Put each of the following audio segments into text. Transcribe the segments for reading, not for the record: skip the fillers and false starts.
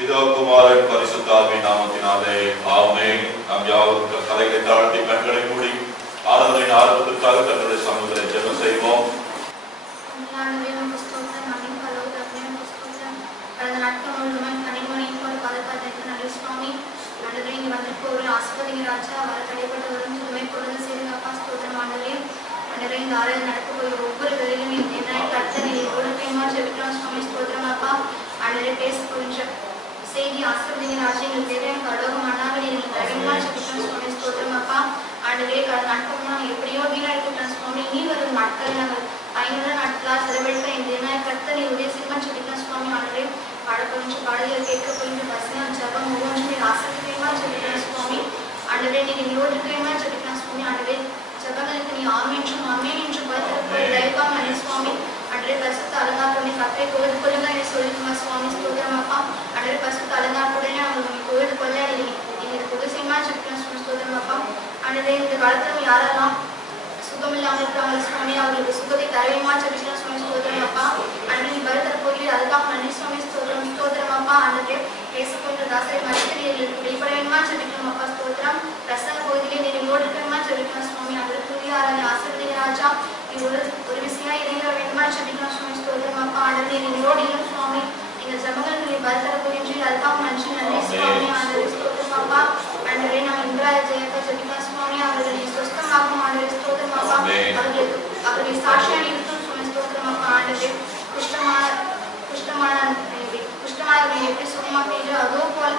பிதா குமாரன் பரிசுத்தாவின் நாமத்தினாலே ஆமென். நாம் யாவரும் தலைகளை தாழ்த்தி கண்களை மூடி ஆராதனையின் ஆரம்பத்திற்காக கர்த்தருடைய சமூகத்திலே ஜெபம் செய்வோம். செய்தி ஆசிர்வதிங்க ராஜா எங்களுக்கு தேவையான கடவுள் மன்னாவே எங்களுக்கு தகவலா செபிக்கிறோம் சுவாமி ஸ்தோத்திரம் அப்பா. ஆண்டவரே நாட்கள் நாங்கள் எப்படியோ வீணாயிட்டோம் சுவாமி. நீ வரும் நாட்களை நாங்கள் பயனுள்ள நாட்களாக செலவழிக்க இந்த தினம் கர்த்தனை உதயசிமா செபிக்கிறோம் சுவாமி. ஆண்டவரே பாடப்பொழிஞ்சு பாடல்கள் கேட்க பொழிஞ்சு வசனம் ஜபம் ஒவ்வொன்று ஆசக்தியமா செபிக்கிறோம் சுவாமி. ஆண்டவரே நீ எங்களோடு இருக்கிறமா செபிக்கிறோம் சுவாமி. ஆண்டவரே ஜபங்களுக்கு நீ ஆமேன்றும் ஆமேன் என்று பார்த்திருப்போம் தயவாக மணி சுவாமி. அன்றே பரிசுத்த அலங்காரத்துடைய கத்தை கோவில் கொள்ளுங்க என்னை சொல்லிக்குமா சுவாமி ஸ்தோத்திரம் அப்பா. அன்றே பரிசுத்த அலங்காரத்துடைய அவங்க கோவில் கொள்ள எங்களுக்கு உதயசியமா செபிக்கிறோம் சுவாமி ஸ்தோத்திரம் அப்பா. அன்றே இந்த காலத்துல யாரெல்லாம் சுகம் இல்லாமல் இருக்கிறாங்க சுவாமி அவங்களுக்கு சுகத்தை தரவேமா செபிக்கிறோம் சுவாமி ஸ்தோத்திரம் அப்பா. அன்றே நீ பரதர கோயில் அதுக்காக நன்றி சுவாமி ஸ்தோத்திரம் ஸ்தோத்திரம் அப்பா. அன்றே பேச போன்ற தாசரை மனிதரை எங்களுக்கு வெளிப்படவேமா செபிக்கிறோம் அப்பா ஸ்தோத்திரம். பிரசன்ன கோயிலே நீ எங்களோடு இருக்கிறமா செபிக்கிறோம் சுவாமி. அன்றே துணி ஆராதனை ஆசிர்வதிங்க ராஜா நீ ஒரு விஷயம் இறைவ வேண்டுமா செபிக்கிறோம் சுவாமி ஸ்தோத்திரம் அப்பா. அன்றே நீ எங்களோடு இல்லை சுவாமி. எங்கள் ஜபங்கள் நீ பரதர கோயில் அதுக்காக நன்றி சுவாமி. அன்றே ஸ்தோத்திரம் அப்பா. அன்றே நாம் இந்திரா ஜெயத்தை செபிக்கிறோம் சுவாமி. அவர்களை சொஸ்தமாகும் ஆண்டவரே ஸ்தோத்திரம் அப்பா. அவர்களை சாட்சியாக இருக்கும் சுவாமி ஸ்தோத்திரம் அப்பா. ஆண்டவரே குஷ்டமானவர்களை எப்படி சுகமாக்குறீங்களோ அதோ போல்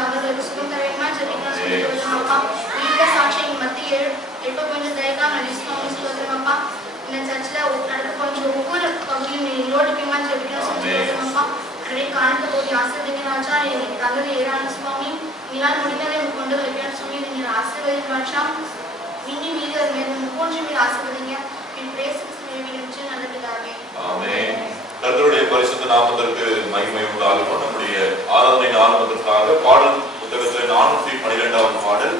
அவர்களுக்கு சுகம் தரவேமா செபிக்கிறோம் சுவாமி ஸ்தோத்திரம் அப்பா. இந்த சாட்சியை மத்திய எப்போ கொஞ்சம் தயக்காம நன்றி சுவாமி ஸ்தோத்திரம் அப்பா. இந்த சர்ச்சில் நடக்க கொஞ்சம் ஒவ்வொரு பகுதியும் எங்களோடு போய்மா செபிக்கிறோம் சுவாமி ஸ்தோத்திரம் அப்பா. அன்றே காணத்த போது ஆசிர்வதிங்க ராஜா எனக்கு தகுதி ஏறான சுவாமி. நீங்களால் முடிந்ததை கொண்டு வைக்கிறோம் சுவாமி. நீங்கள் ஆசீர்வதிங்க ராஜா. மின்னி மீது அது மேலும் முப்பொன்று மீது ஆசீர்வதிங்க என் பிரேசிச்சு நல்ல பிதாவே ஆமென். கர்த்தருடைய பரிசுத்த நாமத்திற்கு மகிமை உண்டாகட்டும். நம்முடைய ஆராதனையின் ஆரம்பத்திற்காக பாடல் புத்தகத்தில் 412வது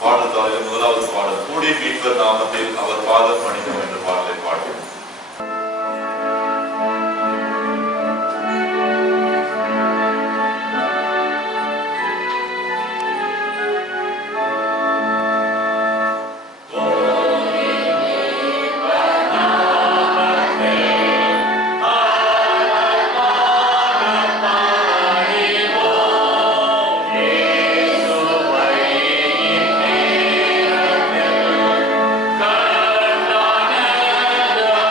பாடல் தாளில் முதலாவது பாடல் கூடி மீட்பர் நாமத்தில் அவர் பாதம் பணிந்தோம் என்ற பாடலை பாடுவோம். Karnana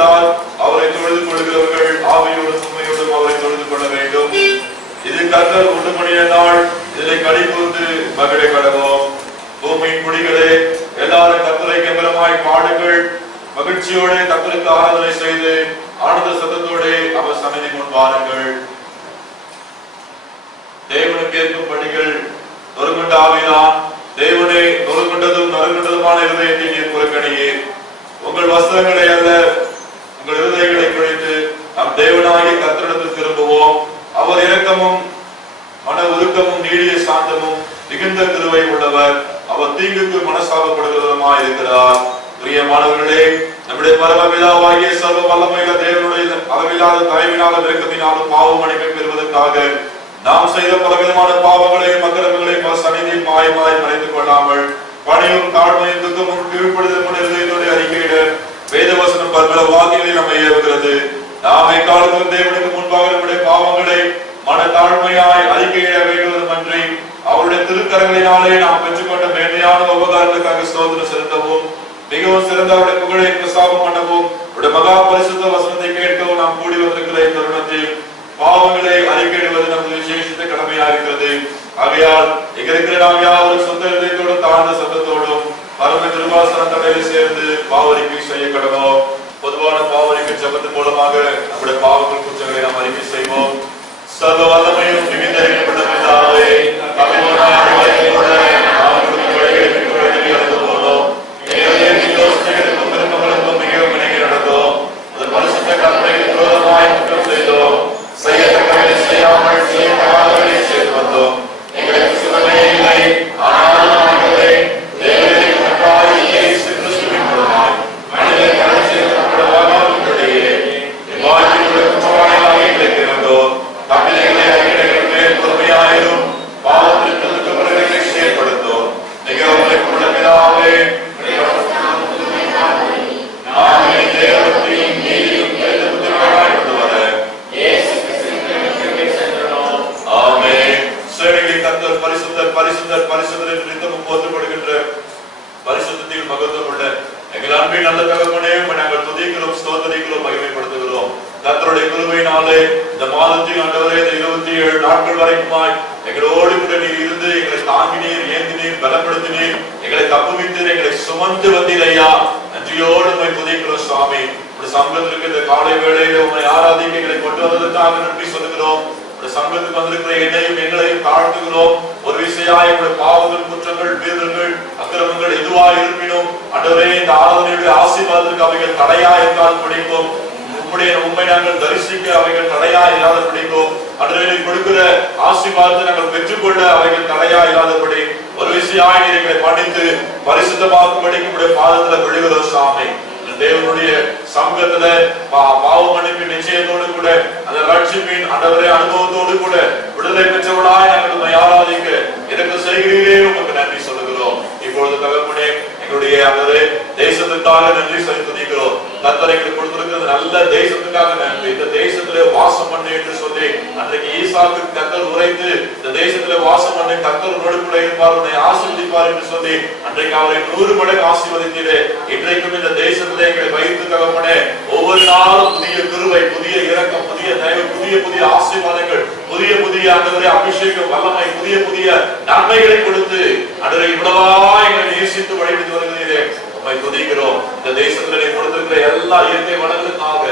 இருக்கிறார். அவரை தொழுது கொள்கிறவர்கள் ஆவியோடும் உண்மையோடும் அவரை தொழுது கொள்ள வேண்டும். இது கர்த்தர் உண்டு பண்ணிய நாள், இதை கடிகூர்ந்து மகிழ கடவோம். பூமியின் குடிகளே, எல்லாரும் கர்த்தரை கம்பீரமாய் பாடுங்கள். மகிழ்ச்சியோடு கர்த்தருக்கு ஆராதனை செய்து ஆனந்த சத்தத்தோடு அவர் சன்னதி முன் வாருங்கள். தேவனுக்கு ஏற்கும் பணிகள் நொறுங்குண்ட ஆவிதான். தேவனே, நொறுங்குண்டதும் நறுங்குண்டதுமான இருதயத்தை நீர் புறக்கணியே. உங்கள் வஸ்திரங்களை அல்ல, உங்கள் இருதயங்களை குழைத்து நம் தேவனாகிய கர்த்தரிடத்தில் திரும்புவோம். அவர் இரக்கமும் மன உருக்கமும் நீடிய சாந்தமும் மிகுந்த கிருபை உள்ளவர். அவர் தீங்குக்கு மனசாபப்படுகிறவருமாய் இருக்கிறார். பிரியமானவர்களே, நம்முடைய பரமபிதாவாகிய சர்வ வல்லமையுள்ள தேவனுடைய அளவில்லாத தயவினாலும் இரக்கத்தினாலும் பாவ மன்னிப்பை பெறுவதற்காக நாம் செய்த பலவிதமான பாவங்களையும் அக்கிரமங்களையும் சந்நிதியில் மாயமாய் மறைத்துக் கொள்ளாமல் பணியும் தாழ்மையும் துக்கமும் கீழ்ப்படுதலும் இருதயத்தோடு அறிக்கையிட வேதவசனம் பற்பல வாக்கியங்களில் நம்மை ஏவுகிறது. நாம் எக்காலத்திலும் தேவனுக்கு முன்பாக நம்முடைய பாவங்களை மன தாழ்மையாய் அறிக்கையிட வேண்டுவதும் அன்றி அவருடைய திருக்கரங்களினாலே நாம் பெற்றுக்கொண்ட மேன்மையான உபகாரங்களுக்காக ஸ்தோத்திரம் செலுத்தவும் மிகவும் சிறந்த அவருடைய புகழை பிரசாபம் பண்ணவும் அவருடைய மகா பரிசுத்த வசனத்தை கேட்கவும் நாம் கூடி வந்திருக்கிற தருணத்தில் பாவங்களை அறிக்கையிடுவது நமது விசேஷித்த கடமையா இருக்கிறது. ஆகையால் இங்க இருக்கிற நாம் யாரும் சொந்த இதயத்தோடும் தாழ்ந்த சத்தத்தோடும் பரம திருவாசன தடையில் சேர்ந்து பாவரிக்கை செய்ய கடவோம். பொதுவான பாவரிக்கை ஜபத்தின் மூலமாக நம்முடைய பாவங்கள் குற்றங்களை நாம் அறிக்கை செய்வோம். சர்வ வல்லமையும் மிகுந்த பிதாவே, தேவனுடைய சமூகத்துல பாவ மன்னிப்பு நிச்சயத்தோடு கூட அந்த ரட்சிப்பின் ஆண்டவரே அனுபவத்தோடு கூட விடுதலை பெற்றவளாய் நாங்கள் ஆராதிக்க எனக்கு செய்கிறீரே உங்களுக்கு நன்றி சொல்லுகிறோம். இப்பொழுது தகப்பனே, எங்களுடைய ஆண்டவரே தேசத்துக்காக நன்றி செலுத்துகிறோம். கர்த்தர் எங்களுக்கு கொடுத்திருக்கிறது நல்ல தேசத்துக்காக நன்றி. இந்த தேசத்திலே வாசம் பண்ணு என்று சொல்லி அன்றைக்கு ஈசாக்கு கர்த்தர் உரைத்து இந்த தேசத்திலே வாசம் பண்ணு, கர்த்தர் உன்னோடு கூட இருப்பார், உன்னை ஆசீர்வதிப்பார் என்று சொல்லி அன்றைக்கு அவரை 100 மடங்கு ஆசீர்வதித்தீரே. இன்றைக்கும் இந்த தேசத்திலே எங்களை வைத்து தகப்பனே, ஒவ்வொரு நாளும் புதிய கிருபை, புதிய இரக்கம், புதிய தயவு, புதிய புதிய ஆசீர்வாதங்கள், புதிய புதிய ஆண்டவரே அபிஷேகம், வல்லமை, புதிய புதிய நன்மைகளை கொடுத்து ஆண்டவரே இவ்வளவா எங்களை நேசித்து வழிபட்டு வருகிறீரே. உம்மை துதிக்கிறோம். இந்த தேசத்துல நீ கொடுத்திருக்கிற எல்லா இயற்கை வளங்களுக்காக,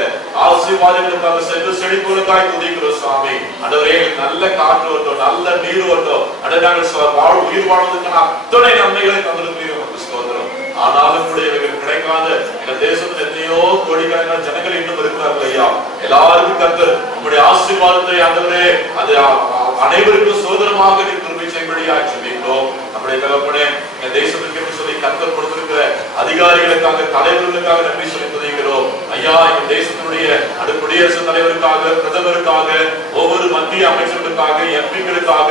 ஆசீர்வாதங்களுக்காக, செல்வ செழிப்புகளுக்காக துதிக்கிறோம் சுவாமி. ஆண்டவரே எங்களுக்கு நல்ல காற்று வரட்டும், நல்ல நீர் வரட்டும். ஆண்டவரே நாங்கள் உயிர் வாழ்வதற்கான அத்தனை நன்மைகளை தந்திருக்கிறீர்கள். ஸ்தோத்திரம். ஆனாலும் கூட இவர்கள் கிடைக்காத எங்க தேசத்துல எத்தனையோ கோடிக்கணக்கான ஜனங்கள் இன்னும் இருக்கிறார்கள் ஐயா. எல்லாருக்கும் கர்த்தர் உங்களுடைய ஆசீர்வாதத்தை ஆண்டவரே அது அனைவருக்கும் சோதனமாக நீ கிருபை செய்யும்படியாக ஜெபிக்கிறோம். நம்முடைய தகப்பனே, எங்க தேசத்துக்கு என்று சொல்லி கர்த்தர் கொடுத்திருக்கிற அதிகாரிகளுக்காக, தலைவர்களுக்காக நன்றி சொல்லி துதிக்கிறோம் ஐயா. எங்க தேசத்தினுடைய குடியரசுத் தலைவருக்காக, பிரதமருக்காக, ஒவ்வொரு மத்திய அமைச்சர்களுக்காக, எம்பிக்களுக்காக,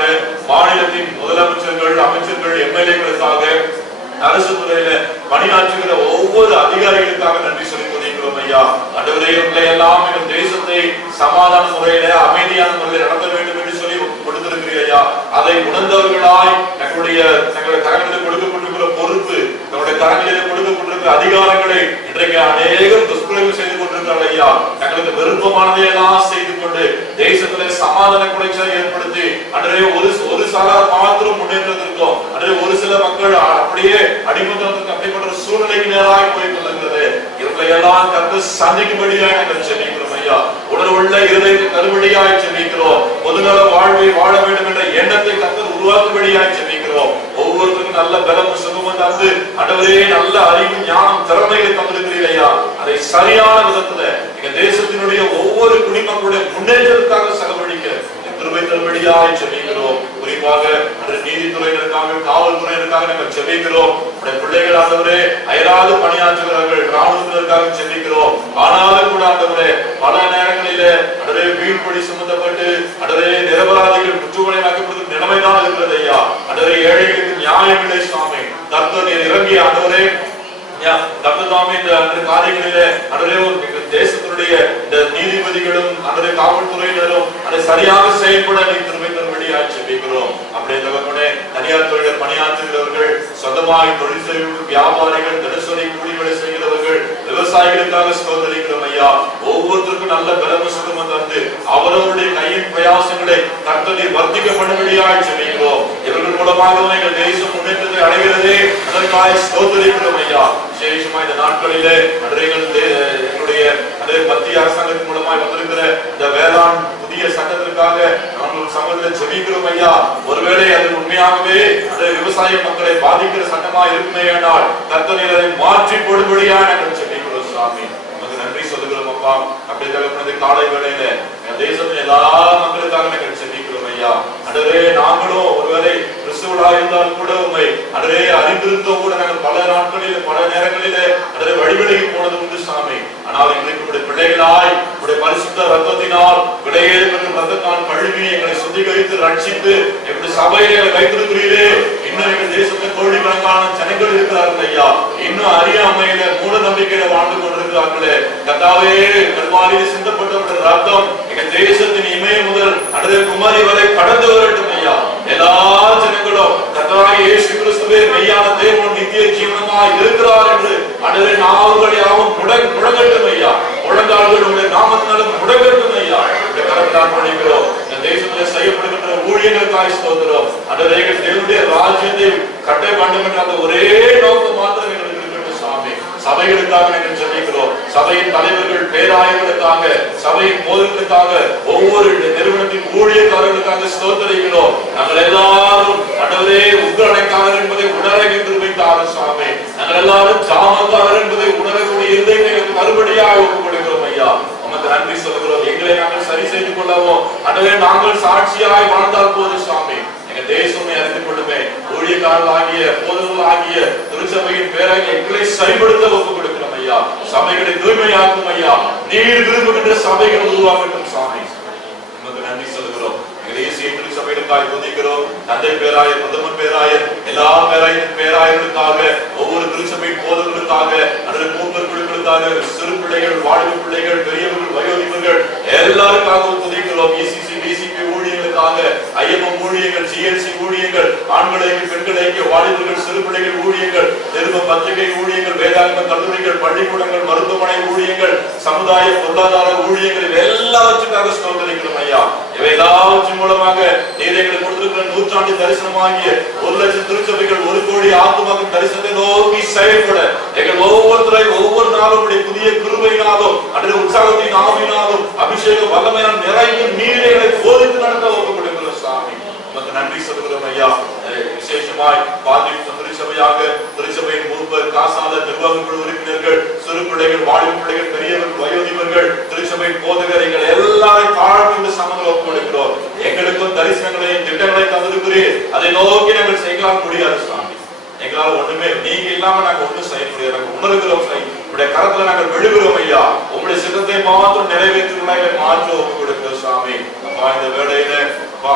மாநிலத்தின் முதலமைச்சர்கள், அமைச்சர்கள், எம்எல்ஏக்களுக்காக, அரசு துறையில பணியாற்றுகிற ஒவ்வொரு அதிகாரிகளுக்காக நன்றி சொல்லி துதிக்கிறோம் ஐயா. ஆண்டவரே, உங்களை எல்லாம் எங்கள் தேசத்தை சமாதான முறையில, அமைதியான முறையில் நடத்த வேண்டும் என்று சொல்லி கொடுத்திருக்கிறீர்கள் ஐயா. அதை உணர்ந்தவர்களாய் தங்களுடைய கரங்களில் கொடுக்கப்பட்டிருக்கிற பொறுப்பு, தங்களுடைய கரங்களில் கொடுக்கப்பட்டிருக்கிற அதிகாரங்களை இன்றைக்கு அநேகம் துஷ்பிரயோகம் செய்து கொண்டிருக்கிறார்கள் குறைச்சலை ஏற்படுத்தி அன்றைய ஒரு சாரார் மாத்திரம் முன்னேற்றத்திற்கும் அன்றைய ஒரு சில மக்கள் அப்படியே அடிமத்தத்திற்கு அப்படிப்பட்ட சூழ்நிலைக்கு நேராக போய் கொண்டிருக்கிறது. இவர்களை எல்லாம் கர்த்தர் சந்திக்கும்படியாக நாங்கள் செபிக்கிறோம் ஐயா. உணர்வுள்ள இருதயத்தை தருபடியாய் செபிக்கிறோம். பொதுநல வாழ்வை வாழ வேண்டும் என்ற எண்ணத்தை கர்த்தர் உருவாக்கும்படியாய் செபிக்கிறோம். ஒவ்வொருத்தருக்கும் நல்ல பலம் சுகமும் தந்து ஆண்டவரே நல்ல அறிவு ஞானம் திறமைகளை தந்திருக்கிறீர்களையா, அதை சரியான விதத்துல எங்க தேசத்தினுடைய ஒவ்வொரு குடிமக்களுடைய முன்னேற்றத்திற்காக செலவழிக்க கிருபை தரும்படியாய் செபிக்கிறோம். குறிப்பாக நீதித்துறையினருக்காக காவல்துறையினருக்காக நாங்கள் செபிக்கிறோம். பிள்ளைகள் ஆண்டவரே அயராது பணியாற்றுகிறார்கள், ராணுவத்தினருக்காக செபிக்கிறோம். ஆனாலும் கூட ஆண்டவரே பல நேரங்களிலே அடரே வீழ்படி சுமத்தப்பட்டு அடரே நிரபராதிகள் குற்றவாளிகளாக்கப்படுகிற நிலைமைதான் இருக்கிறது ஐயா. அடரே ஏழைகளுக்கு நியாயம் இல்லை சுவாமி. கர்த்தர் இறங்கிய ஆண்டவரே கர்த்ததாமே இந்த காரியங்களிலே அடரே தேசத்தினுடைய இந்த நீதிபதிகளும் அன்றைய காவல்துறையினரும் அதை சரியாக செயல்பட நீ திரும்ப தரும்படியாய் செபிக்கிறோம். அப்படியே தகப்பனே தனியார் துறையில் பணியாற்றுகிறவர்கள், சொந்தமாய் தொழில் செய்யும் வியாபாரிகள், தினசரி கூலிகளை செய்கிறவர்கள், விவசாயிகளுக்காக ஸ்தோத்திரிக்கிறோம் ஐயா. ஒவ்வொருத்தருக்கும் நல்ல பலம சுகமும் தந்து அவரவருடைய கையின் பிரயாசங்களை கர்த்தர் வர்த்திக்க பண்ணும்படியாய் செபிக்கிறோம். இவர்கள் மூலமாக எங்கள் தேசம் முன்னேற்றத்தை அடைகிறதே அதற்காக ஸ்தோத்திரிக்கிறோம் ஐயா. விசேஷமா இந்த நாட்களிலே எங்களுடைய மத்திய அரசாங்கத்தின் மூலமாய் வந்திருக்கிற இந்த வேளாண் புதிய சட்டத்திற்காக நாங்கள் சமூகத்தில் செபிக்கிறோம் ஐயா. ஒருவேளை அது உண்மையாகவே விவசாய மக்களை பாதிக்கிற சட்டமா இருக்குமேயானால் கர்த்தர் அதை மாற்றி போடும்படியா நாங்கள் செபிக்கிறோம் சுவாமி. நமக்கு நன்றி சொல்லுகிறோம் அப்பா. அப்படி தகப்பனது காலை வேளையில தேசத்தின் எல்லா மக்களுக்காக நாங்கள் செபிக்கிறோம் ஐயா. அடரே நாங்களும் ஒருவேளை கிறிஸ்துவா இருந்தாலும் கூட உண்மை அடரே அறிந்திருந்தோம் கூட நாங்கள் பல நாட்களில் பல நேரங்களிலே அடரே வழிவிலகி போனது உண்டு சாமி. ஆனால் எங்களுக்கு உடைய பிள்ளைகளாய் உடைய பரிசுத்த ரத்தத்தினால் விடையேறு மற்றும் ரத்தத்தால் கழுவி எங்களை சுத்திகரித்து ரட்சித்து எங்களுடைய சபையை வைத்திருக்கிறீரே. இன்னும் எங்கள் தேசத்தில் கோடிக்கணக்கான ஜனங்கள் இருக்கிறார்கள் ஐயா. இன்னும் அறியாமையில மூட நம்பிக்கையில வாழ்ந்து கொண்டிருக்கிறார்களே. கர்த்தாவே கல்வாரியில் சிந்தப்பட்ட ரத்தம் எங்கள் தேசத்தின் இமய முதல் அடரே குமாரி வரை கடந்து வரட்டும் ஐயா. எல்லா ஜனங்களும் கர்த்தராகிய இயேசு கிறிஸ்துவே மெய்யான தேவன் நித்திய ஜீவனமாய் இருக்கிறார் என்று அடரே நாவுகள் யாவும் முழங்கட்டும் ஐயா. முழங்கால்கள் உடைய நாமத்தினாலும் முழங்கட்டும் ஐயா. இந்த கரத்தால் பணிக்கிறோம். இந்த தேசத்தில் செய்யப்படுகின்ற ஊழியர்களுக்காய் ஸ்தோத்திரம். அடரே தேவனுடைய ராஜ்யத்தை கட்ட வேண்டும் என்ற அந்த ஒரே நோக்கம் மாத்திரம் எங்களுக்கு இருக்கட்டும் சாமி. சபைகளுக்காக நாங்கள் ஜெபிக்கிறோம். சபையின் தலைவர்கள், பேராயர்களுக்காக, சபையின் போதர்களுக்காக, ஒவ்வொரு நிறுவனத்தின் ஊழியக்காரர்களுக்காக ஸ்தோத்திரிக்கிறோம். நாங்கள் எல்லாரும் ஆண்டவரே உக்ரணைக்காரர் என்பதை உணரவை திரும்பித்தாரும் சாமி. நாங்கள் எல்லாரும் ஜாமக்காரர் என்பதை உணரக்கூடிய இருதயத்தை மறுபடியாக ஒப்புக் கொடுக்கிறோம் ஐயா. உமக்கு நன்றி சொல்கிறோம். எங்களை நாங்கள் சரி செய்து கொள்ளவும் ஆண்டவரே நாங்கள் சாட்சியாய் வாழ்ந்தால் போது சாமி. தேசமே அறிந்து கொள்ளுமே. ஊழியக்காரர்கள் ஆகிய போதகர்கள் ஆகிய திருச்சபையின் பேராக எங்களை சரிபடுத்த ஒப்புக் கொடுக்கிறோம் ஐயா. சபைகளை தூய்மையாக்கும் ஐயா. நீர் விரும்புகின்ற சபைகள் உருவாகட்டும் சாமி. நமக்கு நன்றி சொல்கிறோம். தேசிய திருச்சபைகளுக்காக துதிக்கிறோம். தந்தை பேராயர், பிரதமர் பேராயர், எல்லா பேராயர்களுக்காக, ஒவ்வொரு திருச்சபையின் போதகர்களுக்காக, அல்லது மூப்பர் குழுக்களுக்காக, சிறு பிள்ளைகள், வாழ்வு பிள்ளைகள், பெரியவர்கள், வயோதிபர்கள் எல்லாருக்காகவும் துதிக்கிறோம். ECC, BCP ஊழியர்களுக்காக, IMM ஊழியர்கள், GLC ஊழியர்கள், ஆண்களுக்கு பெண்களுக்கு, வாலிபர்கள், சிறு பிள்ளைகள் ஊழியர்கள், நிருப பத்திரிகை ஊழியர்கள், வேதாகம கல்லூரிகள், பள்ளிக்கூடங்கள், மருத்துவமனை ஊழியங்கள், சமுதாய பொருளாதார ஊழியர்கள் எல்லாவற்றுக்காக ஸ்தோத்திரிக்கிறோம் ஐயா. இவை எல்லாவற்றின் மூலமாக நீர் எங்களுக்கு கொடுத்திருக்கிற நூற்றாண்டு தரிசனமாகிய 1,00,000 திருச்சபைகள் 1 கோடி ஆத்துமாக்கள் தரிசனத்தை நோக்கி செயல்பட எங்கள் ஒவ்வொருத்தரையும் ஒவ்வொரு நாளும் புதிய கிருபையினாலும் அன்றைய உற்சாகத்தின் ஆவியினாலும் அபிஷேக வல்லமையினால் நிறைந்து நீரை போதித்து நடத்த ஒப்புக் கொடுக்கிறோம் சாமி. நமக்கு நன்றி சொல்கிறோம் ஐயா. விசேஷமாய் பாதிப்பு திருச்சபையாக திருச்சபையின் மூப்பர், காசாளர், நிர்வாக குழு உறுப்பினர்கள், சிறு பிள்ளைகள், வாலிப பிள்ளைகள், பெரியவர்கள், வயோதிபர்கள், திருச்சபையின் போதகர் எங்கள் எல்லாரையும் தாழ்ந்து சமங்கள் ஒப்புக் கொடுக்கிறோம். எங்களுக்கும் தரிசனங்களையும் திட்டங்களையும் தந்திருக்கிறீர். அதை நோக்கி நாங்கள் செய்யலாம் முடியாது சாமி. எங்களால் ஒண்ணுமே நீங்க இல்லாம நாங்க ஒண்ணும் செய்ய முடியாது. நாங்கள் உணர்கிறோம் உங்களுடைய கரத்துல நாங்கள் விழுகிறோம் ஐயா. உங்களுடைய சித்தத்தை மாத்திரம் நிறைவேற்றுவதை மாற்ற ஒப்புக் கொடுக்கிறோம் சாமி. அப்பா இந்த வேளையில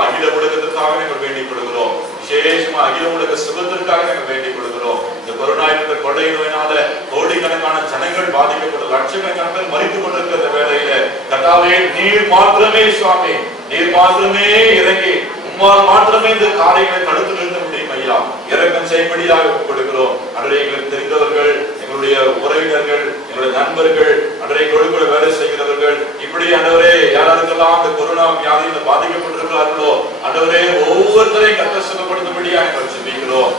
அகில உலகத்திற்காக நாங்கள் வேண்டிக் கொள்கிறோம். விசேஷமா அகில உலக சுகத்திற்காக நாங்கள் வேண்டிக் கொள்கிறோம். இந்த கொரோனா என்ற கொள்ளை நோயினால கோடிக்கணக்கான ஜனங்கள் பாதிக்கப்பட்ட லட்சக்கணக்கான பேர் மறித்துக் கொண்டிருக்கிற வேளையில கர்த்தாவே நீர் மாத்திரமே சுவாமி, நீர் மாத்திரமே இறங்கி உம்மால் மாத்திரமே இந்த காரியங்களை தடுத்து நிறுத்த முடியும் ஐயா. இறக்கம் செய்யும்படியாக கொடுக்கிறோம். அன்றைய எங்களுக்கு தெரிந்தவர்கள், எங்களுடைய உறவினர்கள், எங்களுடைய நண்பர்கள் ஆண்டவரே கொழுக்குள்ள வேலை செய்கிறவர்கள் இப்படி ஆண்டவரே யாராருக்கெல்லாம் அந்த கொரோனா வியாதியில பாதிக்கப்பட்டிருக்கிறார்களோ ஆண்டவரே ஒவ்வொருத்தரையும் கர்த்தர் சுகப்படுத்தும்படியாக நாங்கள் ஜெபிக்கிறோம்.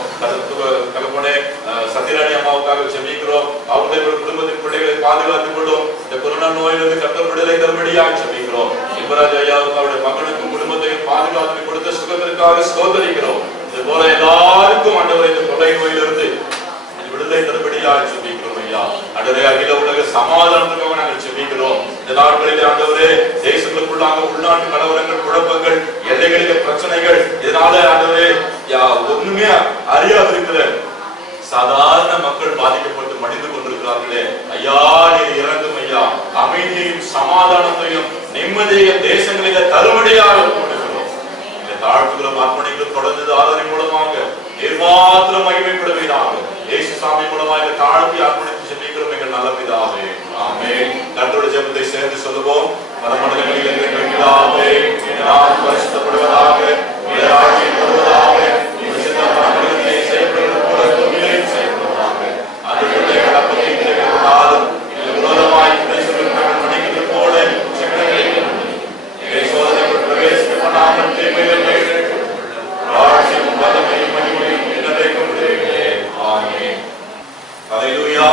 தகப்பனே சத்யராணி அம்மாவுக்காக ஜெபிக்கிறோம். அவங்களுடைய குடும்பத்தின் பிள்ளைகளை பாதுகாத்துக் கொள்ளும். இந்த கொரோனா நோயிலிருந்து கர்த்தர் விடுதலை தரும்படியாக ஜெபிக்கிறோம். இவராஜ் ஐயாவுக்கு அவருடைய மகனுக்கும் குடும்பத்தையும் பாதுகாத்து கொடுத்த சுகத்திற்காக ஸ்தோத்திரிக்கிறோம். இது போல எல்லாருக்கும் ஆண்டவரே இந்த கொள்ளை நோயிலிருந்து விடுதலை தரும்படியாக ஜெபிக்கிறோம் ஐயா. ஆண்டவரே அகில உலக சமாதானத்துக்காக நாங்கள் ஜெபிக்கிறோம். இந்த நாட்களிலே ஆண்டவரே தேசங்களுக்குள்ளாக உள்நாட்டு கலவரங்கள், குழப்பங்கள், எல்லைகளிலே பிரச்சனைகள், இதனால ஆண்டவரே ஒண்ணுமே அறியாதிருக்கிற சாதாரண மக்கள் பாதிக்கப்பட்டு மடிந்து கொண்டிருக்கிறார்களே ஐயா, நீர் இறங்கும் ஐயா. அமைதியையும் சமாதானத்தையும் நிம்மதியையும் தேசங்களில தருமடியாக கொடுக்கிறோம். இந்த தாழ்வுகளும் அர்ப்பணிகளும் தொடர்ந்து ஆதரவு மூலமாக நிர்மாத்திரம் மகிமைப்படுவீராக. இயேசு சாமி மூலமாக தாழ்த்தி அர்ப்பணித்து ஜெபிக்கிறோம் எங்கள் நல்ல பிதாவே. ஆமென். கர்த்தருடைய ஜெபத்தை சேர்ந்து சொல்லுவோம். பரமண்டலங்களில் இருக்கிற பிதாவே, உம்முடைய நாமம் பரிசுத்தப்படுவதாக, உம்முடைய ராஜ்யம் வருவதாக, உம்முடைய சித்தம் பரமண்டலத்திலே செய்யப்படுவது போல பூமியிலும் செய்யப்படுவதாக. அன்றைய அப்பத்தை எங்களுக்கு தாரும். எங்களுக்கு விரோதமாய் பேசுகிறவர்கள் நாங்கள் மன்னிக்கிறது போல எங்களை சோதனைக்குள் பிரவேசிக்க பண்ணாமல் தீமையிலிருந்து எங்களுக்கு ராஜ்யமும் வல்லமையும் மகிமையும் என்றென்றைக்கும் உடையவைகளே. ஆமென். ஹல்லேலூயா.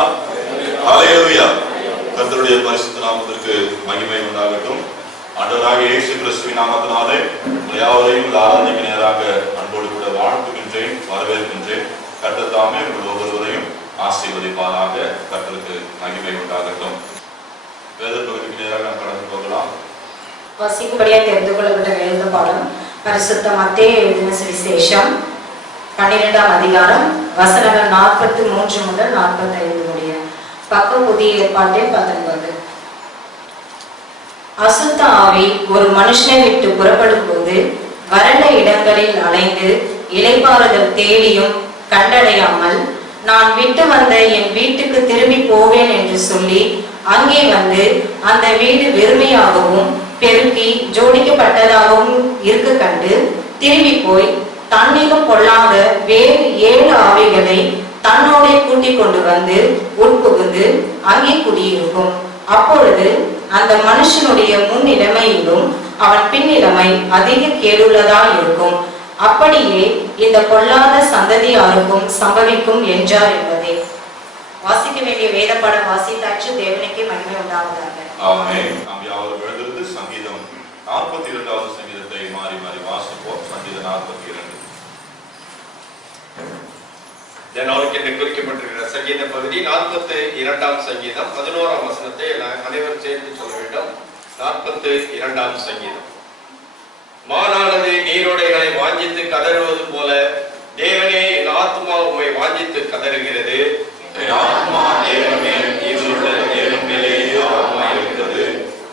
ஹல்லேலூயா. கர்த்தருடைய பரிசுத்த நாமத்திற்கு மகிமை உண்டாகட்டும். ஆண்டவராகிய இயேசு கிறிஸ்துவின் நாமத்தினாலே யாவரையும் ஆராதனைக்கு நேராக அன்போடு கூட வாழ்த்துகின்றேன், வரவேற்கின்றேன். கர்த்தர் தாமே உங்கள் ஒவ்வொருவரையும் ஆசீர்வதிப்பாராக. கர்த்தருக்கு மகிமை உண்டாகட்டும். வேத பகுதிக்கு நேராக நாம் கடந்து போகலாம். வாசிக்கும்படியாக தெரிந்து கொள்ளப்பட்ட வேத பாடம் பரிசுத்த மத்தேயு எழுதின சுவிசேஷம் 12ஆம் அதிகாரம் வசனங்கள் 43 முதல் 45 முடிய. பக்கம் புதிய ஏற்பாட்டில் 19. அசுத்த ஆவி ஒரு மனுஷனை விட்டு புறப்படும் போது வறண்ட இடங்களில் அலைந்து இளைப்பாறுதல் தேடியும் கண்டடையாமல் நான் விட்டு வந்த என் வீட்டுக்கு திரும்பி போவேன் என்று சொல்லி அங்கே வந்து அந்த வீடு வெறுமையாகவும் பெருக்கி ஜோடிக்கப்பட்டதாகவும் இருக்க கண்டு திரும்பி போய் தன்னிலும் பொல்லாத வேறு 7 ஆவிகளை தன்னோட கூட்டிக் கொண்டு வந்து உட்புகுந்து அங்கே குடியிருக்கும். அப்பொழுது அந்த மனுஷனுடைய முன்னிலைமையிலும் அவன் பின்னிலைமை அதிக கேடுள்ளதா இருக்கும். அப்படியே இந்த பொல்லாத சந்ததியாருக்கும் சம்பவிக்கும் என்றார் என்பதே. வாசிக்க வேண்டிய வேத பாடம் வாசித்தாச்சு. தேவனுக்கே மகிமை உண்டாவதாக. ஆமென். நாம் யாவரும் எழுந்திருந்து சங்கீதம் 42வது சங்கீதத்தை மாறி மாறி வாசிப்போம். சங்கீதம் 42. நாளுக்கு என்று குறிக்கப்பட்டிருக்கிற சங்கீத பகுதி 42ஆம் சங்கீதம் 11ஆம் வசனத்தை அனைவரும் சேர்த்து சொல்ல வேண்டும். 42ஆம் சங்கீதம். மானானது நீரோடைகளை வாஞ்சித்து கதறுவது போல தேவனே என் ஆத்மா உம்மை வாஞ்சித்து கதறுகிறது. என் ஆத்மா தேவனே நீருள்ள தேவன் மேலே ஆத்மா இருக்கிறது.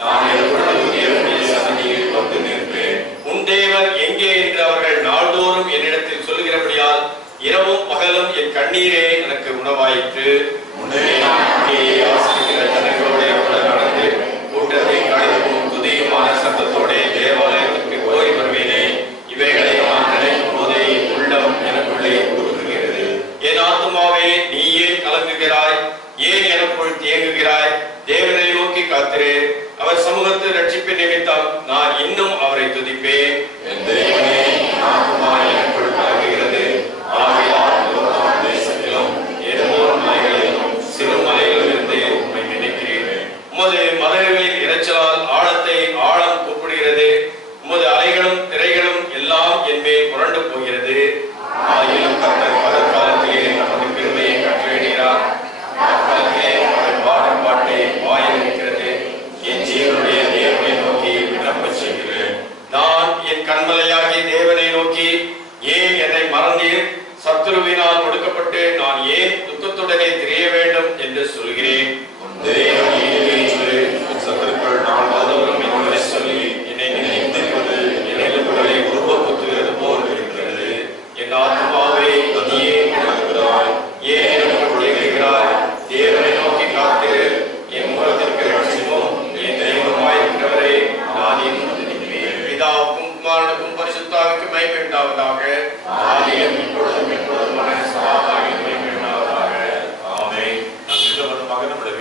நான் எப்பொழுதும் தேவனுடைய சந்நிதியில் வந்து நிற்பேன். உன் தேவன் எங்கே என்று அவர்கள் நாள்தோறும் என்னிடத்தில் சொல்கிறபடியால் இரவும் பகலும் என் கண்ணீரே எனக்கு உணவாயிற்று. முன்னே நான் அங்கேயே ஆசிரிக்கிற ஜனங்களோட கூட நடந்து கூட்டத்தை கடிதமும் துதியுமான சத்தத்தோட தேவாலயத்திற்கு போய் வருவேனே. இவைகளை நான் நினைக்கும் போதே உள்ளம் எனக்குள்ளே உருகுகிறது. என் ஆத்துமாவே நீயே கலங்குகிறாய், ஏன் எனக்குள் தேங்குகிறாய்? தேவனை நோக்கி காத்திரு, அவர் சமூகத்து ரட்சிப்பின் நிமித்தம் நான் இன்னும் அவரை துதிப்பேன். என் தேவனே, என் ஆத்துமா எனக்குள் கலங்குகிறது. ஆகையால் தேசத்திலும் எல்லோரும் மலைகளிலும் சிறு மலைகளிலிருந்து உம்மை நினைக்கிறேன். உமது மலைகளின் இரைச்சலால் ஆழத்தை ஆழம் கூப்பிடுகிறது. உமது அலைகளும் திரைகளும் எல்லாம் என் மேல் புரண்டு போகிறது. ஆயிலும் கர்த்தர் பகற்காலத்திலே நமது பெருமையை கட்டளையிடுகிறார். மக்களுக்கே அவர் பாடும் பாட்டை வாயில் இருக்கிறது. என் ஜீவனுடைய தேவனை நோக்கி விண்ணப்ப செய்கிறேன். நான் என் கண்மலையாகிய தேவனை நோக்கி, ஏன் என்னை மறந்தீர்? சத்துருவினால் ஒடுக்கப்பட்டு நான் ஏன் துக்கத்துடனே திரிய வேண்டும் என்று சொல்கிறேன். தேவன் என்று சத்துருக்கள் நான் வாதவரும் என்னுடைய சொல்லி என்னை நினைத்திருப்பது நினைவுகளை உருவப்படுத்துகிறது போல் இருக்கிறது. என் ஆத்மாவே நீயே இருக்கிறாய். ஏன் எனக்கு தேங்குகிறாய்? தேவனை நோக்கி காத்திரு, என் முகத்திற்கு ரட்சிப்பும் என் தெய்வமாயிருக்கிறவரே நான் இன்னும் துதிப்பேன். பிதாவுக்கும் குமாரனுக்கும் பரிசுத்தாவிக்கும் மகிமை உண்டாவதாக. ஆதியும் இப்பொழுதும் எப்பொழுதுமான சதாகாலம் மகிமை உண்டாவதாக. ஆமென். நாம் இந்த வருடமாக நம்முடைய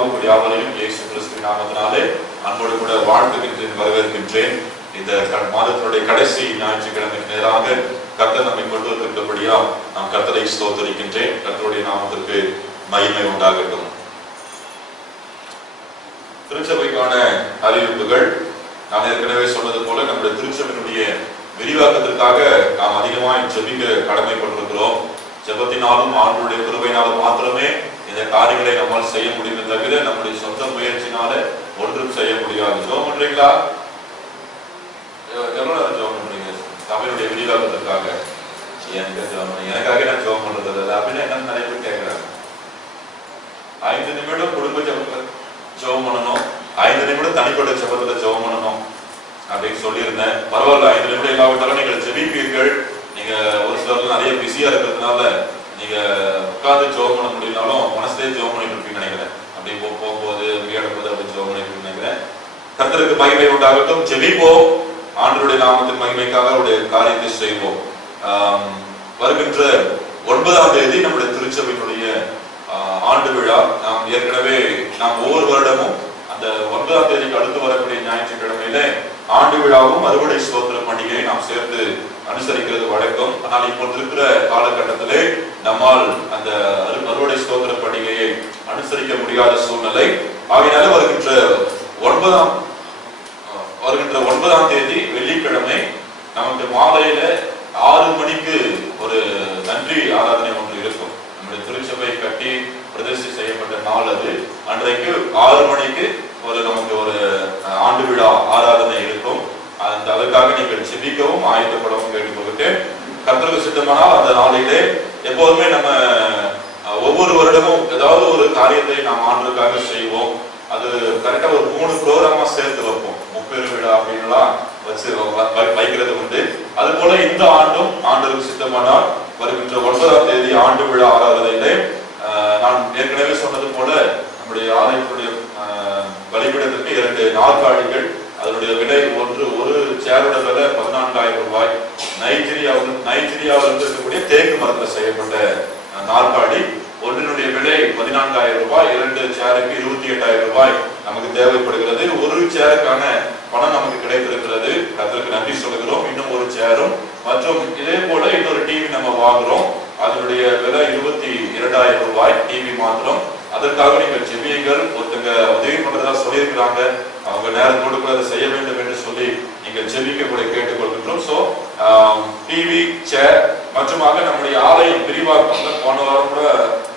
மூலமாக யாவரையும் இயேசு கிறிஸ்துவின் நாமத்தினாலே அன்போடு கூட வாழ்த்துகின்றேன், வரவேற்கின்றேன். இந்த மாதத்தினுடைய கடைசி ஞாயிற்றுக்கிழமைக்கு நேராக கர்த்தர் நம்மை கொண்டு வந்திருக்கிறபடியா நாம் கர்த்தரை ஸ்தோத்திரிக்கின்றேன். கர்த்தருடைய நாமத்திற்கு மகிமை உண்டாகட்டும். திருச்சபைக்கான அறிவிப்புகள். நான் ஏற்கனவே சொன்னது போல நம்முடைய திருச்சபையினுடைய விரிவாக்கத்திற்காக நாம் அதிகமாக ஜெபிக்க கடமைப்பட்டிருக்கிறோம். ஜெபத்தினாலும் ஆண்டவருடைய கிருபையினாலும் மாத்திரமே இந்த காரியங்களை நம்மால் செய்ய முடியுமே தவிர நம்முடைய சொந்த முயற்சினால ஒன்றும் செய்ய முடியாது. ஜெபம் பண்றீங்களா? எவ்வளவு நேரம் ஜெபம் பண்றீங்க சபையினுடைய விரிவாக்கத்திற்காக? எனக்காக நான் ஜெபம் பண்றது இல்லை அப்படின்னு என்ன நிறைய பேர் கேட்கிறாங்க. 5 நிமிடம் குடும்ப ஜெபத்துல ஜெபம் பண்ணணும், 5 நிமிடம் தனிப்பட்ட ஜெபத்துல ஜெபம் பண்ணணும் அப்படின்னு சொல்லியிருந்தேன். பரவாயில்ல, 5 நிமிடம் இல்லாவிட்டாலும் நீங்கள் ஜெபிப்பீர்கள். நீங்க ஒரு சிலர் நிறைய பிஸியா இருக்கிறதுனால நீங்க உட்கார்ந்து ஜெபம் பண்ண முடியலனாலும் மனசுலேயே ஜெபம் பண்ணிட்டு இருப்பீங்கன்னு நினைக்கிறேன். அப்படி போகும்போது விளையாடும்போது அப்படி ஜெபம் பண்ணிட்டு நினைக்கிறேன். கர்த்தருக்கு மகிமை உண்டாகட்டும். ஜெபிப்போம், ஆண்டவருடைய நாமத்தின் மகிமைக்காக அவருடைய காரியத்தை செய்வோம். வருகின்ற 9ஆம் தேதி நம்முடைய திருச்சபையினுடைய ஆண்டு விழா. நாம் ஏற்கனவே ஒவ்வொரு வருடமும் அந்த 9ஆம் தேதிக்கு அடுத்து வரக்கூடிய ஞாயிற்றுக்கிழமையில ஆண்டு விழாவும் அறுவடை ஸ்தோத்திர பண்டிகையை நாம் சேர்த்து அனுசரிக்கிறது வழக்கம். ஆனால் இப்போது இருக்கிற காலகட்டத்திலே நம்மால் அந்த அறுவடை ஸ்தோத்திர பண்டிகையை அனுசரிக்க முடியாத சூழ்நிலை. ஆகையினால வருகின்ற 9ஆம் தேதி வெள்ளிக்கிழமை நமக்கு மாலையில 6 மணிக்கு ஒரு நன்றி ஆராதனை ஒன்று இருக்கும். நம்முடைய திருச்சபை கட்டி பிரதிஷ்டை செய்யப்பட்ட நாள் அது. அன்றைக்கு 6 மணிக்கு நமக்கு ஒரு ஆண்டு விழா ஆராதனை இருக்கும். அதற்காக நீங்கள் செபிக்கவும் ஆயத்தப்படவும் கேட்டுக்கொள்கிட்டு, கர்த்தருக்கு சித்தமானால் அந்த நாளிலே எப்போதுமே நம்ம ஒவ்வொரு வருடமும் ஏதாவது ஒரு காரியத்தை நாம் ஆண்டுக்காக செய்வோம். அது கரெக்டா ஒரு 3 ப்ரோக்ராமா சேர்த்து வைப்போம். முப்பெரு விழா அப்படின்லாம் வச்சு வைக்கிறது உண்டு. அது போல இந்த ஆண்டும் ஆண்டுக்கு சித்தமானால் வருகின்ற 9ஆம் தேதி ஆண்டு விழா ஆராதனையிலே நான் ஏற்கனவே சொன்னது போல நம்முடைய ஆலயத்துடைய பலிபீடத்திற்கு 2 நாற்காலிகள், அதனுடைய விலை ஒரு சேரோட விலை 14,000 ரூபாய். நைஜீரியாவில் இருக்கக்கூடிய தேக்கு மரத்தில் செய்யப்பட்ட நாற்காலி ஒன்றினுடைய விலை 14,000 ரூபாய். 2 சேருக்கு 28,000 ரூபாய் நமக்கு தேவைப்படுகிறது. ஒரு சேருக்கான பணம் நமக்கு கிடைத்திருக்கிறது. கர்த்தருக்கு நன்றி சொல்கிறோம். இன்னும் ஒரு சேரும் மற்றும் இதே போல இன்னொரு டிவி நம்ம வாங்குறோம். அதனுடைய விலை 22,000 ரூபாய் டிவி மாத்திரம். அதற்காக நீங்கள் ஜெபியுங்கள். ஒருத்தங்க உதவி பண்றதா சொல்லியிருக்கிறாங்க, அவங்க நேரத்தோடு கூட அதை செய்ய வேண்டும் என்று சொல்லி நீங்கள் ஜெபிக்க கூட கேட்டுக்கொள்கின்றோம். ஸோ டிவி, சேர் மற்றுமாக நம்முடைய ஆலயம் விரிவாக்கம் போன வாரம் கூட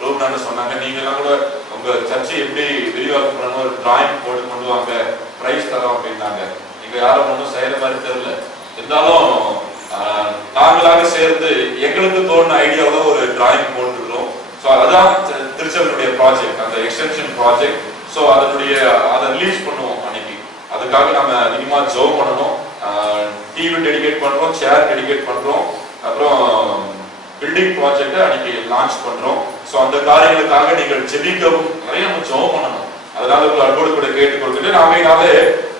ரூப்னான்னு சொன்னாங்க, நீங்கெல்லாம் கூட உங்க சர்ச்சை எப்படி விரிவாக்கம் பண்ணணும் ஒரு டிராயிங் போட்டு கொண்டு வாங்க, பிரைஸ் தரோம் அப்படின்னாங்க. நீங்க யாரும் ஒன்றும் செய்யற மாதிரி தெரியல. இருந்தாலும் நாங்களாக சேர்ந்து எங்களுக்கு தோணுன ஐடியாவில் ஒரு டிராயிங் போட்டுருக்கிறோம். ஸோ அதான் திருச்சபையினுடைய ப்ராஜெக்ட், அந்த எக்ஸ்டென்ஷன் ப்ராஜெக்ட். ஸோ அதை ரிலீஸ் பண்ணுவோம் அன்னைக்கு. அதுக்காக நம்ம அதிகமாக ஜெபம் பண்ணணும். டிவி டெடிகேட் பண்றோம், சேர் டெடிகேட் பண்றோம், அப்புறம் பில்டிங் ப்ராஜெக்டை அன்னைக்கு லான்ச் பண்றோம். ஸோ அந்த காரியங்களுக்காக நீங்கள் ஜெபிக்கவும் நிறைய நம்ம ஜெபம் பண்ணணும். அதனால ஒரு அன்போடு கூட கேட்டுக்கொள்கிறேன். நாமையினாலே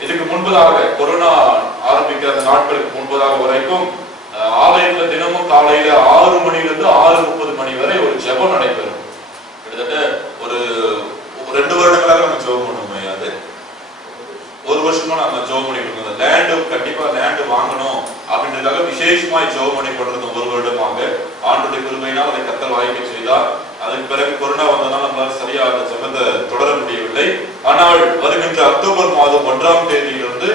இதுக்கு முன்பதாக கொரோனா ஆரம்பிக்கிற அந்த நாட்களுக்கு முன்பதாக வரைக்கும் ஆலயத்துல தினமும் காலையில 6 மணிலிருந்து 6:30 மணி வரை ஒரு ஜெபம் நடைபெறும். கிட்டத்தட்ட ஒரு 2 வருடங்களாக நம்ம ஜெபம் பண்ணுவோம். அது 1 வருஷமா நம்ம ஜெபம் பண்ணிட்டு இருக்கோம். லேண்டு கண்டிப்பா லேண்டு வாங்கணும் அப்படின்றதுக்காக விசேஷமாய் ஜெபம் பண்ணி கொண்டிருந்த 1 வருடமாக ஆண்டுடைய கிருபையினால் அதை கர்த்தர் வாய்க்க செய்தார். அதுக்கு பிறகு கொரோனா வந்ததால் நம்மளால சரியா அந்த ஜெபத்தை தொடர முடியவில்லை. ஆனால் வருகின்ற அக்டோபர் மாதம் 1ஆம் தேதியிலிருந்து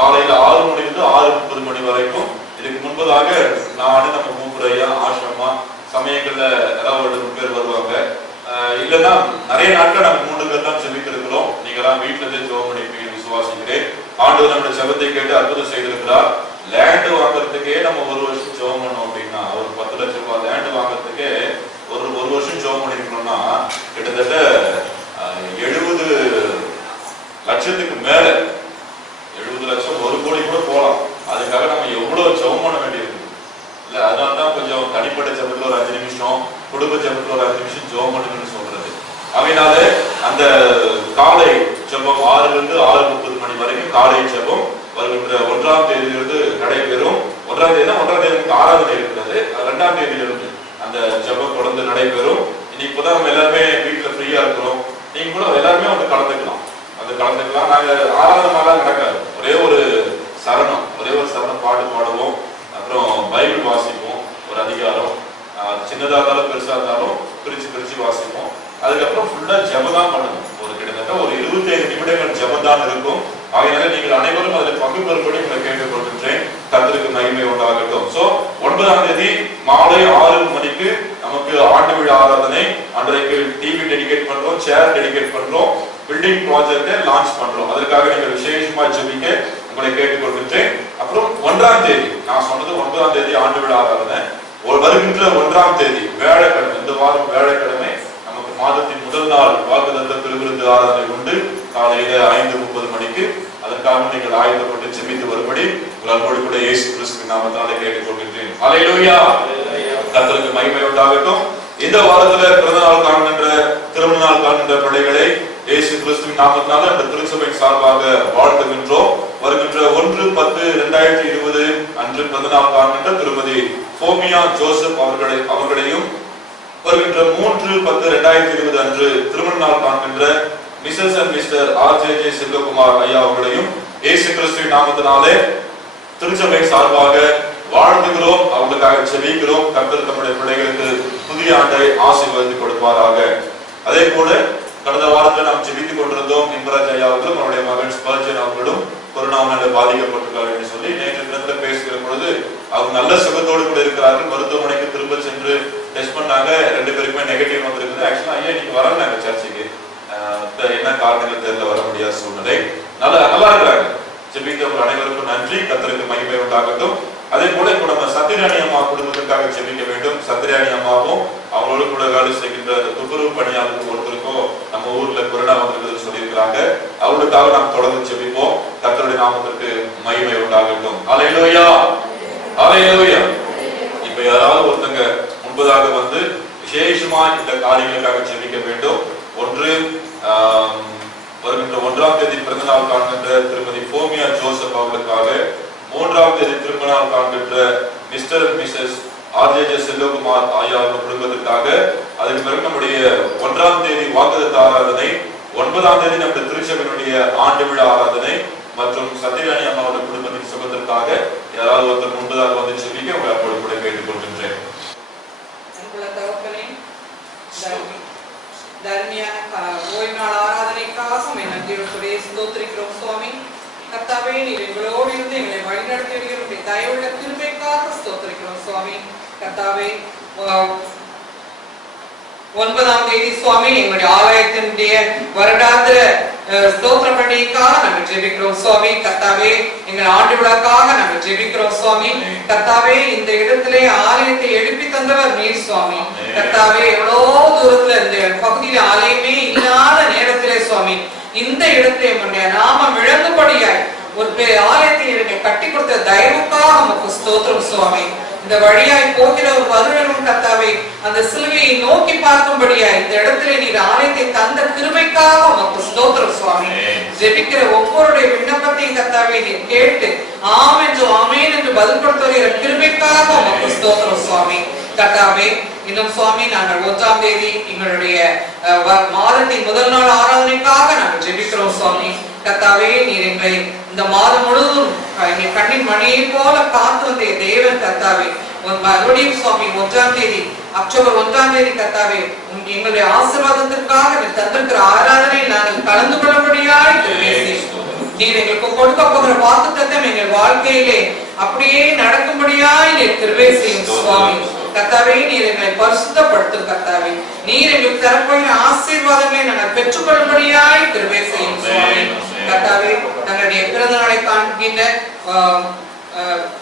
காலையில 6 மணிலிருந்து 6:30 மணி வரைக்கும் இதுக்கு முன்பதாக நான் நம்ம மூப்பரையா ஆசிரமா சமயங்கள்ல ஏதாவது 2 பேர் வருவாங்க. இல்லைன்னா நிறைய நாட்கள் நாங்கள் 3 பேர் தான் ஜெபித்திருக்கிறோம். நீங்க எல்லாம் வீட்டுல இருந்து ஜெபம் பண்ணிருப்பீங்க விசுவாசிக்கிறேன். ஆண்டவர் நம்முடைய ஜெபத்தை கேட்டு அற்புதம் செய்திருக்கிறார். லேண்டு வாங்குறதுக்கே நம்ம 1 வருஷம் ஜெபம் பண்ணோம் அப்படின்னா, ஒரு 10 லட்சம் ரூபாய் லேண்டு வாங்குறதுக்கே ஒரு வருஷம் ஜெபம் பண்ணிருக்கணும்னா கிட்டத்தட்ட 70 லட்சத்துக்கு மேல, 70 லட்சம் 1 கோடி கூட போகலாம். அதுக்காக நம்ம எவ்வளவு ஜெபம் பண்ண வேண்டியிருக்கு இல்ல. அதனால தான் கொஞ்சம் தனிப்பட்ட ஜெபத்துல ஒரு 5 நிமிஷம், குடும்ப ஜெபத்துல ஒரு 5 நிமிஷம் ஜெபம் பண்ணுங்கன்னு சொல்றது. அதனால அந்த காலை ஜெபம் 6லிருந்து 6:30 மணி வரைக்கும் காலை ஜெபம் வருகின்ற 1ஆம் தேதியிலிருந்து நடைபெறும். 1ஆம் தேதி நமக்கு ஆராதனை இருக்கிறது. 2ஆம் தேதியிலிருந்து அந்த ஜெபம் தொடர்ந்து நடைபெறும். இப்போதான் நம்ம எல்லாருமே வீட்டுல ஃப்ரீயா இருக்கிறோம். நீங்க கூட எல்லாருமே மாலை 6 மணிக்கு நமக்கு ஆண்டு விழா ஆராதனை. அன்றைக்கு டிவி டெடிகேட் பண்றோம், சேர் டெடிகேட் பண்றோம், பில்டிங் ப்ராஜெக்டை லான்ச் பண்றோம். அதற்காக நீங்கள் விசேஷமா ஜெபிக்க உங்களை கேட்டுக்கொள்கின்றேன். அப்புறம் 1ஆம் தேதி, நான் சொன்னது 1ஆம் தேதி ஆண்டு விழா ஆராதனை. வருகின்ற 1ஆம் தேதி வியாழக்கிழமை, இந்த வாரம் வியாழக்கிழமை நமக்கு மாதத்தின் முதல் நாள் வாக்குத்தத்த திருவிருந்து ஆராதனை உண்டு. காலையில 5:30 மணிக்கு. அதற்காக நீங்கள் ஆயுதப்பட்டு ஜெபித்து வரும்படி உங்களோடு கூட இயேசு கிறிஸ்துவின் நாமத்தினாலே கேட்டுக்கொள்கின்றேன். அல்லேலூயா. கர்த்தருக்கு மகிமை உண்டாகட்டும். இந்த வாரத்துல பிறந்த நாள் காண்கின்ற, திருமண நாள் காண்கின்ற பிள்ளைகளை இயேசு கிறிஸ்துவின் நாமத்தினால அந்த திருச்சபை சார்பாக வாழ்த்துகின்றோம். வருகின்ற 1/10/2020 அன்று பிறந்த நாள் காண்கின்ற திருமதி போமியா ஜோசப் அவர்களையும், வருகின்ற 3/10/2020 அன்று திருமண நாள் காண்கின்ற Mrs and Mr RJJ Selvakumar ஐயா அவர்களையும் இயேசு கிறிஸ்துவின் நாமத்தினாலே திருச்சபை சார்பாக வாழ்த்துகிறோம். அவங்களுக்காக ஜெபிக்கிறோம். கர்த்தர் தம்முடைய பிள்ளைகளுக்கு புதிய ஆண்டை ஆசீர்வதித்து கொடுப்பாராக. அதே போல கடந்த வாரத்தில் நாம் ஜெபித்துக் கொண்டிருந்தோம். இம்ராஜ் ஐயா அவர்களும் அவருடைய மகன் ஸ்பர்ஜன் அவர்களும் கொரோனாவால் பாதிக்கப்பட்டிருக்கார்கள் என்று சொல்லி நேற்று தினத்தில் பேசுகிற பொழுது அவங்க நல்ல சுகத்தோடு கூட இருக்கிறார்கள். மருத்துவமனைக்கு திரும்ப சென்று டெஸ்ட் பண்ணாங்க. 2 பேருக்குமே நெகட்டிவ் வந்திருக்குது. ஆக்சுவலா ஐயா இன்னைக்கு வரலாங்க சர்ச்சுக்கு, என்ன காரணங்கள் தெரியல, வர முடியாத சூழ்நிலை. நல்லா இருக்கிறாங்க. ஜெபித்தவர்கள் அனைவருக்கும் நன்றி. கர்த்தருக்கு மகிமை உண்டாகட்டும். அதே போல இப்போ நம்ம சத்திராணி அம்மா குடும்பத்திற்காக ஜெபிக்க வேண்டும். சத்திராணி அம்மாவும் அவங்களோட கூட வேலை செய்கின்ற துப்புரவு பணியாளர்கள் ஒருத்தருக்கும் நம்ம ஊர்ல கொரோனா வந்திருக்குதுன்னு சொல்லியிருக்கிறாங்க. அவர்களுக்காக நாம் தொடர்ந்து ஜெபிப்போம். கர்த்தருடைய நாமத்திற்கு மகிமை உண்டாகட்டும். அல்லேலூயா, அல்லேலூயா. இப்ப யாராவது ஒருத்தங்க முன்பதாக வந்து விசேஷமா இந்த காரியங்களுக்காக ஜெபிக்க வேண்டும். ஒன்று, வருகின்ற 1ஆம் தேதி பிறந்த நாள் காண்கின்ற திருமதி போமியா ஜோசப் அவர்களுக்காக, 3ஆம் தேதி திருமண நாள் காண்கின்ற மிஸ்டர் மிஸ்ஸஸ் RJJ செல்வகுமார் ஐயா குடும்பத்திற்காக, அதற்கு பிறகு நம்முடைய 1ஆம் தேதி வாக்குத்தத்த ஆராதனை, 9ஆம் தேதி நம்முடைய திருச்சபையினுடைய ஆண்டு விழா ஆராதனை மற்றும் சத்தியராணி அம்மாவுடைய குடும்பத்தின் சுகத்திற்காக யாராவது ஒருத்தர் முன்பதாக வந்து ஜெபிக்க உங்களை அப்போது கூட கேட்டுக்கொள்கின்றேன். தர்மியான ஓய்வு நாள் ஆராதனைக்காக நன்றியோடு ஸ்தோத்திரிக்கிறோம் சுவாமி. கர்த்தாவே, நீர் எங்களோடு இருந்து எங்களை வழிநடத்தி வருகிற தயவுள்ள கிருபைக்காக ஸ்தோத்திரிக்கிறோம் சுவாமி. கர்த்தாவே, 9ஆம் தேதி சுவாமி எங்களுடைய ஆலயத்தினுடைய வருடாந்திர ஸ்தோத்திர பண்டிகைக்காக நாங்கள் ஜெபிக்கிறோம் சுவாமி. கர்த்தாவே, எங்கள் ஆண்டு விழாக்காக நாங்கள் ஜெபிக்கிறோம் சுவாமி. கர்த்தாவே, இந்த இடத்திலே ஆலயத்தை எழுப்பி தந்தவர் நீர் சுவாமி. கர்த்தாவே, எவ்வளவு தூரத்துல இந்த பகுதியில் ஆலயமே இல்லாத நேரத்திலே சுவாமி இந்த இடத்திலே உம்முடைய நாமம் விளங்கும்படியாய் ஒரு ஆலயத்தை கட்டி கொடுத்த தயவுக்காக உமக்கு ஸ்தோத்திரம் சுவாமி. இந்த வழியாய் போகிற ஒரு வருடனும் கர்த்தாவே அந்த சிலுவையை நோக்கி பார்க்கும்படியாய் இந்த இடத்திலே நீர் ஆலயத்தை தந்த கிருபைக்காக உமக்கு ஸ்தோத்திரம் சுவாமி. ஜெபிக்கிற ஒவ்வொருடைய விண்ணப்பத்தையும் கர்த்தாவே நீர் கேட்டு ஆம் என்று ஆமேன் என்று பதில் கொடுத்து வருகிற கிருபைக்காக உமக்கு ஸ்தோத்திரம் சுவாமி. கர்த்தாவே, இன்னும் சுவாமி நாங்கள் 1ஆம் தேதி எங்களுடைய மாதத்தின் முதல் நாள் ஆராதனைக்காக நாங்கள் ஜெபிக்கிறோம் சுவாமி. கர்த்தாவே, நீர் எங்களை இந்த மாதம் முழுவதும் எங்கள் கண்ணின் மணியை போல காத்து வந்த தேவன் கர்த்தாவே, மறுபடியும் சுவாமி 1ஆம் தேதி அக்டோபர் 1ஆம் தேதி கர்த்தாவே எங்களுடைய ஆசீர்வாதத்திற்காக தந்திருக்கிற ஆராதனை நாங்கள் கலந்து கொள்ளும்படியாய் நீர் எங்களுக்கு கொடுக்க போகிற வாக்குத்தத்தம் எங்கள் வாழ்க்கையிலே அப்படியே நடக்கும்படியாய் நீர் கிருபை செய்யும் சுவாமி. கர்த்தாவே, நீர் எங்களை பரிசுத்தப்படுத்தும் கர்த்தாவே. நீர் எங்களுக்கு தரப்போகிற ஆசீர்வாதங்களை நாங்கள் பெற்றுக்கொள்ளும்படியாய் கிருபை செய்யும் சுவாமி. கர்த்தாவே, தங்களுடைய பிறந்த நாளை காண்கின்ற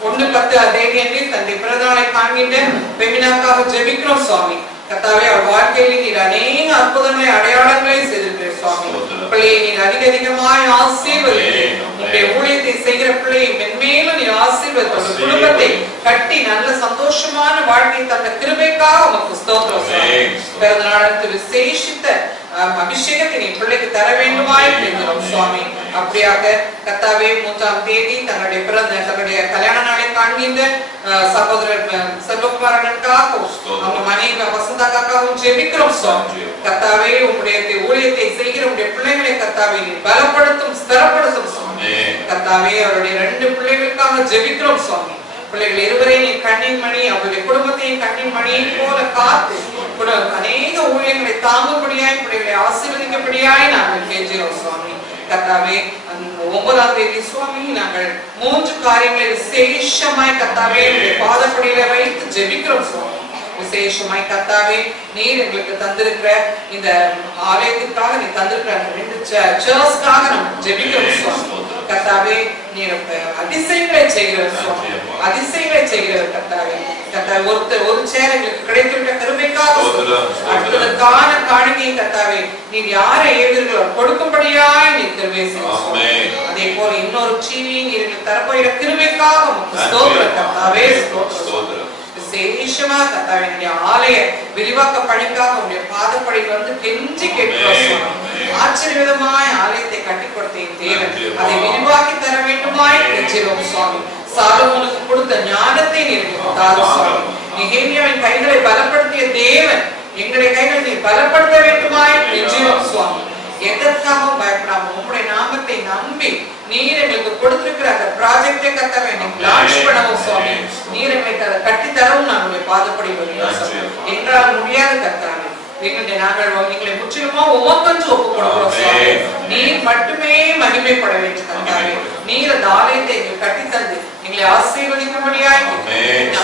1/10 தேதி அன்று தன்னுடைய பிறந்த நாளை காண்கின்ற பெமினாக்காக ஜெபிக்கிறோம் சுவாமி. கர்த்தாவே, அவர் வாழ்க்கையில் நீர் அநேக அற்புதங்களை அடையாளங்களை செய்திருக்கிற சுவாமி. பிள்ளையை நீர் அதிகமாய் ஆசீர்வதிக்கிறேன். உங்களுடைய ஊழியத்தை செய்கிற பிள்ளையை மென்மேலும் நீர் ஆசீர்வதித்து குடும்பத்தை கட்டி நல்ல சந்தோஷமான வாழ்க்கை தந்த கிருபைக்காக உமக்கு ஸ்தோத்திரம் சுவாமி. பிறந்த நாளுக்கு விசேஷித்த அபிஷேகத்தை நீ பிள்ளைக்கு தர வேண்டுமாய் கேட்கிறோம் சுவாமி. அப்படியாக கர்த்தாவே, 3ஆம் தேதி தன்னுடைய கல்யாண நாளை காண்கின்ற சகோதரர் செல்வகுமாரனுக்காக அவங்க மனைவி வசந்தாக்காகவும் ஜெபிக்கிறோம் சுவாமி. கர்த்தாவே, உங்களுடைய ஊழியத்தை செய்கிற உங்களுடைய பிள்ளைகளை கர்த்தாவே நீ பலப்படுத்தும் ஸ்திரப்படுத்தும் சுவாமி. கர்த்தாவே, அவருடைய 2 பிள்ளைகளுக்காக ஜெபிக்கிறோம் சுவாமி. பிள்ளைகள் இருவரை நீ கண்ணின் மணி, அவருடைய குடும்பத்தையும் கண்ணின் மணியை போல காத்து அநேக ஊழியர்களை தாங்கும்படியாய் பிள்ளைகளை ஆசீர்வதிக்கப்படியாய் நாங்கள் கேட்கிறோம் சுவாமி. கர்த்தாவே, 9ஆம் தேதி சுவாமி நாங்கள் 3 காரியங்களை விசேஷமாய் கர்த்தாவே பாதப்படியில வைத்து ஜெபிக்கிறோம் சுவாமி. விசேஷமாய் கர்த்தாவே நீர் எங்களுக்கு தந்திருக்கிற இந்த ஆலயத்துக்காக நீ தந்திருக்கிற அந்த 2 சர்ச்காக நம்ம ஜெபிக்கிறோம் சுவாமி. கர்த்தாவே நீர் அதிசயங்களை செய்கிறவர் சுவாமி, அதிசயங்களை செய்கிறவர் கர்த்தாவே. கர்த்தாவே ஒரு சேர் எங்களுக்கு கிடைத்துவிட்ட கிருபைக்காக அடுத்ததுக்கான காணிக்கையை கர்த்தாவே நீர் யாரை ஏவீர்களோ கொடுக்கும்படியாய் நீர் கிருபை செய்வீர். அதே போல இன்னொரு டிவி நீர் எங்களுக்கு தரப்போகிற கிருபைக்காக உமக்கு ஸ்தோத்திரம் கர்த்தாவே, ஸ்தோத்திரம். விசேஷமா கர்த்தாவே என்னுடைய ஆலய விரிவாக்க பணிக்காக உங்களுடைய பாதப்படி வந்து கெஞ்சி கேட்கிறோம். ஆச்சரியமாய் ஆலயத்தை கட்டி கொடுத்த தேவன் அதை விரிவாக்கி தர வேண்டுமாய் கெஞ்சிரோம் சுவாமி. சாலமோனுக்கு கொடுத்த ஞானத்தை நீர் தாரும் சுவாமி. நெகேமியாவின் கைகளை பலப்படுத்திய தேவன் எங்களுடைய கைகளை நீர் பலப்படுத்த வேண்டுமாய் கெஞ்சிரோம் சுவாமி. எதற்காகவும் பயப்படாம உங்களுடைய நாமத்தை நம்பி நீர் எங்களுக்கு கொடுத்திருக்கிற அந்த ப்ராஜெக்டை கர்த்தாவே நீங்க லான்ச் பண்ணவும் சுவாமி. நீர் எங்களுக்கு அதை கட்டி தரவும் நாங்களுடைய பாதப்படி வருகிறோம். எங்களால் முடியாத கர்த்தாவே எங்களை முற்றிலுமா உமக்கென்று ஒப்புக் கொடுக்கிறோம் சுவாமி. நீர் மட்டுமே மகிமைப்பட வேண்டும் கர்த்தாவே. நீர் அந்த ஆலயத்தை எங்களுக்கு கட்டி தந்து எங்களை ஆசீர்வதிக்கும்படியாய்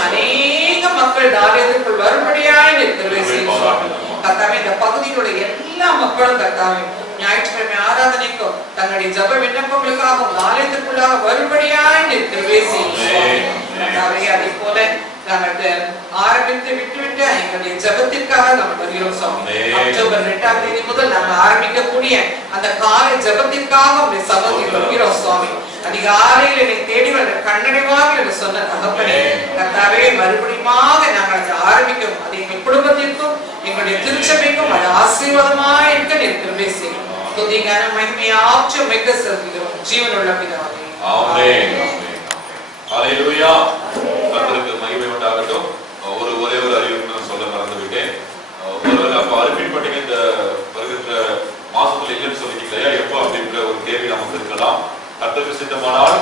அநேக மக்கள் ஆலயத்திற்குள் வரும்படியாய் கிருபை செய்யும் சுவாமி. கர்த்தாவே இந்த பகுதியில் உள்ள எல்லா மக்களும் கர்த்தாவே ஞாயிற்றுக்கிழமை ஆராதனைக்கும் தங்களுடைய ஜப விண்ணப்பங்களுக்காக ஆலயத்திற்குள்ளாக வரும்படியாய் கிருபை செய்யும் சுவாமி. கர்த்தாவே அதே போல நாங்கள் ஆரம்பித்து விட்டுவிட்டு எங்களுடைய ஜபத்திற்காக நாம் வருகிறோம் சுவாமி. அக்டோபர் 2ஆம் தேதி முதல் நாங்கள் ஆரம்பிக்கக்கூடிய அந்த காலை ஜபத்திற்காக உடைய சபத்தில் வருகிறோம் சுவாமி. அதிகாலையில் என்னை தேடி வந்த கண்ணடைவாக என்று சொன்ன தகப்பனே கர்த்தாவே மறுபடியுமாக நாங்கள் அதை ஆரம்பிக்கும். அது எங்கள் குடும்பத்திற்கும் எங்களுடைய திருச்சபைக்கும் அது ஆசீர்வாதமாய் இருக்க நீர் கிருபை செய்யும். துதிகான மகிமையாற்றும் மிக செலுத்துகிறோம் ஜீவனுள்ள பிதாவே. ஆமென். ஹல்லேலூயா. கர்த்தருக்கு மகிமை உண்டாகட்டும். ஒரே ஒரு அறிவிப்பு சொல்ல மறந்து விட்டேன். ஒருவேளை அப்ப அறிவிப்பட்டீங்க இந்த வருகின்ற மாசத்துல இல்லைன்னு சொல்லிட்டீங்களா எப்போ அப்படின்ற ஒரு கேள்வி நமக்கு இருக்கலாம். கர்த்தருக்கு சித்தமானால்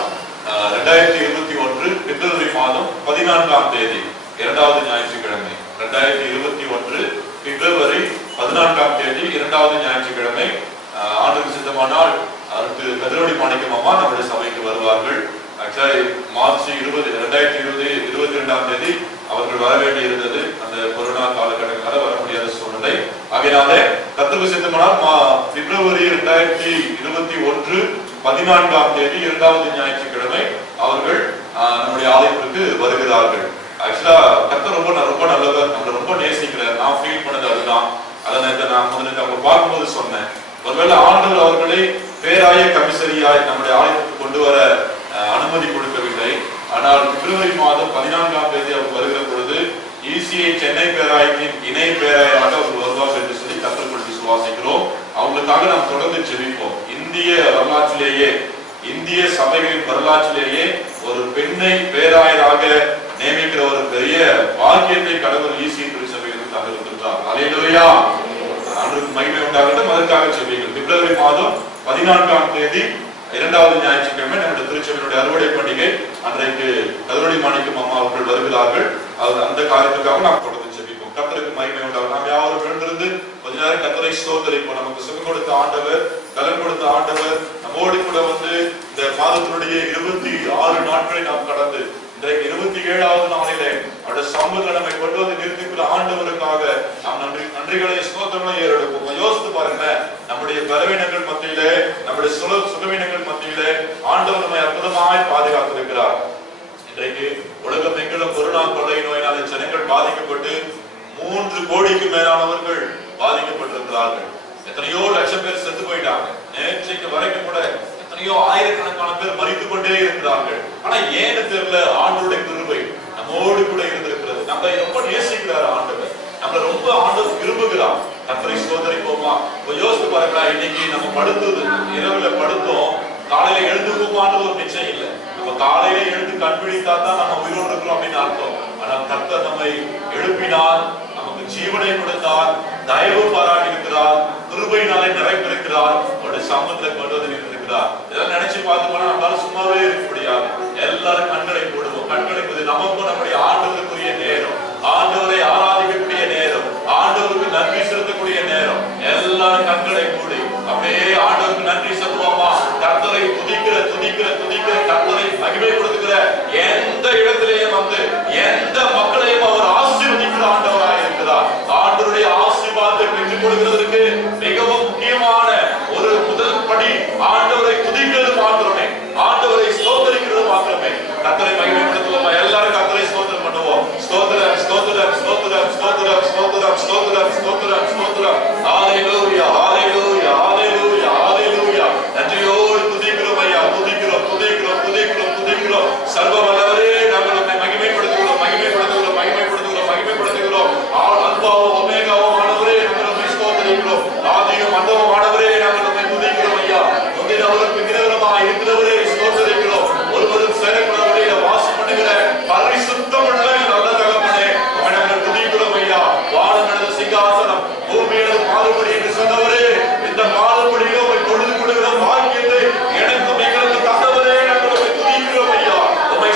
2021 பிப்ரவரி மாதம் 14ஆம் தேதி 2வது ஞாயிற்றுக்கிழமை 2021 பிப்ரவரி 14ஆம் தேதி 2வது ஞாயிற்றுக்கிழமை ஆண்டுக்கு சித்தமானால் அடுத்து கதிரவடி மாணிக்கம் அம்மா நம்முடைய சபைக்கு வருவார்கள். மார்ச் 20 2022ஆம் தேதி அவர்கள் வர வேண்டி இருந்தது. அந்த கொரோனா காலகட்டங்களால வர முடியாத சூழ்நிலை. ஆகையினாலே கர்த்தருக்கு சித்தமானால் பிப்ரவரி 2021 14ஆம் தேதி 2வது ஞாயிற்றுக்கிழமை அவர்கள் நம்முடைய ஆலயத்திற்கு வருகிறார்கள். ஆக்சுவலா கர்த்தர் ரொம்ப நல்லவர், நம்மளை ரொம்ப நேசிக்கிறார். நான் ஃபீல் பண்ணது அதுதான். அதை நான் முதல்ல அவங்க பார்க்கும்போது சொன்னேன், ஒருவேளை ஆண்டவர் அவர்களை பேராய கமிசரியாய் நம்முடைய ஆலயத்துக்கு கொண்டு வர அனுமதி கொடுக்கவில்லை. ஆனால் பிப்ரவரி மாதம் 14ஆம் தேதி அவர் வருகிற பொழுது ECI சென்னை பேராயத்தின் இணை பேராயராக அவர் வருவார் என்று சொல்லி கற்றுக்கொண்டு விசுவாசிக்கிறோம். அவங்களுக்காக நாம் தொடர்ந்து ஜெபிப்போம். இந்திய வரலாற்றிலேயே, இந்திய சபைகளின் வரலாற்றிலேயே ஒரு பெண்ணை பேராயராக நியமிக்கிற ஒரு பெரிய பாக்கியத்தை கடவுள் ECI திருச்சபைகளுக்கு தந்திருக்கின்றார். அல்லேலூயா. ஆண்டவருக்கு மகிமை உண்டாகட்டும். அதற்காக ஜெபிங்கள். பிப்ரவரி மாதம் 14ஆம் தேதி 2வது ஞாயிற்றுக்கிழமை நம்முடைய திருச்சபையினுடைய அறுவடை பண்டிகை. அன்றைக்கு கதிரவடி மாணிக்கம் அம்மா அவர்கள் வருகிறார்கள். அந்த காரியத்துக்காக நாம் தொடர்ந்து ஜெபிப்போம். கர்த்தருக்கு மகிமை உண்டாகும். நாம் யாரும் எழுந்திருந்து கொஞ்ச நேரம் கர்த்தரை ஸ்தோத்திரிப்போம். நமக்கு சுகம் கொடுத்த ஆண்டவர், பலன் கொடுத்த ஆண்டவர் நம்மோடு கூட வந்து இந்த மாதத்தினுடைய 26 நாட்களை நாம் கடந்து இன்றைக்கு 27வது நாளிலே அவருடைய சமூகத்தில் நம்மை கொண்டு வந்து நிறுத்திக்குள்ள ஆண்டவருக்காக நாம் நன்றிகளை ஸ்தோத்திரங்களை ஏறெடுப்போம். யோசித்து பாருங்க, நம்முடைய பலவீனங்கள் மத்தியிலே, நம்முடைய சுகவீனங்கள் மத்தியிலே ஆண்டவர் நம்மை அற்புதமாய் பாதுகாத்திருக்கிறார். இன்றைக்கு உலகம் எங்கிலும் கொரோனா கொள்ளை நோயினாலே ஜனங்கள் பாதிக்கப்பட்டு 3 கோடிக்கு மேலானவர்கள் பாதிக்கப்பட்டிருக்கிறார்கள். எத்தனையோ லட்சம் பேர் செத்து போயிட்டாங்க. நேற்றைக்கு வரைக்கும் கூட எத்தனையோ ஆயிரக்கணக்கான பேர் மரித்து கொண்டே இருக்கிறார்கள். ஆனா ஏன்னு தெரியல, ஆண்டவருடைய கிருபை நம்மோடு கூட இருந்திருக்கிறது. நம்மை ரொம்ப நேசிக்கிறார் ஆண்டவர், நம்மள ரொம்ப ஆண்டவர் விரும்புகிறார். கர்த்தரை ஸ்தோத்திரிப்போமா. யோசித்து பாருங்களா, இன்னைக்கு நம்ம படுத்தது இரவுல படுத்தோம், காலையில எழுந்துக்குமான்ற ஒரு நிச்சயம் இல்லை. நம்ம காலையில எழுந்து கண்பிடித்தா தான் நம்ம உயிரோடு இருக்கிறோம் அப்படின்னு அர்த்தம். ஆனால் கர்த்தர் நம்மை எழுப்பினார், நமக்கு ஜீவனை கொடுத்தார், தயவு பாராட்டி இருக்கிறார், கிருபையினாலே நிறைந்திருக்கிறார், அவருடைய சமூகத்தை கொண்டு வந்து இருக்கிறார். இதெல்லாம் நினைச்சு பார்த்து போனா நம்மளால சும்மாவே இருக்க முடியாது. எல்லாரும் கண்களை போடுவோம். கண்களுக்கு நமக்கும் நம்முடைய ஆண்டவருக்குரிய நேரம், ஆண்டவரை ஆராதிக்கக்கூடிய நேரம், ஆண்டவருக்கு நன்றி செலுத்தக்கூடிய நேரம். எல்லாரும் கண்களை மூடி அப்படியே ஆண்டவருக்கு நன்றி செலுத்துவோமா. கர்த்தரை துதிக்கிற துதிக்கிற துதிக்கிற கர்த்தரை மகிமைப்படுத்துகிற எந்த இடத்திலேயும் வந்து எந்த மக்களையும் அவர் ஆசீர்வதிக்கிற ஆண்டவராய் சர்வ வல்லவரே நாங்கள் உம்மை மகிமைப்படுத்துகிறோம் மகிமைப்படுத்துகிறோம் மகிமைப்படுத்துகிறோம் மகிமைப்படுத்துகிறோம் அல்பாவும் ஒமேகாவும் ஆனவரே நாங்கள் உம்மை ஸ்தோத்திரிக்கிறோம் ஆதியும் அந்தமும் ஆனவரே நாங்கள் உம்மை துதிக்கிறோம் ஐயா முந்தினவரும் பிந்தினவருமாய் இருக்கிறவரே ஸ்தோத்திரிக்கிறோம் ஒருவரும் சேரக்கூடாதவரே வாசம் பண்ணுகிற பரிசுத்தமுள்ள நல்ல தகப்பனே உம்மை நாங்கள் துதிக்கிறோம் ஐயா வானம் நடந்த சிங்காசனம் பூமியில மாறுபடி என்று சொன்னவரே இந்த மாறுபடியில உம்மை தொழுது கொள்கிற பாக்கியத்தை எனக்கும் எங்களுக்கு தந்தவரே நாங்கள் உம்மை துதிக்கிறோம் ஐயா உம்மை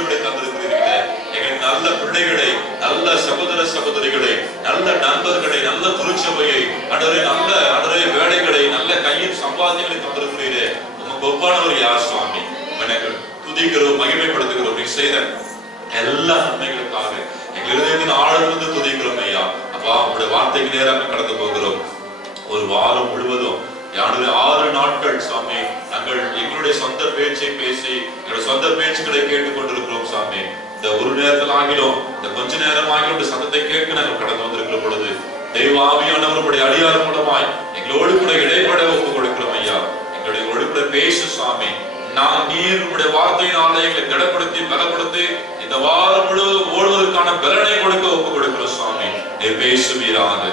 சுதந்திரங்களை தந்திருக்கிறீர்களே. எங்கள் நல்ல பிள்ளைகளை, நல்ல சகோதர சகோதரிகளை, நல்ல நண்பர்களை, நல்ல திருச்சபையை, நல்ல வேலைகளை, நல்ல கையில் சம்பாதிகளை தந்திருக்கிறீரே. உமக்கு ஒப்பானவர் யார் சுவாமி? நாங்கள் துதிக்கிறோம், மகிமைப்படுத்துகிறோம். நீ செய்த எல்லா நன்மைகளுக்காக எங்கள் இதயத்தின் ஆழத்திலிருந்து துதிக்கிறோம் ஐயா. அப்பா, உங்களுடைய வார்த்தைக்கு நேராக கடந்து போகிறோம். ஒரு வாரம் முழுவதும் 6 நாட்கள் சுவாமி நாங்கள் எங்களுடைய சொந்த பேச்சை பேசி எங்களுடைய சொந்த பேச்சுக்களை கேட்டுக் கொண்டிருக்கிறோம் சுவாமி. இந்த ஒரு நேரத்தில் ஆகிலும், இந்த கொஞ்ச நேரம் ஆகிலும் சத்தத்தை கேட்க நாங்கள் கடந்து வந்திருக்கிற பொழுது தெய்வாவியானவருடைய அடியார் மூலமாய் எங்களோடு கூட இடைப்பட ஒப்புக் கொடுக்கிறோம் ஐயா. எங்களோடு கூட பேசு சுவாமி. நீர் உடைய வார்த்தையினாலே எங்களை திடப்படுத்தி பலப்படுத்தி இந்த வாரம் முழுவதும் ஓடுவதற்கான பலனை கொடுக்க ஒப்புக் கொடுக்கிறோம் சுவாமி. நீர் பேசுவீராக.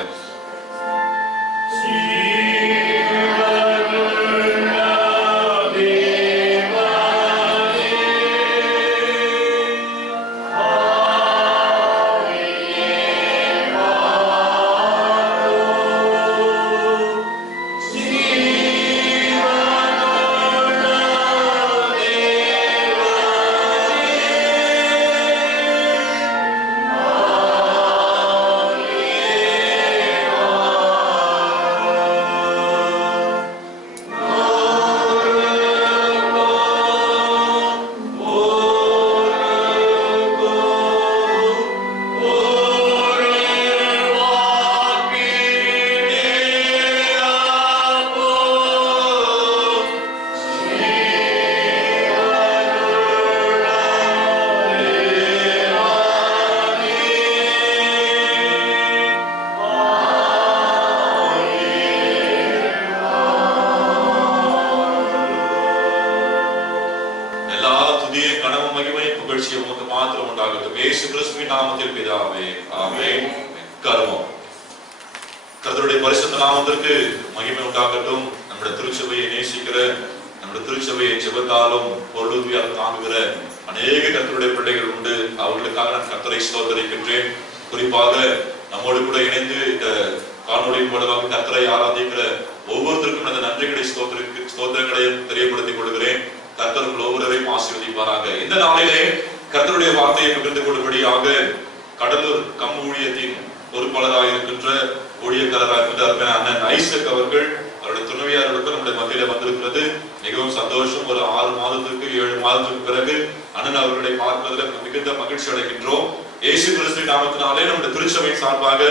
கர்த்தருடைய பரிசுத்த நாமத்திற்கு மகிமை உண்டாகட்டும். நம்முடைய திருச்சபையை நேசிக்கிற, நம்முடைய திருச்சபையை ஜெபத்தாலும் பொருளுதவியால் தாங்குகிற அநேக கர்த்தருடைய பிள்ளைகள் உண்டு. அவர்களுக்காக நான் கர்த்தரை ஸ்தோத்திரிக்கின்றேன். குறிப்பாக நம்மோடு கூட இணைந்து இந்த காணொலியின் மூலமாக கர்த்தரை ஆராதிக்கிற ஒவ்வொருத்தருக்கும் அந்த நன்றிகளை ஸ்தோத்திரங்களை தெரியப்படுத்திக் கொள்கிறேன். கர்த்தர் ஒவ்வொருவரையும் ஆசீர்வதிப்பாராக. இந்த நாளிலே கர்த்தருடைய வார்த்தையை பகிர்ந்து கொள்ளும்படியாக கடலூர் கம் ஊழியத்தின் பொறுப்பாளராக இருக்கின்ற ஊழியக்காரராக இருக்கின்ற அண்ணன் ஐசக் அவர்கள் அவருடைய துணைவியார்களுக்கு நம்முடைய மத்தியில வந்திருக்கிறது. மிகவும் சந்தோஷம். ஒரு 6 மாதத்துக்கு 7 மாதத்துக்கு பிறகு அண்ணன் அவர்களை பார்ப்பதில் மிகுந்த மகிழ்ச்சி அடைகின்றோம். இயேசு கிறிஸ்துவின் நாமத்தினாலே நம்முடைய திருச்சபை சார்பாக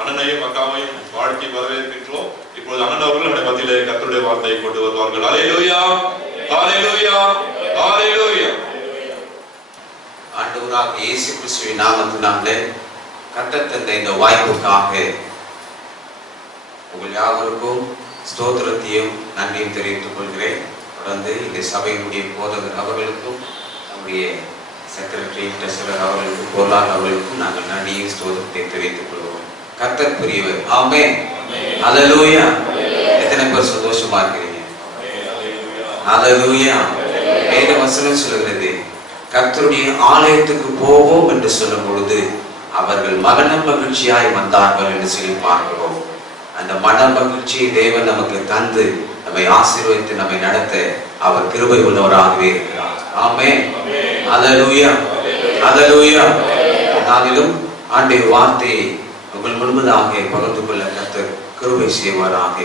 அண்ணனையும் அக்காவையும் வாழ்த்தி வரவேற்கின்றோம். இப்பொழுது அண்ணன் அவர்கள் நம்முடைய மத்தியிலே கர்த்தருடைய வார்த்தையை கொண்டு வருவார்கள். அல்லேலூயா, அல்லேலூயா, அல்லேலூயா. ஆண்டவராக இயேசு கிறிஸ்துவின் நாமத்தினாலே கர்த்தர் தந்த இந்த வாய்ப்புக்காக உங்கள் யாவருக்கும் ஸ்தோத்திரத்தையும் நன்றியும் தெரிவித்துக் கொள்கிறேன். தொடர்ந்து இந்த சபையினுடைய போதகர் அவர்களுக்கும், நம்முடைய செக்ரட்டரி ட்ரெஸரர் அவர்களுக்கும், பொருளாளர் அவர்களுக்கும் நாங்கள் நன்றியும் ஸ்தோத்திரத்தை தெரிவித்துக் கொள்வோம். கர்த்தர் புரியவர். ஆமென், அல்லேலூயா. எத்தனை பேர் சந்தோஷமா இருக்கிறீங்க? அல்லேலூயா. வேத வசனம் சொல்கிறது, கர்த்தருடைய ஆலயத்துக்கு போவோம் என்று சொல்லும் பொழுது அவர்கள் மன மகிழ்ச்சியாய் வந்தார்கள் என்று சொல்லி பார்க்கிறோம். அந்த மன மகிழ்ச்சியை தேவன் நமக்கு தந்து நம்மை ஆசீர்வதித்து நம்மை நடத்த அவர் கிருபை உள்ளவராகவே இருக்கிறார். ஆமென், அல்லேலூயா, அல்லேலூயா. நாளிலும் ஆண்டவருடைய வார்த்தையை உங்கள் முழுவதாக பகிர்ந்து கொள்ள கர்த்தர் கிருபை செய்வாராக.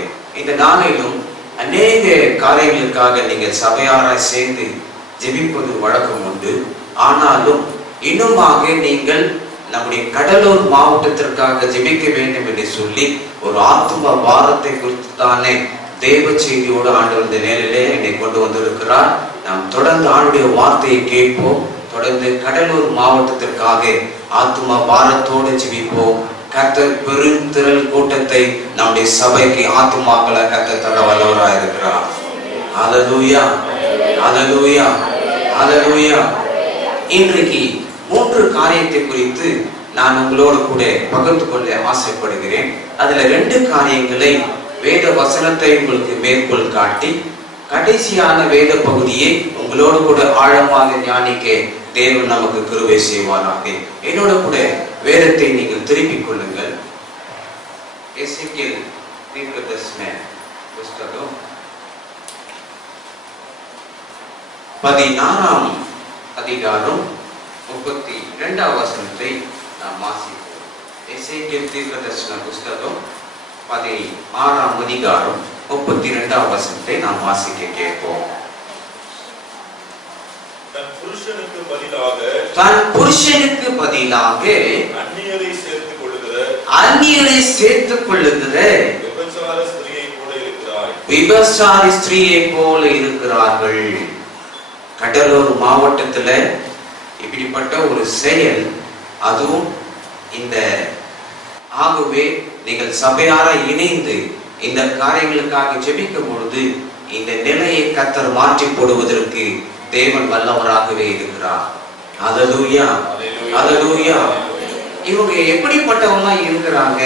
இந்த நாளிலும் அநேக காரியங்களுக்காக நீங்கள் சபையாராய் சேர்ந்து ஜெபிப்பது வழக்கம் உண்டு. ஆனாலும் இன்னுமாக நீங்கள் நம்முடைய கடலூர் மாவட்டத்திற்காக ஜெபிக்க வேண்டும் என்று சொல்லி ஒரு ஆத்தும பாரத்தை குறித்து தானே தேவ செய்தியோடு ஆண்டவர் இந்த நேரிலே என்னை கொண்டு வந்திருக்கிறார். நாம் தொடர்ந்து ஆண்டுடைய வார்த்தையை கேட்போம். தொடர்ந்து கடலூர் மாவட்டத்திற்காக ஆத்தும பாரத்தோடு ஜெபிப்போம். கர்த்தர் பெருந்திரள் கூட்டத்தை நம்முடைய சபைக்கு ஆத்துமாக்களை கர்த்தர் தர வல்லவராக இருக்கிறார். அல்லேலூயா, அல்லேலூயா, அல்லேலூயா. இன்றைக்கு 3 காரியத்தை குறித்து நான் உங்களோடு கூட பகிர்ந்து கொள்ள ஆசைப்படுகிறேன். அதுல 2 காரியங்களை வேத வசனத்தை உங்களுக்கு மேற்கோள் காட்டி கடைசியான வேத பகுதியை உங்களோடு கூட ஆழமாக தியானிக்க தேவன் நமக்கு கிருபை செய்வாராக. என்னோட கூட வேதத்தை நீங்கள் திருப்பிக் கொள்ளுங்கள். எசேக்கியேல் தீர்க்கதரிசன புஸ்தகம் 16ஆம் அதிகாரம் 32வது வசனத்தை நாம் வாசிப்போம். எசேக்கியேல் தீர்க்கதரிசன புஸ்தகம் 16ஆம் அதிகாரம் 32வது வசனத்தை நாம் வாசிக்க கேட்போம். தன் புருஷனுக்கு பதிலாக அந்நியரை சேர்த்துக் கொள்ளுகிற விபச்சாரி ஸ்திரீயை போல இருக்கிறார்கள். கடலூர் மாவட்டத்துல இப்படிப்பட்ட ஒரு செயல், அதுவும் இந்த ஆகவே நீங்கள் சபையார இணைந்து இந்த காரியங்களுக்காக ஜெபிக்கும் பொழுது இந்த நிலையை கர்த்தர் மாற்றி போடுவதற்கு தேவன் வல்லவராகவே இருக்கிறார். அல்லேலூயா, அல்லேலூயா. இவங்க எப்படிப்பட்டவங்க இருக்கிறாங்க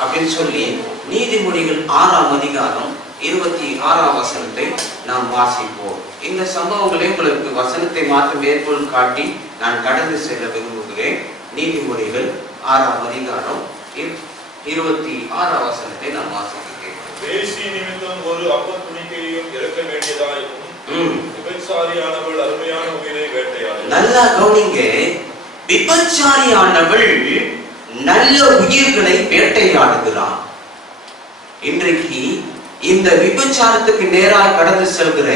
அப்படின்னு சொல்லி நீதிமொழிகள் 6ஆம் அதிகாரம் 26ஆம் வசனத்தை நாம் வாசிப்போம். இந்த சம்பவங்களை உங்களுக்கு வசனத்தை மாற்றம் மேற்கோள் காட்டி நான் கடந்து செல்ல விரும்புகிறேன். நீதிமொழிகள் 6ஆம் அதிகாரம் 26ஆம் வசனத்தை நாம் வாசிக்கிறேன். வேசி நிமித்தம் ஒரு அப்பத் துணிக்கையும் இறக்க வேண்டியதாயும் விபச்சாரியானவள் அருமையான உயிரை வேட்டையாடு. நல்லா கவனிங்க, விபச்சாரியானவள் நல்ல உயிர்களை வேட்டையாடுகிறான். இன்றைக்கு இந்த விபச்சாரத்துக்கு நேராக கடந்து செல்கிற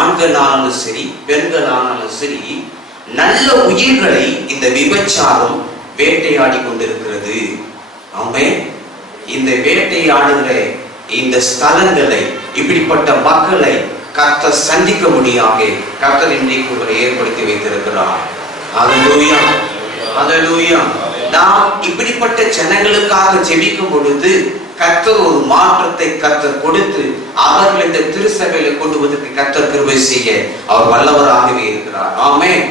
ஆண்களானாலும் சரி பெண்களானாலும் சரி நல்ல உயிர்களை இந்த விபச்சாரம் வேட்டையாடி கொண்டிருக்கிறது. ஆமென். இந்த வேட்டையாடுகிற இந்த ஸ்தலங்களை, இப்படிப்பட்ட மக்களை கர்த்தர் சந்திக்க முடியாம கர்த்தர் இன்றைக்கு உங்களை ஏற்படுத்தி வைத்திருக்கிறார். அல்லேலூயா, அல்லேலூயா. நாம் இப்படிப்பட்ட ஜனங்களுக்காக ஜெபிக்கும் பொழுது கர்த்தர் ஒரு மாற்றத்தை கர்த்தர் கொடுத்து அவர்கள் இந்த திருச்சபையில கொண்டு வந்ததற்கு கர்த்தர் கிருபை செய்ய அவர் வல்லவராகவே இருக்கிறார். ஆமென்.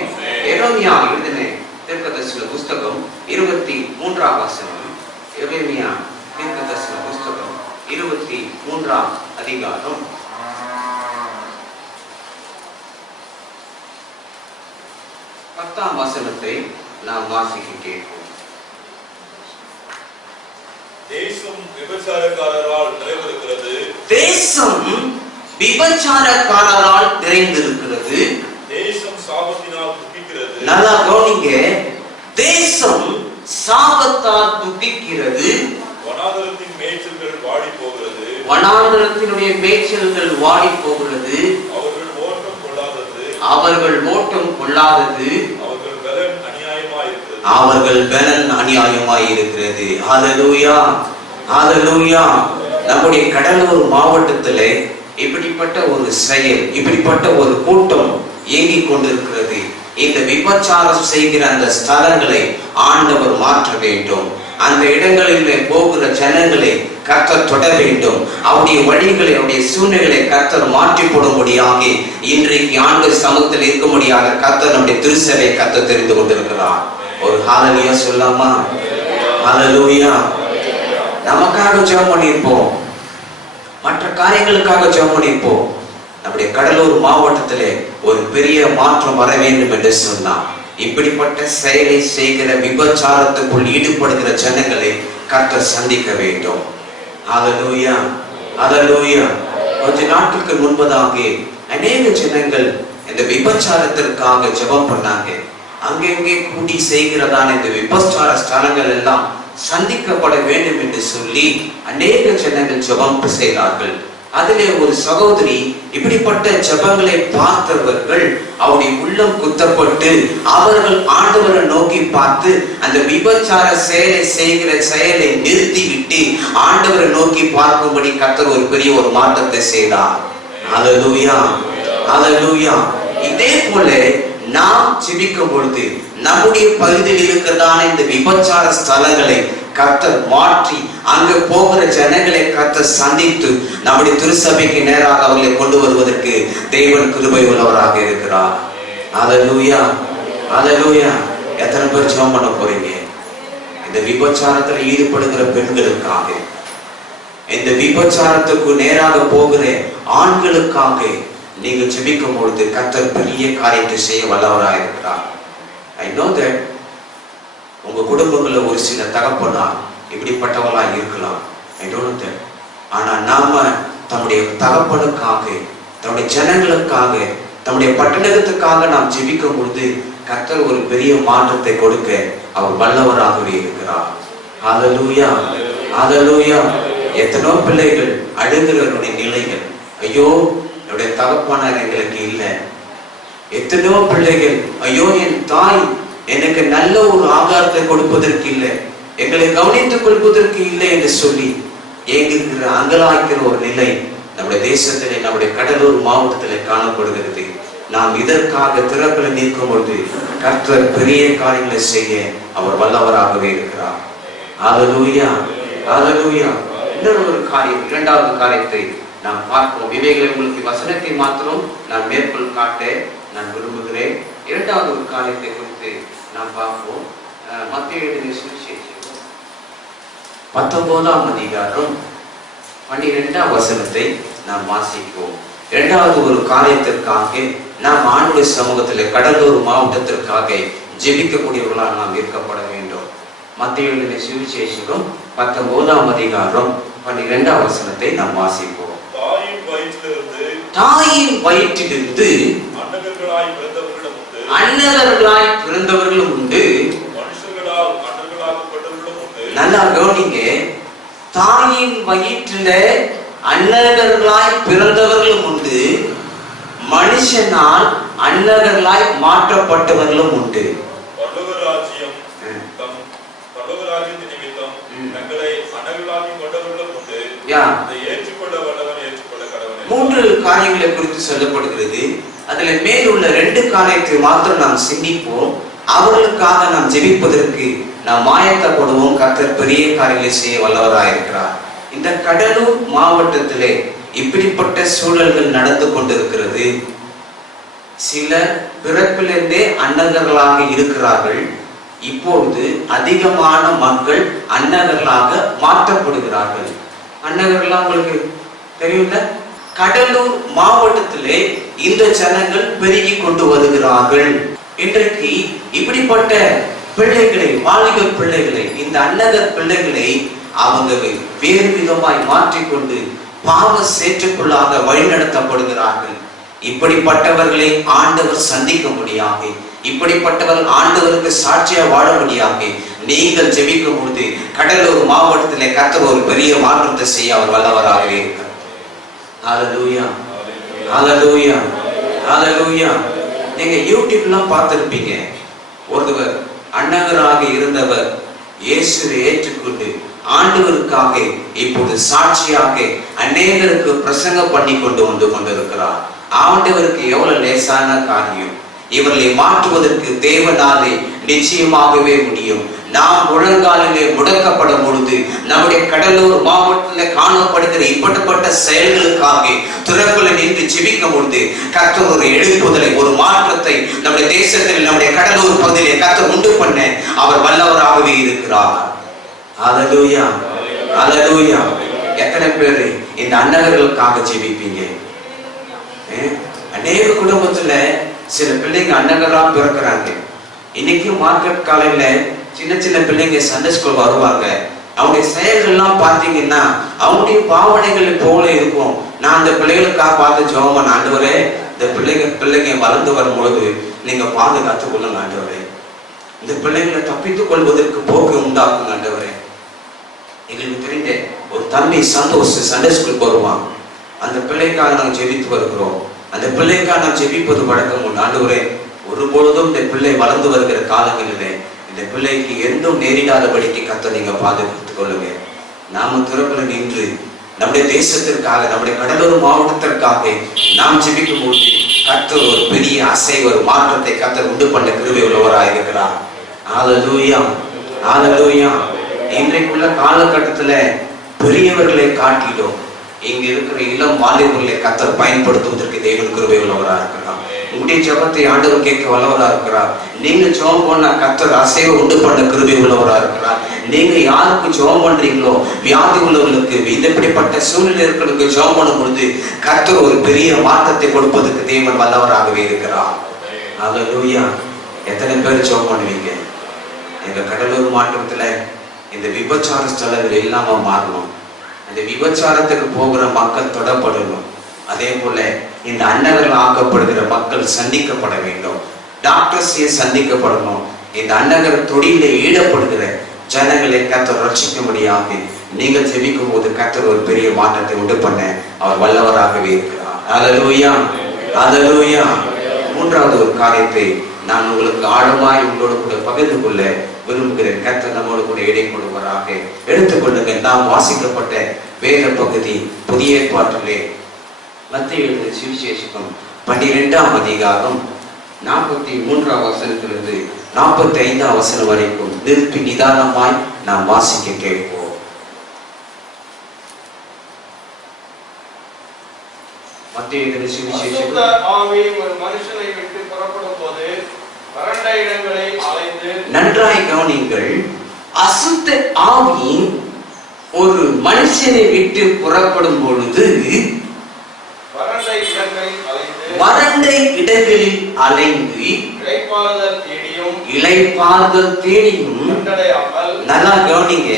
எரேமியா எழுதின தீர்க்கதரிசன புஸ்தகம் 23ஆம் வசனம். எரேமியா தீர்க்கதரிசன புஸ்தகம் 23ஆம் அதிகாரம் 10ஆம் வசனத்தை நாம் வாசிக்க கேட்போம். தேசம் விபச்சாரக்காரரால் நிறைந்திருக்கிறது. தேசம் விபச்சாரக்காரரால் நிறைந்திருக்கிறது. தேசம் சாபத்தினால் துக்கிக்கிறது. நல்லா கவனிங்க, தேசம் சாபத்தால் துக்கிக்கிறது. வனாந்தரத்தின் மேய்ச்சல்கள் வாடி போகிறது. வனாந்தரத்தினுடைய மேய்ச்சல்கள் வாடி போகிறது. அவர்கள் ஓட்டம் கொள்ளாதது. அவர்கள் ஓட்டம் கொள்ளாதது. அவர்கள் பலன் அநியாயமாய் இருக்கிறது. அவர்கள் பலன் அநியாயமாய் இருக்கிறது. ஹல்லேலூயா, ஹல்லேலூயா. நம்முடைய கடலூர் மாவட்டத்திலே இப்படிப்பட்ட ஒரு செயல், இப்படிப்பட்ட ஒரு கூட்டம் இயங்கிக் கொண்டிருக்கிறது. இந்த விபச்சாரம் செய்கிற அந்த ஸ்தலங்களை ஆண்டவர் மாற்ற வேண்டும். அந்த இடங்களிலே போகிற ஜனங்களை கர்த்தர் தொட வேண்டும். அவருடைய வழிகளை, அவருடைய சூழ்நிலைகளை கர்த்தர் மாற்றி போடும்படியாக இன்றைக்கு ஆண்டு சமூகத்தில் இருக்க முடியாத கர்த்தர் நம்முடைய திருச்சபை கர்த்தர் தெரிந்து கொண்டிருக்கிறார். ஒரு ஹல்லேலூயா சொல்லாமா? ஹல்லேலூயா. நமக்காக ஜெபம் பண்ணியிருப்போம், மற்ற காரியங்களுக்காக ஜெபம் பண்ணியிருப்போம். நம்முடைய கடலூர் மாவட்டத்திலே ஒரு பெரிய மாற்றம் வர வேண்டும் என்று சொன்னார். இப்படிப்பட்ட செயலை செய்கிற விபச்சாரத்துக்குள் ஈடுபடுகிற ஜனங்களை கர்த்தர் சந்திக்க வேண்டும். ஹல்லேலூயா, ஹல்லேலூயா. கொஞ்ச நாட்களுக்கு முன்பதாக அநேக ஜனங்கள் இந்த விபச்சாரத்திற்காக ஜெபம் பண்ணாங்க. அங்கங்கே கூடி செய்கிறதான இந்த விபச்சார ஸ்தலங்கள் எல்லாம் சந்திக்கப்பட வேண்டும் என்று சொல்லி அநேக ஜனங்கள் ஜெபம் செய்தார்கள். அதிலே ஒரு சகோதரி இப்படிப்பட்ட ஜெபங்களை பார்த்தவர்கள் அவருடைய உள்ளம் குத்தப்பட்டு அவர்கள் ஆண்டவரை நோக்கி பார்த்து அந்த விபச்சார செயலை செய்கிற செயலை நிறுத்திவிட்டு ஆண்டவரை நோக்கி பார்க்கும்படி கர்த்தர் ஒரு பெரிய ஒரு மாற்றத்தை செய்தார். ஹல்லேலூயா, ஹல்லேலூயா. இதே போல நாம் ஜெபிக்கும் பொழுது நம்முடைய பகுதியில் இருக்கிறதான இந்த விபச்சார ஸ்தலங்களை கர்த்தர் மாற்றி அங்க போகிற ஜனங்களை கர்த்தர் சந்தித்து நம்முடைய திருச்சபைக்கு நேராக அவர்களை கொண்டு வருவதற்கு தேவன் கிருபை உள்ளவராக இருக்கிறார். ஹல்லேலூயா, ஹல்லேலூயா. எத்தனை பேர் ஜெபம் பண்ண போறீங்க? இந்த விபச்சாரத்தில் ஈடுபடுகிற பெண்களுக்காக, இந்த விபச்சாரத்துக்கு நேராக போகிற ஆண்களுக்காக நீங்க ஜெபிக்கும் பொழுது கர்த்தர் பெரிய காரியத்தை செய்ய வல்லவராக இருக்கிறார். I know that உங்க குடும்பங்கள்ல ஒரு சில தகப்பனா இப்படிப்பட்டவங்களா இருக்கலாம். I don't know that. ஆனா நாம தம்முடைய தகப்பனுக்காக, தம்முடைய ஜனங்களுக்காக, தம்முடைய பட்டணத்துக்காக நாம் ஜெபிக்கும் பொழுது கர்த்தர் ஒரு பெரிய மாற்றத்தை கொடுக்க அவர் வல்லவராகவே இருக்கிறார். ஹல்லேலூயா, ஹல்லேலூயா. எத்தனோ பிள்ளைகள் அழுகிறவருடைய நிலைகள், ஐயோ என்னுடைய தகப்பனார் எங்களுக்கு இல்லை. எத்தனையோ பிள்ளைகள், ஐயோ என் தாய் எனக்கு நல்ல ஒரு ஆகாரத்தை கொடுப்பதற்கு இல்லை, எங்களை கவனித்துக் கொள்வதற்கு இல்லை என்று சொல்லி ஏங்குகிற அங்கலாய்க்கிற ஒரு நிலை நம்முடைய தேசத்திலே, நம்முடைய கடலூர் மாவட்டத்திலே காணப்படுகிறது. நாம் இதற்காக திறப்பில் நிற்கும் பொழுது கர்த்தர் பெரிய காரியங்களை செய்ய அவர் வல்லவராகவே இருக்கிறார். ஹல்லேலூயா, ஹல்லேலூயா. இன்னொரு ஒரு காரியம், இரண்டாவது காரியத்தை நாம் பார்ப்போம். இவைகளை உங்களுக்கு வசனத்தை மாத்திரம் நான் மேற்கொள் காட்ட நான் விரும்புகிறேன். இரண்டாவது ஒரு காரியத்தை குறித்து நாம் பார்ப்போம். மத்தேயு எழுதிய சுவிசேஷம் 19ஆம் அதிகாரம் 12ஆம் வசனத்தை நாம் வாசிப்போம். இரண்டாவது ஒரு காரியத்திற்காக நாம் ஆண்டுடைய சமூகத்தில் கடலூர் மாவட்டத்திற்காக ஜெபிக்கக்கூடியவர்களால் நாம் ஈர்க்கப்பட வேண்டும். மத்தேயு எழுதிய சுவிசேஷம் 19ஆம் அதிகாரம் 12ஆம் வசனத்தை நாம் வாசிப்போம். தாயின் வயிற்றிலிருந்து அன்னகர்களாய் பிறந்தவர்களும் உண்டு, நல்லா கவனிங்க. தாயின் வயிற்றில அன்னகர்களாய் பிறந்தவர்களும் உண்டு, மனுஷனால் அன்னகர்களாய் மாற்றப்பட்டவர்களும் உண்டு. மூன்று காரியங்களை குறித்து சொல்லப்படுகிறது. அதுல மேலுள்ள 2 காரியத்தை மாத்திரம் நாம் சிந்திப்போம். அவர்களுக்காக நாம் ஜெபிப்பதற்கு நாம் ஆயத்தப்படுவோம். கர்த்தர் பெரிய காரியங்களை செய்ய வல்லவராயிருக்கிறார். இந்த கடலூர் மாவட்டத்திலே இப்படிப்பட்ட சூழல்கள் நடந்து கொண்டிருக்கிறது. சிலர் பிறப்பிலிருந்தே அன்னகர்களாக இருக்கிறார்கள். இப்பொழுது அதிகமான மக்கள் அன்னகர்களாக மாற்றப்படுகிறார்கள். அன்னகர்களா உங்களுக்கு தெரியும்ல? கடலூர் மாவட்டத்திலே இந்த ஜனங்கள் பெருகி கொண்டு வருகிறார்கள். இன்றைக்கு இப்படிப்பட்ட பிள்ளைகளை, வாலிப பிள்ளைகளை, இந்த அன்னகர் பிள்ளைகளை அவங்க வேறு விதமாய் மாற்றிக்கொண்டு பாவ சேற்றுக்குள்ளாக வழிநடத்தப்படுகிறார்கள். இப்படிப்பட்டவர்களை ஆண்டவர் சந்திக்க முடியாக, இப்படிப்பட்டவர்கள் ஆண்டவருக்கு சாட்சியா வாழபடியாக நீங்கள் ஜெபிக்கும் பொழுது கடலூர் மாவட்டத்திலே கர்த்தர் ஒரு பெரிய மாற்றத்தை செய்ய அவர் வல்லவராகவே இருக்கிறார். ஹல்லேலூயா, ஹல்லேலூயா, ஹல்லேலூயா. நீங்க யூடியூப்லாம் பார்த்திருப்பீங்க. ஒருவர் அன்னகராக இருந்தவர் இயேசுவை ஏற்றுக்கொண்டு ஆண்டவருக்காக இப்போது சாட்சியாக அநேகருக்கு பிரசங்கம் பண்ணி கொண்டு வந்து கொண்டிருக்கிறார். ஆண்டவருக்கு எவ்வளவு லேசான காரியம். இவர்களை மாற்றுவதற்கு தேவனாலே நிச்சயமாகவே முடியும். நாம் முழங்காலிலே முடக்கப்படும் பொழுது நம்முடைய கடலூர் மாவட்டத்தில் காணப்படுகிற இப்படிப்பட்ட செயல்களுக்காக திறப்புல நின்று ஜெபிக்கும் பொழுது கர்த்தர் ஒரு எழுப்புதலை, ஒரு மாற்றத்தை நம்முடைய தேசத்தில், நம்முடைய கடலூர் பகுதியிலே கர்த்தர் உண்டு பண்ண அவர் வல்லவராகவே இருக்கிறார். ஹல்லேலூயா, ஹல்லேலூயா. எத்தனை பேர் இந்த அன்னகர்களுக்காக ஜெபிப்பீங்க? அநேக குடும்பத்துல சில பிள்ளைங்க அன்னகரா பிறக்கிறாங்க. இன்னைக்கு மார்க்கெட் காலையில சின்ன சின்ன பிள்ளைங்க சண்டே ஸ்கூல் வருவாங்க. அவங்களுடைய செயல்கள்லாம் பார்த்தீங்கன்னா அவங்களுடைய பாவனைகள் போல இருக்கும். நான் அந்த பிள்ளைகளுக்காக பார்த்து ஜெபம், ஆண்டவரே இந்த பிள்ளைங்க வளர்ந்து வரும்பொழுது நீங்க பாதுகாத்துக் கொள்ளுங்க ஆண்டவரே. இந்த பிள்ளைகளை தப்பித்துக் கொள்வதற்கு போக்கு உண்டாக்குங்க ஆண்டவரே. எங்களுக்கு தெரிந்த ஒரு தம்பி சந்தோஷ் சண்டே ஸ்கூல் வருவான். அந்த பிள்ளைக்காக நாங்கள் ஜெபித்து வருகிறோம். அந்த பிள்ளைக்காக நான் ஜெபிப்பது வழக்கம் உண்டு. ஆண்டவரே ஒருபொழுதும் இந்த பிள்ளை வளர்ந்து வருகிற காலங்களிலே இந்த பிள்ளைக்கு எதுவும் நேரிடாதபடிக்கு கர்த்தர் நீங்க பாதுகாத்துக் கொள்ளுங்க. நாம திறப்புல நின்று நம்முடைய தேசத்திற்காக, நம்முடைய கடலூர் மாவட்டத்திற்காக நாம் ஜெபிக்கும் போது கர்த்தர் ஒரு பெரிய அசைவு, ஒரு மாற்றத்தை கர்த்தர் உண்டு பண்ண கிருபை உள்ளவராக இருக்கிறார். ஹல்லேலூயா, ஹல்லேலூயா. இன்றைக்குள்ள காலகட்டத்துல பெரியவர்களை காட்டிலும் இங்க இருக்கிற இளம் வாலிபர்களை கர்த்தர் பயன்படுத்துவதற்கு தேவன் கிருபை உள்ளவராக இருக்கிறார். உங்களுடைய ஜெபத்தை ஆண்டவர் கேட்க வல்லவராக இருக்கிறார். நீங்க ஜெபம் பண்ண கர்த்தர் அசைவை உண்டு பண்ண கிருபை உள்ளவராக இருக்கிறார். நீங்க யாருக்கு ஜெபம் பண்றீங்களோ, வியாதி உள்ளவர்களுக்கு, இப்படிப்பட்ட சூழ்நிலை இருக்கிறவங்களுக்கு ஜெபம் பண்ணும் பொழுது கர்த்தர் ஒரு பெரிய மாற்றத்தை கொடுப்பதற்கு தேவன் வல்லவராகவே இருக்கிறார். ஹல்லேலூயா. எத்தனை பேர் ஜெபம் பண்ணுவீங்க? எங்க கடலூர் மாவட்டத்துல இந்த விபச்சார ஸ்தலங்கள் இல்லாம மாறணும். அந்த விபச்சாரத்துக்கு போகிற மக்கள் தொடப்படணும். அதே போல இந்த அன்னகர்கள் ஆக்கப்படுகிற மக்கள் சந்திக்கப்பட வேண்டும். டாக்டர்ஸையே சந்திக்கப்படணும். இந்த அன்னகர தொழிலே ஈடுபடுகிற ஜனங்களை கர்த்தர் ரட்சிக்கும்படியாக நீங்கள் ஜெபிக்கும் போது கர்த்தர் ஒரு பெரிய மாற்றத்தை உண்டு பண்ண அவர் வல்லவராகவே இருக்கிறார். அல்லேலூயா, அல்லேலூயா. மூன்றாவது ஒரு காரியத்தை நான் உங்களுக்கு ஆழமாய் உங்களோடு கூட பகிர்ந்து கொள்ள விரும்புகிறேன். கர்த்தர் நம்மோடு கூட இடை கொடுவராக. எடுத்துக்கொள்ளுங்கள். நாம் வாசிக்கப்பட்ட வேத பகுதி புதிய ஏற்பாட்டிலே மத்தேயு எழுதின சுவிசேஷம் 12ஆம் அதிகாரம் 43ஆம் வசனத்திலிருந்து 45ஆம் வசனம் வரைக்கும் நிறுத்தி நிதானமாய் நாம் வாசிக்க கேட்போம். மத்தேயு எழுதின சுவிசேஷம் ஆவி ஒரு மனுஷனை விட்டு புறப்படும் போது வறண்ட இடங்களை அலைந்து. நன்றாய் கவனிங்கள். அசுத்த ஆவி ஒரு மனுஷனை விட்டு புறப்படும் பொழுது வறண்ட இடங்களில் அலைந்து இளைப்பாறுதல் தேடியும். நல்லா கவனிங்க.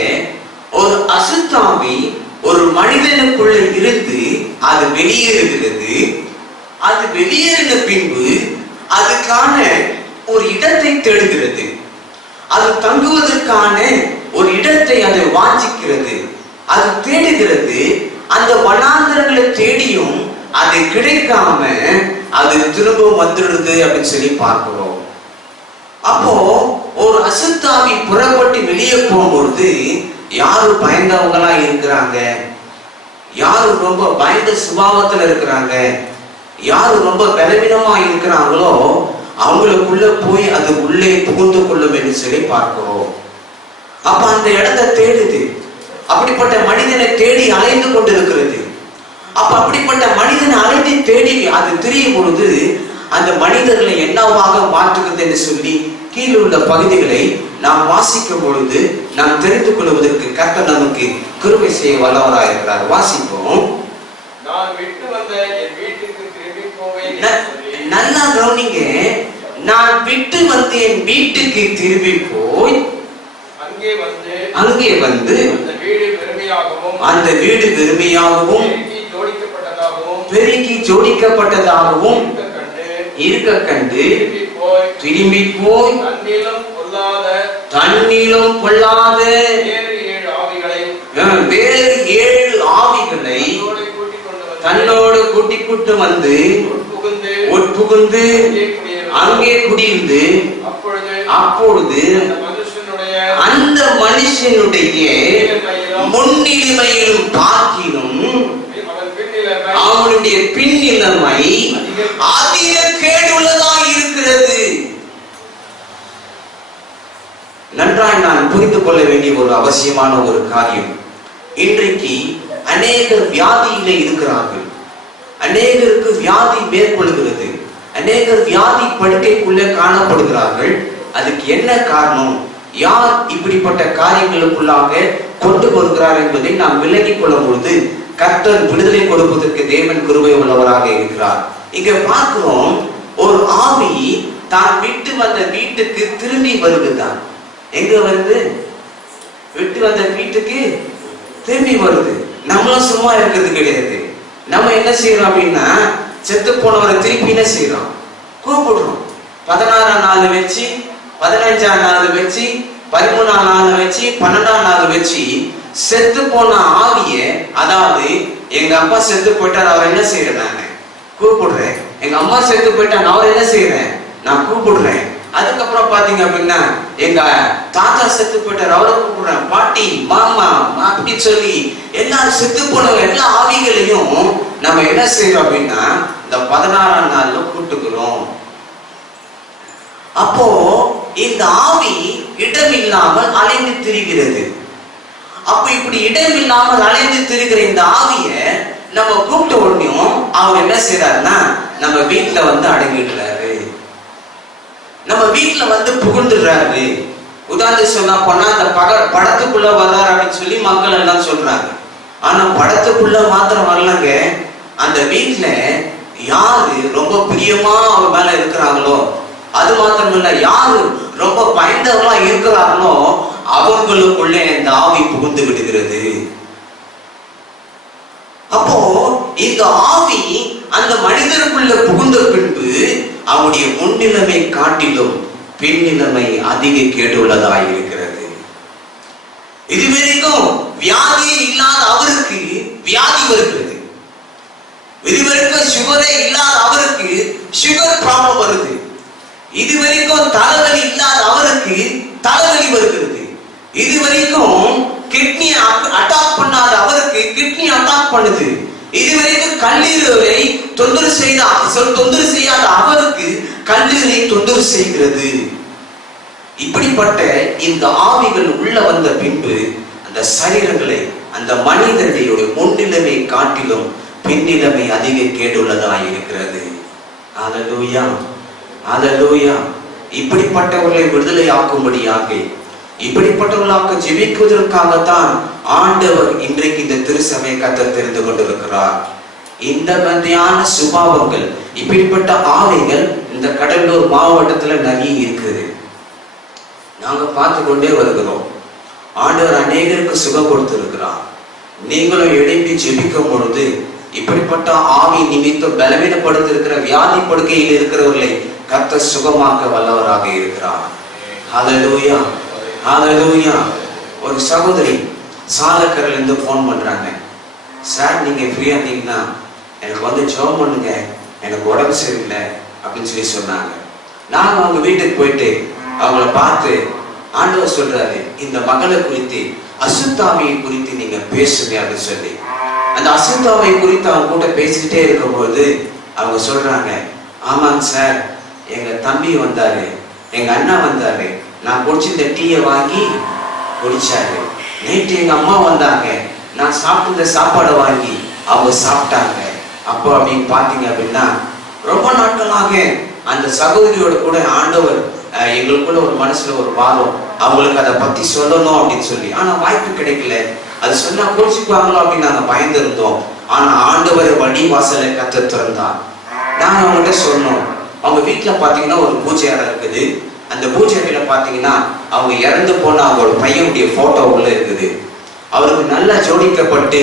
ஒரு அசுத்தாவி ஒரு மனிதனுக்குள்ள இருந்து அது வெளியேறுகிறது. அது வெளியேறின பின்பு அதுக்கான ஒரு இடத்தை தேடுகிறது. அது தங்குவதற்கான ஒரு இடத்தை அது வாஞ்சிக்கிறது, அது தேடுகிறது. அந்த வனாந்தரங்களை தேடியும் அது கிடைக்காம அது திரும்ப வந்துடுது அப்படின்னு சொல்லி பார்க்கிறோம். அப்போ ஒரு அசுத்தாவி புறப்பட்டு வெளியே போகும்பொழுது யாரு பயந்தவங்களா இருக்கிறாங்க, யாரு ரொம்ப பயந்த சுபாவத்துல இருக்கிறாங்க, யாரு ரொம்ப பலவீனமா இருக்கிறாங்களோ அவங்களுக்குள்ள போய் அது உள்ளே புகுந்து கொள்ளும் என்று சொல்லி பார்க்கிறோம். அப்ப அந்த இடத்தை தேடுது. அப்படிப்பட்ட மனிதனை தேடி அலைந்து கொண்டிருக்கிறது. அப்ப அப்படிப்பட்ட மனிதனை அலைந்து தேடி அது திரியும் பொழுது அந்த மனிதர்களை என்னவாக மாற்றுகிறது என்று சொல்லி கீழே உள்ள பகுதிகளை நாம் வாசிக்கும் பொழுது நாம் தெரிந்து கொள்வதற்கு கர்த்தர் நமக்கு கிருபை செய்ய வல்லவராக இருக்கிறார். வாசிப்போம். நான் விட்டு வந்த என் வீட்டுக்கு திரும்பி போவேன். நல்லா கவனிங்க. நான் விட்டு வந்து என் வீட்டுக்கு திரும்பி போய் அங்கே வந்து அந்த வீடு வெறுமையாகவும் பெருக்கி ஜோடிக்கப்பட்டதாகவும் இருக்க கண்டு திரும்பி போய் தண்ணீரும் பொல்லாத வேறு 7 ஆவிகளை தன்னோடு கூட்டிக் வந்து உட்புகுந்து அங்கே குடியிருந்து அப்பொழுது அந்த மனுஷனுடைய முன்னிலைமையிலும் பார்க்கிலும் அவனுடைய பின்னிலைமை அதிக கேடுள்ளதாக இருக்கிறது. நன்றாய் நான் புரிந்து கொள்ள வேண்டிய ஒரு அவசியமான ஒரு காரியம். இன்றைக்கு அநேகர் வியாதியிலே இருக்கிறார்கள். அநேகருக்கு வியாதி மேற்கொள்கிறது. அநேகர் வியாதி படுக்கைக்குள்ளே காணப்படுகிறார்கள். அதுக்கு என்ன காரணம்? யார் இப்படிப்பட்ட காரியங்களுக்குள்ளாக கொண்டு வருகிறார் என்பதை நாம் விலகிக் கொள்ளும் பொழுது கர்த்தர் விடுதலை கொடுப்பதற்கு தேவன் கிருபை உள்ளவராக இருக்கிறார். இங்க பார்க்கிறோம், ஒரு ஆவி தான் விட்டு வந்த வீட்டுக்கு திரும்பி வருதுதான். எங்க வருது? விட்டு வந்த வீட்டுக்கு திரும்பி வருது. நம்மளும் சும்மா இருக்கிறது கிடையாது. நம்ம என்ன செய்யறோம் அப்படின்னா, செத்து போனவரை திருப்பி என்ன செய்யறோம்? கூப்பிடுறோம். 16ஆம் நாள் வச்சு, 15ஆம் நாள் வச்சு, 13ஆம் நாள் வச்சு, 12ஆம் நாள் வச்சு செத்து போன ஆவிய, அதாவது எங்க அப்பா செத்து போயிட்டார், அவர் என்ன செய்யறேன்? நான் கூப்பிடுறேன். எங்க அம்மா செத்து போயிட்டாங்க, அவர் என்ன செய்யறேன்? நான் கூப்பிடுறேன். அதுக்கப்புறம் பாத்தீங்க அப்படின்னா எங்க தாத்தா செத்து போயிட்டார், அவரை கூப்பிடுறேன். பாட்டி, மாமா அப்படி சொல்லி எல்லாரும் செத்து போனவங்க எல்லா ஆவிகளையும் நம்ம என்ன செய்யறோம் அப்படின்னா இந்த 16ஆம் நாள்ல கூட்டுக்கிறோம். அப்போ இந்த ஆவி இடம் இல்லாமல் அலைந்து திரிகிறது. அப்ப இப்படி இடம் இல்லாமல் அலைந்து திரிகிற இந்த ஆவிய நம்ம கூப்பிட்ட உடனேயும் அவர் என்ன செய்யறாருன்னா நம்ம வீட்டுல வந்து அடங்கிடுறாரு, நம்ம வீட்டுல வந்து புகுந்துடுறாரு. உதாரணத்துக்கு சொன்னா போனா அந்த படத்துக்குள்ள வர்றாரு அப்படின்னு சொல்லி மக்கள் எல்லாம் சொல்றாங்க. ஆனா படத்துக்குள்ள மாத்திரம் வரலங்க. அந்த வீட்டுல யாரு ரொம்ப பிரியமா அவர் மேல இருக்கிறாங்களோ, அது மாத்திரம் இல்ல, யாரு ரொம்ப பயந்தவங்களா இருக்கிறார்களோ அவங்களுக்குள்ளே இந்த ஆவி புகுந்து விடுகிறது. அப்போ இந்த ஆவி அந்த மனிதருக்குள்ள புகுந்த பின்பு அவனுடைய முன்னே முன்னிலைமை காட்டிலும் பின்னிலைமை அதிக கேடுள்ளதாய் இருக்கிறது. இதுவரைக்கும் வியாதியே இல்லாத அவருக்கு வியாதி வருகிறது. இதுவரைக்கும் சுகரே இல்லாத அவருக்கு சுகர் ப்ராப்ளம் வருது. இதுவரைக்கும் தலைவலி இல்லாத அவருக்கு தலைவலி வருகிறது. இதுவரைக்கும் கிட்னி அட்டாக் பண்ணாத அவருக்கு கிட்னி அட்டாக் பண்ணுது. இதுவரைக்கும் கல்லீரலை தொந்தரவு செய்யாத அவருக்கு கல்லீரலை தொந்தரவு செய்கிறது. இப்படிப்பட்ட இந்த ஆவிகள் உள்ள வந்த பின்பு அந்த சரீரங்களை அந்த மனிதனுடைய முன்னிலைமை காட்டிலும் பின்னிலைமை அதிக கேடுள்ளதாய் இருக்கிறது. அல்லேலூயா, அல்லேலூயா. இப்படிப்பட்டவர்களை விடுதலை ஆக்கும்படியாக, இப்படிப்பட்டவர்களாக ஜெபிக்குவதற்காகத்தான் ஆண்டவர் இன்றைக்கு இந்த திருசபை கர்த்தர் தெரிந்து கொண்டிருக்கிறார். இந்த மாதிரியான சுபாவங்கள், இப்படிப்பட்ட ஆவிகள் இந்த கடலூர் மாவட்டத்துல நிறைய இருக்குது. நாங்க பார்த்து கொண்டே வருகிறோம். ஆண்டவர் அநேகருக்கு சுகம் கொடுத்திருக்கிறார். நீங்களும் எழுப்பி ஜெபிக்கும் பொழுது இப்படிப்பட்ட ஆவி நிமித்தம் பலவீனப்படுத்திருக்கிற வியாதி படுக்கையில் இருக்கிறவர்களை கர்த்தர் சுகமாக்க வல்லவராக இருக்கிறார். ஹல்லேலூயா, ஹல்லேலூயா. ஒரு சகோதரி சாலக்கரில் இருந்து போன் பண்றாங்க. சார், நீங்க ஃப்ரீயா இருந்தீங்கன்னா எனக்கு வந்து ஜெபம் பண்ணுங்க, எனக்கு உடம்பு சரியில்லை அப்படின்னு சொல்லி சொன்னாங்க. நாங்க அவங்க வீட்டுக்கு போயிட்டு அவங்கள பார்த்து ஆண்டவர் சொல்றாரு, இந்த மகளை குறித்து அசுத்தாவியை குறித்து நீங்க பேசுங்க அப்படின்னு சொல்லி அந்த அசுத்தாவியை குறித்து அவங்க கூட பேசிக்கிட்டே இருக்கும்போது அவங்க சொல்றாங்க, ஆமாங்க சார், எங்க தம்பி வந்தாரு, எங்க அண்ணா வந்தாரு, நான் குடிச்சிருந்த டீயை வாங்கி குடிச்சாரு. நைட்டு எங்க அம்மா வந்தாங்க, நான் சாப்பிட்ட சாப்பாடை வாங்கி அவங்க சாப்பிட்டாங்க. அப்போ அப்படின்னு பாத்தீங்க அப்படின்னா ரொம்ப நாட்களாக அந்த சகோதரியோட கூட ஆண்டவர் எங்களுக்குள்ள ஒரு மனசுல ஒரு வாரம், அவங்களுக்கு அதை பத்தி சொல்லணும் அப்படின்னு சொல்லி, ஆனா வாய்ப்பு கிடைக்கல. அது சொன்னா கோச்சிக்குவாங்களோ அப்படின்னு நாங்க பயந்திருந்தோம். ஆனா ஆண்டவர் வழி வாசலை கர்த்தர் திறந்தார். நாங்க அவங்ககிட்ட சொன்னோம், அவங்க வீட்டுல பாத்தீங்கன்னா ஒரு பூஜை அறை இருக்குது. அந்த பூஜை அறையில பாத்தீங்கன்னா அவங்க இறந்து போன அவங்களோட பையனுடைய போட்டோ உள்ள இருக்குது. அவருக்கு நல்லா ஜோடிக்கப்பட்டு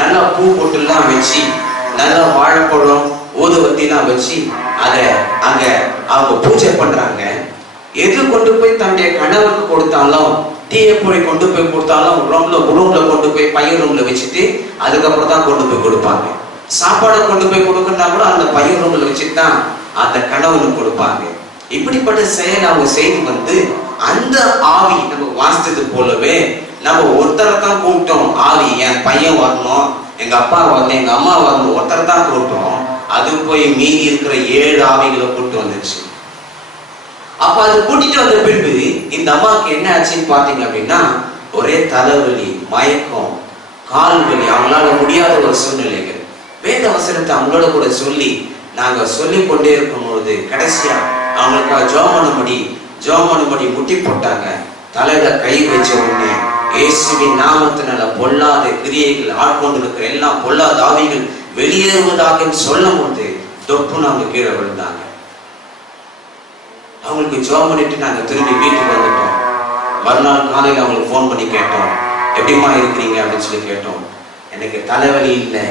நல்லா பூ பொட்டுலாம் வச்சு நல்லா வாழைப்பழம் ஊதுவத்திலாம் வச்சு அதை அங்க அவங்க பூஜை பண்றாங்க. எது கொண்டு போய் தன்னுடைய கணவருக்கு கொடுத்தாலும், டீயை போய் கொண்டு போய் கொடுத்தாலும் ரூம்ல கொண்டு போய் பையன் ரூம்ல வச்சுட்டு அதுக்கப்புறம் தான் கொண்டு போய் கொடுப்பாங்க. சாப்பாடை கொண்டு போய் கொடுக்கறதா கூட அந்த பையன் ரூம்ல வச்சுட்டு தான் அந்த கணவனுக்கு கொடுப்பாங்க. இப்படிப்பட்ட செயல் அவங்க செய்து வந்து அந்த ஆவி நம்ம வாசித்தது போலவே நம்ம ஒருத்தரை தான் கூப்பிட்டோம். ஆவி என் பையன் வரணும், எங்க அப்பா வரணும், எங்க அம்மா வரணும், ஒருத்தரை தான் கூப்பிட்டோம். அது போய் மீதி இருக்கிற 7 ஆவிகளை கூப்பிட்டு வந்துச்சு. அப்ப அது கூட்டிட்டு வந்த பின்பு இந்த அம்மாவுக்கு என்ன ஆச்சுன்னு பாத்தீங்க அப்படின்னா ஒரே தலைவலி, மயக்கம், கால் வலி, அவங்களால முடியாத ஒரு சூழ்நிலைகள். வேத வசனத்தை அவங்களோட கூட சொல்லி நாங்க சொல்லி கொண்டே இருக்கும் பொழுது கடைசியா அவங்களுக்காக ஜெபம் பண்ணும்படி முட்டி போட்டாங்க. தலையில கை வச்ச உடனே இயேசுவின் நாமத்தினால பொல்லாத கிரியைகள் ஆட்கொண்டு இருக்கிற எல்லாம் பொல்லாத ஆவிகள் வெளியேறுவதாக சொல்லும் போது தொப்புன்னு அவங்க கீழே விழுந்தாங்க. அவங்களுக்கு ஜெபம் பண்ணிட்டு நாங்க திரும்பி வீட்டுக்கு வந்துட்டோம். மறுநாள் காலையில் அவங்களுக்கு ஃபோன் பண்ணி கேட்டோம், எப்படிமா இருக்கிறீங்க அப்படின்னு சொல்லி கேட்டோம். எனக்கு தலைவலி இல்லை,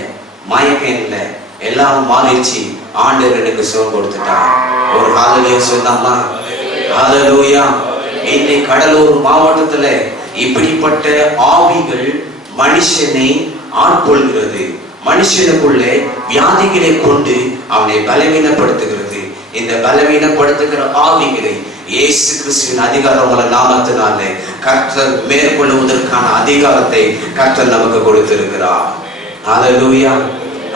மயக்கம் இல்லை, எல்லாம் மாறிடுச்சு, ஆண்டவர் எனக்கு சுகம் கொடுத்துட்டார். ஒரு ஹல்லேலூயா சொன்னாமா? ஹல்லேலூயா. இன்னைக்கு கடலூர் மாவட்டத்துல இப்படிப்பட்ட ஆவிகள் மனுஷனை ஆட்கொள்கிறது. மனுஷனுக்குள்ளே வியாதிகளை கொண்டு அவனை பலவீனப்படுத்துகிறது. இந்த பலவீனப்படுத்துகிற ஆவிகளை இயேசு கிறிஸ்துவின் அதிகாரமுள்ள நாமத்தினாலே கர்த்தர் மேற்கொள்வதற்கான அதிகாரத்தை கர்த்தர் நமக்கு கொடுத்திருக்கிறார். ஹல்லேலூயா,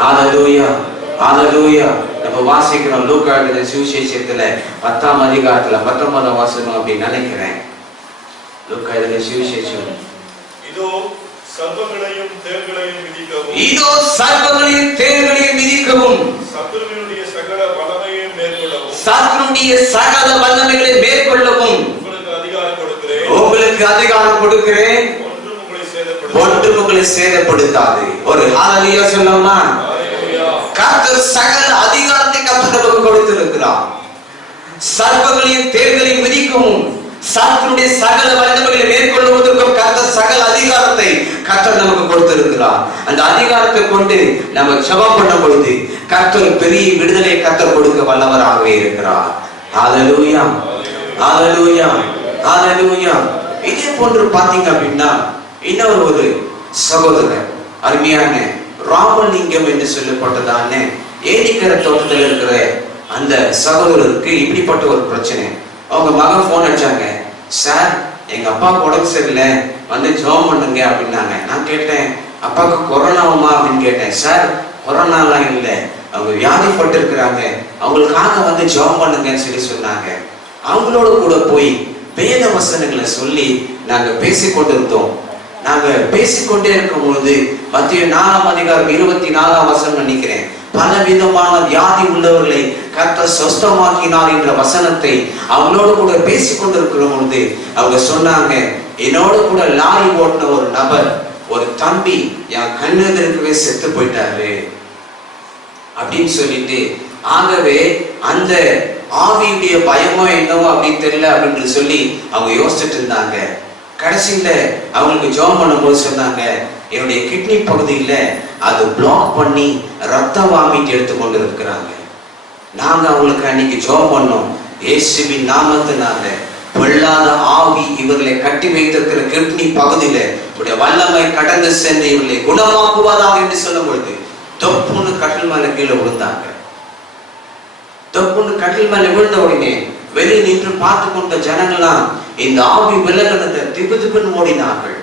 ஹல்லேலூயா, ஹல்லேலூயா. நம்ம வாசிக்கிறோம் லூக்கா எழுதின சுவிசேஷத்துல 10ஆம் அதிகாரத்துல 19ஆம் வசனம் அப்படின்னு நினைக்கிறேன். லூக்கா எழுதின சுவிசேஷம். இதோ சர்ப்பங்களையும் தேள்களையும் மிதிக்கவும், இதோ சர்ப்பங்களையும் தேள்களையும் மிதிக்கவும், சத்துருவினுடைய சகல வல்லமையையும் மேற்கொள்ளவும், சத்துருடைய சகல வல்லமைகளை மேற்கொள்ளவும் உங்களுக்கு அதிகாரம் கொடுக்கிறேன், உங்களுக்கு அதிகாரம் கொடுக்கிறேன், ஒன்றும் உங்களை சேதப்படுத்தாது. ஒரு ஹல்லேலூயா சொல்லலாமா? கர்த்தர் சகல அதிகாரத்தை கர்த்தர் நமக்கு கொடுத்திருக்கிறார். சர்ப்பங்களையும் தேள்களையும் மிதிக்கவும் சத்துருடைய சகல வல்லமைகளை மேற்கொள்வதற்கும் கர்த்தர் சகல அதிகாரத்தை கர்த்தர் நமக்கு கொடுத்திருக்கிறார். அந்த அதிகாரத்தை கொண்டு நம்ம ஜெபம் பண்ணும் பொழுது கர்த்தர் பெரிய விடுதலை கர்த்தர் கொடுக்க வல்லவராகவே இருக்கிறார். ஹalleluya, ஹalleluya, ஹalleluya. இதே போன்று பாத்தீங்க அப்படின்னா இன்னொரு ஒரு சகோதரர் அருமையான ராமலிங்கம் என்று சொல்லப்பட்டதான ஏரிக்கரை தோட்டத்தில் இருக்கிற அந்த சகோதரருக்கு இப்படிப்பட்ட ஒரு பிரச்சனை. அவங்க மகன் போன் அடிச்சாங்க, சார் எங்க அப்பாவுக்கு உடம்பு சரியில்லை, வந்து ஜெபம் பண்ணுங்க அப்படின்னாங்க. நான் கேட்டேன், அப்பாவுக்கு கொரோனாவுமா அப்படின்னு கேட்டேன். சார் கொரோனாலாம் இல்லை, அவங்க வியாதிப்பட்டு இருக்கிறாங்க, அவங்களுக்காக வந்து ஜெபம் பண்ணுங்கன்னு சொல்லி சொன்னாங்க. அவங்களோட கூட போய் வேத வசனங்களை சொல்லி நாங்க பேசிக்கொண்டிருந்தோம். நாங்க பேசிக்கொண்டே இருக்கும் பொழுது மத்திய 4ஆம் அதிகாரம் 24ஆம் வசனம் நினைக்கிறேன், பல விதமான வியாதி உள்ளவர்களை கர்த்தர் சொஸ்தமாக்கினார் என்ற வசனத்தை அவங்களோட கூட பேசிக்கொண்டிருக்கிற பொழுது அவங்க சொன்னாங்க, என்னோட கூட லாரி ஓட்டின ஒரு நபர், ஒரு தம்பி என் கண்ணெதிர்க்கவே செத்து போயிட்டாரு அப்படின்னு சொல்லிட்டு, ஆகவே அந்த ஆவியுடைய பயமோ என்னவோ அப்படின்னு தெரியல அப்படின்னு சொல்லி அவங்க யோசிச்சுட்டு இருந்தாங்க. கடைசியில அவங்களுக்கு ஜெபம் பண்ணும்போது சொன்னாங்க, என்னுடைய கிட்னி பகுதியில அது பிளாக் பண்ணி ரத்த வாமிட்டு எடுத்துக்கொண்டு இருக்கிறாங்க. நாங்க அவங்களுக்கு அன்னைக்கு ஜெபம் பண்ணோம், இயேசுவின் நாமத்தினால பொல்லாத ஆவி இவர்களை கட்டி வைத்திருக்கிற கிட்னி பகுதியில உடைய வல்லமை கடந்து சென்று இவர்களை குணமாக்குவதாக என்று சொல்லும் பொழுது தொப்புன்னு கட்டில் மேல கீழே விழுந்தாங்க. தொப்புன்னு கட்டில் மேல விழுந்த உடனே வெளியே நின்று பார்த்து கொண்ட ஜனங்களாம் இந்த ஆவி விலகினதை திபு திபுன்னு ஓடினார்கள்.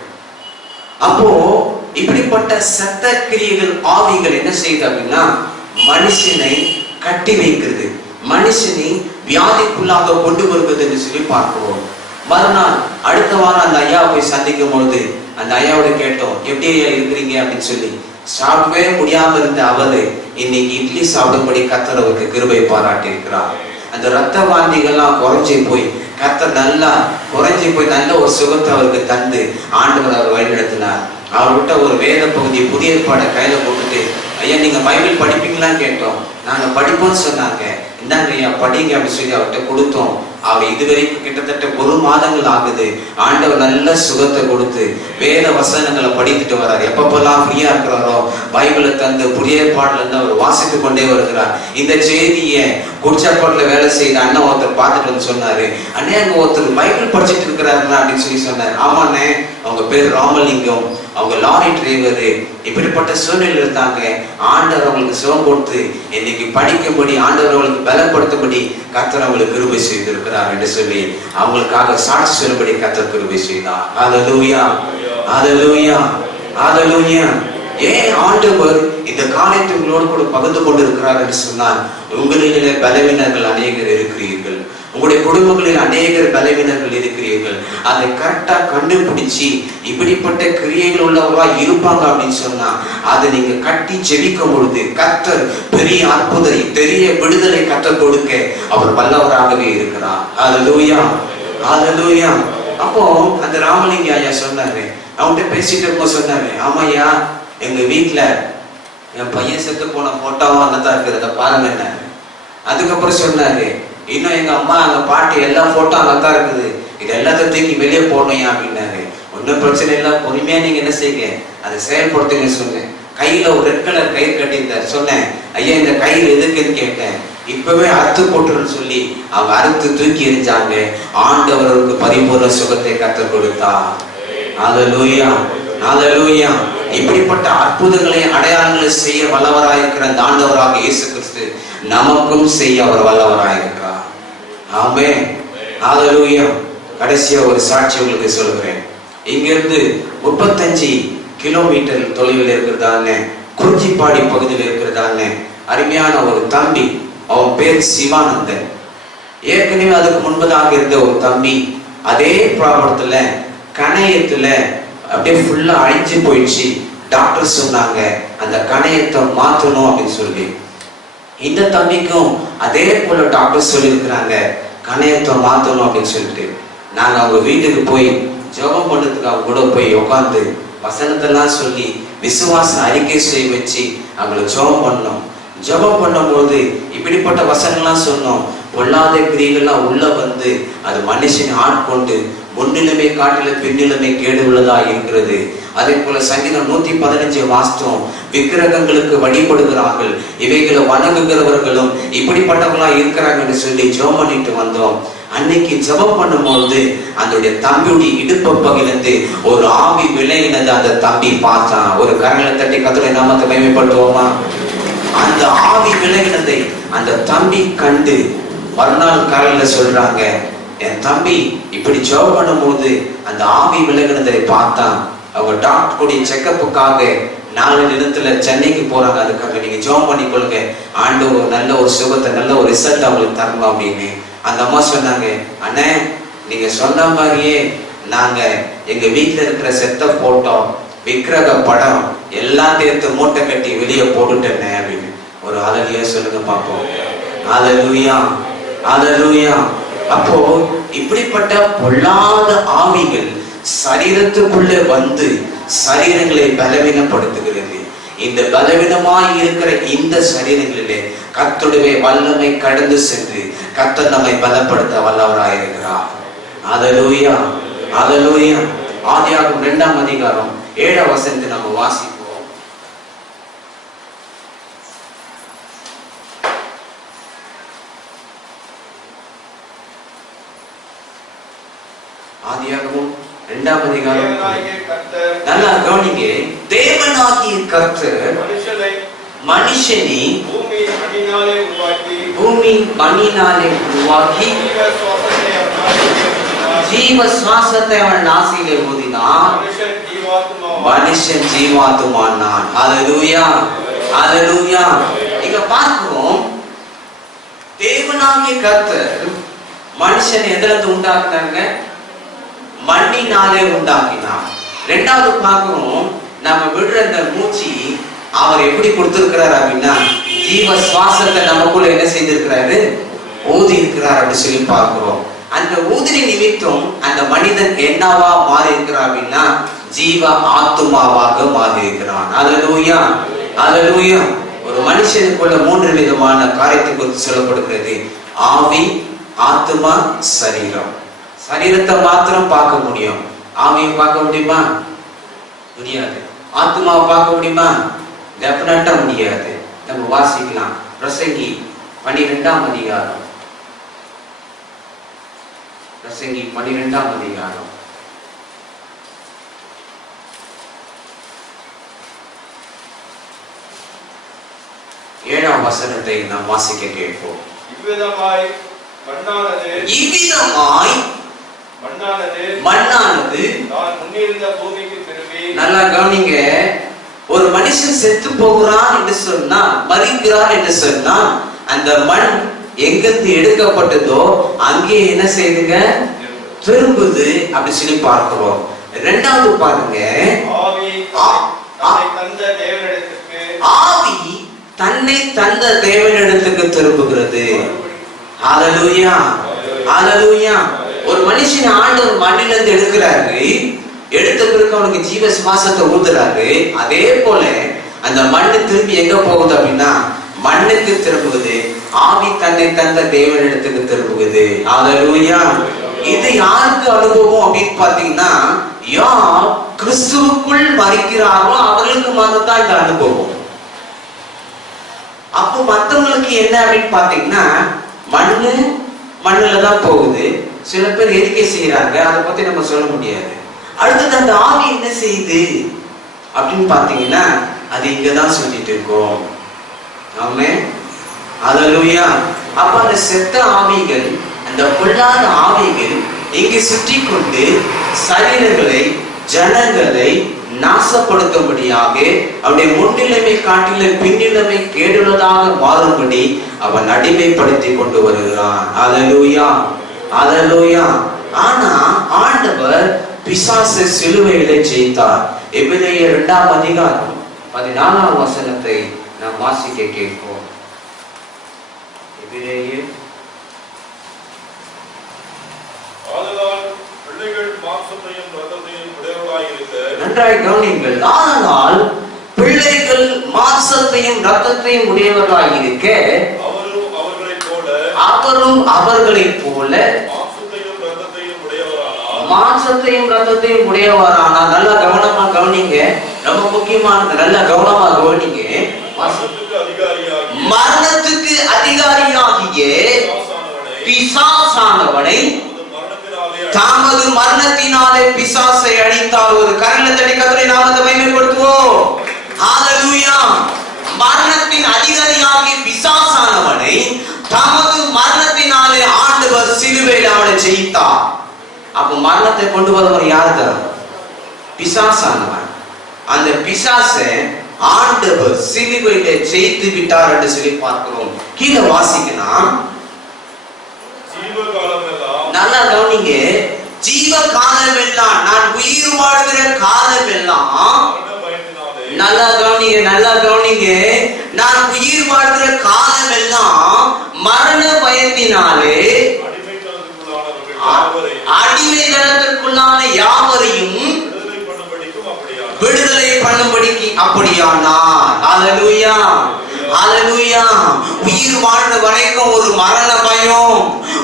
அப்போ இப்படிப்பட்ட சத்த கிரியைகள் ஆவிகள் என்ன செய்யுது அப்படின்னா மனுஷனை கட்டி வைக்கிறது, மனுஷனை வியாதிக்குள்ளாக கொண்டு வருவது என்று சொல்லி பார்க்கிறோம். மறுநாள் அடுத்த வாரம் அந்த ஐயாவை போய் சந்திக்கும் பொழுது அந்த ஐயாவோட கேட்டோம், எப்படி ஐயா இருக்கிறீங்க அப்படின்னு சொல்லி. சாப்பிடவே முடியாம இருந்த அவரு இன்னைக்கு இட்லி சாப்பிடும்படி கர்த்தர் அவருக்கு கிருபை பாராட்டி இருக்கிறார். அந்த ரத்த வாந்திகள்லாம் குறைஞ்சி போய் கர்த்தர் நல்லா குறைஞ்சி போய் நல்ல ஒரு சுகத்தை அவருக்கு தந்து ஆண்டவர் அவர் வழிநடத்தினார். அவர்கிட்ட ஒரு வேத பகுதி புதிய ஏற்பாடை கையில போட்டுட்டு, ஐயா நீங்க பைபிள் படிப்பீங்களான்னு கேட்டோம். நாங்க படிப்போம்னு சொன்னாங்க. இந்தாங்க ஐயா படிங்க அப்படின்னு சொல்லி அவர்கிட்ட கொடுத்தோம். அவர் இதுவரைக்கும் கிட்டத்தட்ட 1 மாதங்கள் ஆகுது. ஆண்டவர் நல்ல சுகத்தை கொடுத்து வேத வசனங்களை படித்துட்டு வர்றாரு. எப்பப்பெல்லாம் ஃப்ரீயா இருக்கிறாரோ பைபிளை தந்து புதிய ஏற்பாடுல இருந்து அவர் வாசித்து கொண்டே வருகிறார். இந்த செய்தியை குடிச்சாப்பாட்டுல வேலை செய்த அண்ணன் ஒருத்தர் பார்த்துட்டு வந்து சொன்னாரு, அண்ணே அங்க ஒருத்தர் பைபிள் படிச்சுட்டு இருக்கிறாருன்னா அப்படின்னு சொல்லி சொன்னார். ஆமாண்ணே, அவங்க பேர் ராமலிங்கம், அவங்க லாரி டிரைவரு. இப்படிப்பட்ட சூழ்நிலை இருந்தாங்க. ஆண்டவர் அவங்களுக்கு சுகம் கொடுத்து இன்னைக்கு படிக்கும்படி ஆண்டவர் அவங்களுக்கு பலப்படுத்தும்படி கர்த்தர் அவங்களுக்கு கிருபை செய்திருக்கிறார் என்று சொல்லி அவங்களுக்காக சாட்சி சொல்லும்படி கர்த்தர் கிருபை செய்தார். ஹல்லேலூயா, ஹல்லேலூயா, ஹல்லேலூயா. ஏன் ஆண்டவர் இந்த காரியத்தை உங்களோடு கூட பகிர்ந்து கொண்டு இருக்கிறார் என்று சொன்னால், உங்களிலே பலவீனர்கள் அநேகர் இருக்கிறீர்கள், உங்களுடைய குடும்பங்களில் அநேகர் பலவீனர்கள் இருக்கிறீர்கள். அதை கரெக்டா கண்டுபிடிச்சு இப்படிப்பட்ட கிரியைகள் உள்ளவர்களா இருப்பாங்க அப்படின்னு சொன்னா அதை நீங்க கட்டி ஜெபிக்கும் பொழுது கர்த்தர் பெரிய அற்புதத்தை பெரிய விடுதலை கர்த்தர் கொடுக்க அவர் வல்லவராகவே இருக்கிறார். ஹல்லேலூயா, ஹல்லேலூயா. அப்போ அந்த ராமலிங்க ஐயா சொன்னாரு, அவன்கிட்ட பேசிட்டு இருக்கும் சொன்னாரு, ஆமாய்யா எங்க வீட்டுல என் பையன் செத்து போன போட்டோவும் அங்கதான் இருக்கிறத பாருங்க என்ன. அதுக்கப்புறம் சொன்னாரு, இன்னும் எங்க அம்மா எங்க பாட்டி எல்லா போட்டோ அங்கதான் இருக்குது, இது எல்லாத்தையும் தூக்கி வெளியே போடணும் அப்படின்னாரு. ஒன்னும் பிரச்சனை இல்லை, பொறுமையா நீங்க என்ன செய்யுங்க அதை செயல்படுத்துங்க சொன்னேன். கையில ஒரு ரெட் கலர் கயிறு கட்டியிருந்தார். சொன்னேன், ஐயா இந்த கயிறு எதுக்குன்னு கேட்டேன். இப்பவே அறுத்து போட்டுருன்னு சொல்லி அவங்க அறுத்து தூக்கி எரிஞ்சாங்க. ஆண்டவருக்கு பரிபூர்ண சுகத்தை கற்றுக் கொடுத்தார். ஹல்லேலூயா, ஹல்லேலூயா. இப்படிப்பட்ட அற்புதங்களை அடையாளங்களை செய்ய வல்லவராயிருக்கிற அந்த ஆண்டவராக இயேசு கிறிஸ்து நமக்கும் செய்ய அவர் வல்லவராயிருக்கிறார். ஆமென், ஹல்லேலூயா. கடைசியா ஒரு சாட்சி உங்களுக்கு சொல்கிறேன். இங்கிருந்து 35 கிலோமீட்டர் தொலைவில் இருக்கிறதான குறிஞ்சிப்பாடி பகுதியில் இருக்கிறதான அருமையான ஒரு தம்பி, அவன் பேர் சிவானந்தன். ஏற்கனவே அதுக்கு முன்பதாக இருந்த ஒரு தம்பி அதே ப்ராப்ளத்துல கணையத்துல அப்படியே ஃபுல்லா அழிஞ்சு போயிடுச்சு. டாக்டர் சொன்னாங்க அந்த கணையத்தை மாற்றணும் அப்படின்னு சொல்லி. இந்த தம்பிக்கும் அதே போல டாக்டர் சொல்லியிருக்கிறாங்க கணையத்தை மாற்றணும் அப்படின்னு சொல்லிட்டு. நாங்க அவங்க வீட்டுக்கு போய் ஜெபம் பண்ணுறதுக்கு அவங்க கூட போய் உட்காந்து வசனத்தெல்லாம் சொல்லி விசுவாச அறிக்கை செய்ய வச்சு அவங்களை ஜெபம் பண்ணோம். ஜெபம் பண்ணும்போது இப்படிப்பட்ட வசனங்கள்லாம் சொன்னோம். பொல்லாத கிரியைகள்லாம் உள்ள வந்து அது மனுஷனை ஆட்கொண்டு முன்னிலைமை காட்டில பின்னிலைமை கேடு உள்ளதா இருக்கிறது. அதே போல சங்கீதம் 115 வாஸ்தவம், விக்கிரகங்களுக்கு வழிபடுகிறார்கள், இவைகளை வணங்குகிறவர்களும் இப்படிப்பட்டவங்களா இருக்கிறாங்கன்னு சொல்லி ஜெபம் பண்ணிட்டு வந்தோம். அன்னைக்கு ஜெபம் பண்ணும்போது அந்த தம்பியுடைய இடுப்பு பகிர்ந்து ஒரு ஆவி விலகினது அந்த தம்பி பார்த்தான். ஒரு கரங்களை தட்டி கர்த்தருடைய நாமத்தை மகிமைப்படுத்துவோமா? அந்த ஆவி விலகினதை அந்த தம்பி கண்டு மறுநாள் காலையில சொல்றாங்க, என் தம்பி இப்படி ஜெபம் பண்ணும்போது அந்த ஆவி விலகினதை பார்த்தான். அவங்க டாக்டர் கூடிய செக்கப்புக்காக 4 தினத்துல சென்னைக்கு போறாங்க. அதுக்காக நீங்க ஜெபம் பண்ணிக்கொள்ளுங்க, ஆண்டவர் நல்ல ஒரு சுகத்தை நல்ல ஒரு ரிசல்ட் அவங்களுக்கு தரணும் அப்படின்னு. அந்த அம்மா சொன்னாங்க, அண்ணே நீங்க சொன்ன மாதிரியே நாங்க எங்க வீட்டுல இருக்கிற செத்த போட்டோ விக்கிரக படம் எல்லாத்தையும் எடுத்து மூட்டை கட்டி வெளியே போட்டுட்டேனே அப்படின்னு. ஒரு ஹல்லேலூயா சொல்லுங்க பார்ப்போம். ஹல்லேலூயா, ஹல்லேலூயா. அப்போ இப்படிப்பட்ட பொல்லாத ஆவிகள் சரீரத்துக்குள்ளே வந்து சரீரங்களை பலவீனப்படுத்துகிறது. இந்த பலவீனமாய் இருக்கிற இந்த சரீரங்களிலே கர்த்தருடைய வல்லமை கடந்து சென்று கர்த்தர் நம்மை பலப்படுத்த வல்லவராயிருக்கிறார். ஹல்லேலூயா, ஹல்லேலூயா. ஆதியாகமம் 2ஆம் அதிகாரம் 7ஆம் வசனத்தை நம்ம வாசிப்போம். ஆதியாகமம் 2ஆம் அதிகாரம் நல்லா கவனிங்க. தேவனாகிய கர்த்தர் மனுஷனை பூமி மண்ணினாலே உருவாக்கி ஜீவ சுவாசத்தை அவன் நாசியிலே ஊதினான், மனுஷன் ஜீவாத்துமானான். ஹல்லேலூயா, ஹல்லேலூயா. இங்க பார்க்கிறோம், தேவனாகிய கர்த்தர் மனுஷனை எதிலிருந்து உண்டாக்குனாங்க? மண்ணினாலே உண்டாக்கினார். 2வது பார்க்கிறோம், நம்ம விடுற இந்த மூச்சு அவர் எப்படி கொடுத்திருக்கிறார் அப்படின்னா ஜீவ சுவாசத்தை நமக்குள்ள என்ன செய்திருக்கிறாரு? ஊதி இருக்கிறார் அப்படின்னு சொல்லி பார்க்கிறோம். அந்த ஊதிரி நிமித்தம் அந்த மனிதன் என்னவா மாறி இருக்கிறார் அப்படின்னா ஜீவ ஆத்துமாவாக மாறி இருக்கிறான். ஹல்லேலூயா, ஹல்லேலூயா. ஒரு மனுஷனுக்குள்ள 3 விதமான காரியத்தை குறித்து சொல்லப்படுகிறது: ஆவி, ஆத்துமா, சரீரம். சரீரத்தை மாத்திரம் பார்க்க முடியும், ஆவியை பார்க்க முடியுமா? முடியாது. ஆத்மாவை பார்க்க முடியுமா? டெஃபினட்டா முடியாது. நம்ம வாசிக்கலாம், பிரசங்கி 12ஆம் அதிகாரம். பிரசங்கி 12ஆம் அதிகாரம் 7ஆம் வசனத்தை நாம் வாசிக்க கேட்போம். இவ்விதமாய் மண்ணானது நான் முன்னிருந்த பூமிக்கு திரும்பி. நல்லா கவனிங்க. ஒரு மனுஷன் செத்து போகிறான் என்று சொன்னா, மரிக்கிறான் என்று சொன்னா, அந்த மண் எங்கிருந்து எடுக்கப்பட்டதோ அங்கே என்ன செய்யுங்க? திரும்புது அப்படி சொல்லி பார்க்கிறோம். 2வது பாருங்க, ஆவி தன்னை தந்த தேவனிடத்துக்கு திரும்புகிறது. ஹல்லேலூயா, ஹல்லேலூயா. ஒரு மனுஷன் ஆண்டவர் மண்ணிலிருந்து எடுக்கிறாரு, எடுத்த பிறகு அவனுக்கு ஜீவ சுவாசத்தை ஊதுறாரு. அதே போல அந்த மண்ணு திரும்பி எங்க போகுது அப்படின்னா மண்ணுக்கு திரும்புகுது. ஆவி தன்னை தந்த தேவனிடத்துக்கு திரும்புகுது. ஹல்லேலூயா. இது யாருக்கு அனுபவம் அப்படின்னு பாத்தீங்கன்னா, யார் கிறிஸ்துவுக்குள் மரிக்கிறாரோ அவர்களுக்கு மாத்திரம் இந்த அனுபவம். அப்போ மற்றவங்களுக்கு என்ன அப்படின்னு பாத்தீங்கன்னா, மண்ணுல தான் போகுது. சில பேர் எரிக்கை செய்யறாங்க, அதை பத்தி நம்ம சொல்ல முடியாது. அடுத்தது அந்த ஆவி என்ன செய்யுது அப்படின்னு பாத்தீங்கன்னா, அது இங்கதான் சொல்லிட்டு இருக்கோம். ஆமென், ஹல்லேலூயா. அப்ப அந்த செத்த ஆவிகள், அந்த பொல்லாத ஆவிகள் இங்கு சுற்றி கொண்டு சரீரங்களை, ஜனங்களை நாசப்படுத்தும்படியாக அவனுடைய முன்னிலைமை காட்டில பின்னிலைமை கேடுள்ளதாக மாறும்படி அவன் அடிமைப்படுத்தி கொண்டு வருகிறான். ஹல்லேலூயா, ஹல்லேலூயா. ஆனா ஆண்டவர் பிசாசு சிலுவையில ஜெயித்தார். எபிரேயர் 2ஆம் அதிகாரம் 14ஆம் வசனத்தை நாம் வாசிக்க கேட்போம். எபிரேயர் நன்றாய் கவனியுங்கள். ஆதலால் பிள்ளைகள் மாம்சத்தையும் இரத்தத்தையும் உடையவர்களாய் இருக்க அவரும் அவர்களைப் போல மாம்சத்தையும் ரத்தத்தையும் உடையவரானா, நல்லா கவனமா கவனிங்க, ரொம்ப முக்கியமானது, நல்லா கவனமா கவனிங்க. மரணத்துக்கு அதிகாரியாகிய பிசாசானவனை தமது மரணத்தினாலே பிசாசை அழித்தார். ஒரு கரங்களை கர்த்தருடைய நாமத்தை மகிமைப்படுத்துவோம். ஹalleluya. மரணத்தின் அதிகாரியாகிய பிசாசானவனை தமது மரணத்தினாலே ஆண்டவர் சிலுவையில் அவனை ஜெயித்தார். அப்ப மரணத்தை கொண்டு வருவர் யாருதான்? பிசாசானவன். அந்த பிசாசை ஆண்டவர் சிலுவையிலே ஜெயித்து விட்டார் என்று சொல்லி பார்க்கிறோம். கீழே வாசிக்கலாம், நல்லா கவனிங்க. ஜீவ காலம் எல்லாம், நான் உயிர் வாழ்கிற காலம் எல்லாம், நல்லா கவனிங்க, நல்லா கவனிங்க, நான் உயிர் வாழ்கிற காலம் எல்லாம் மரண பயத்தினாலே அடிமைத்தனத்திற்குள்ளான யாவரையும் விடுதலை பண்ணும்படிக்கு அப்படியானார். ஹalleluya, ஹalleluya. உயிர் வாழ்ற வரைக்கும் ஒரு மரண பயம்,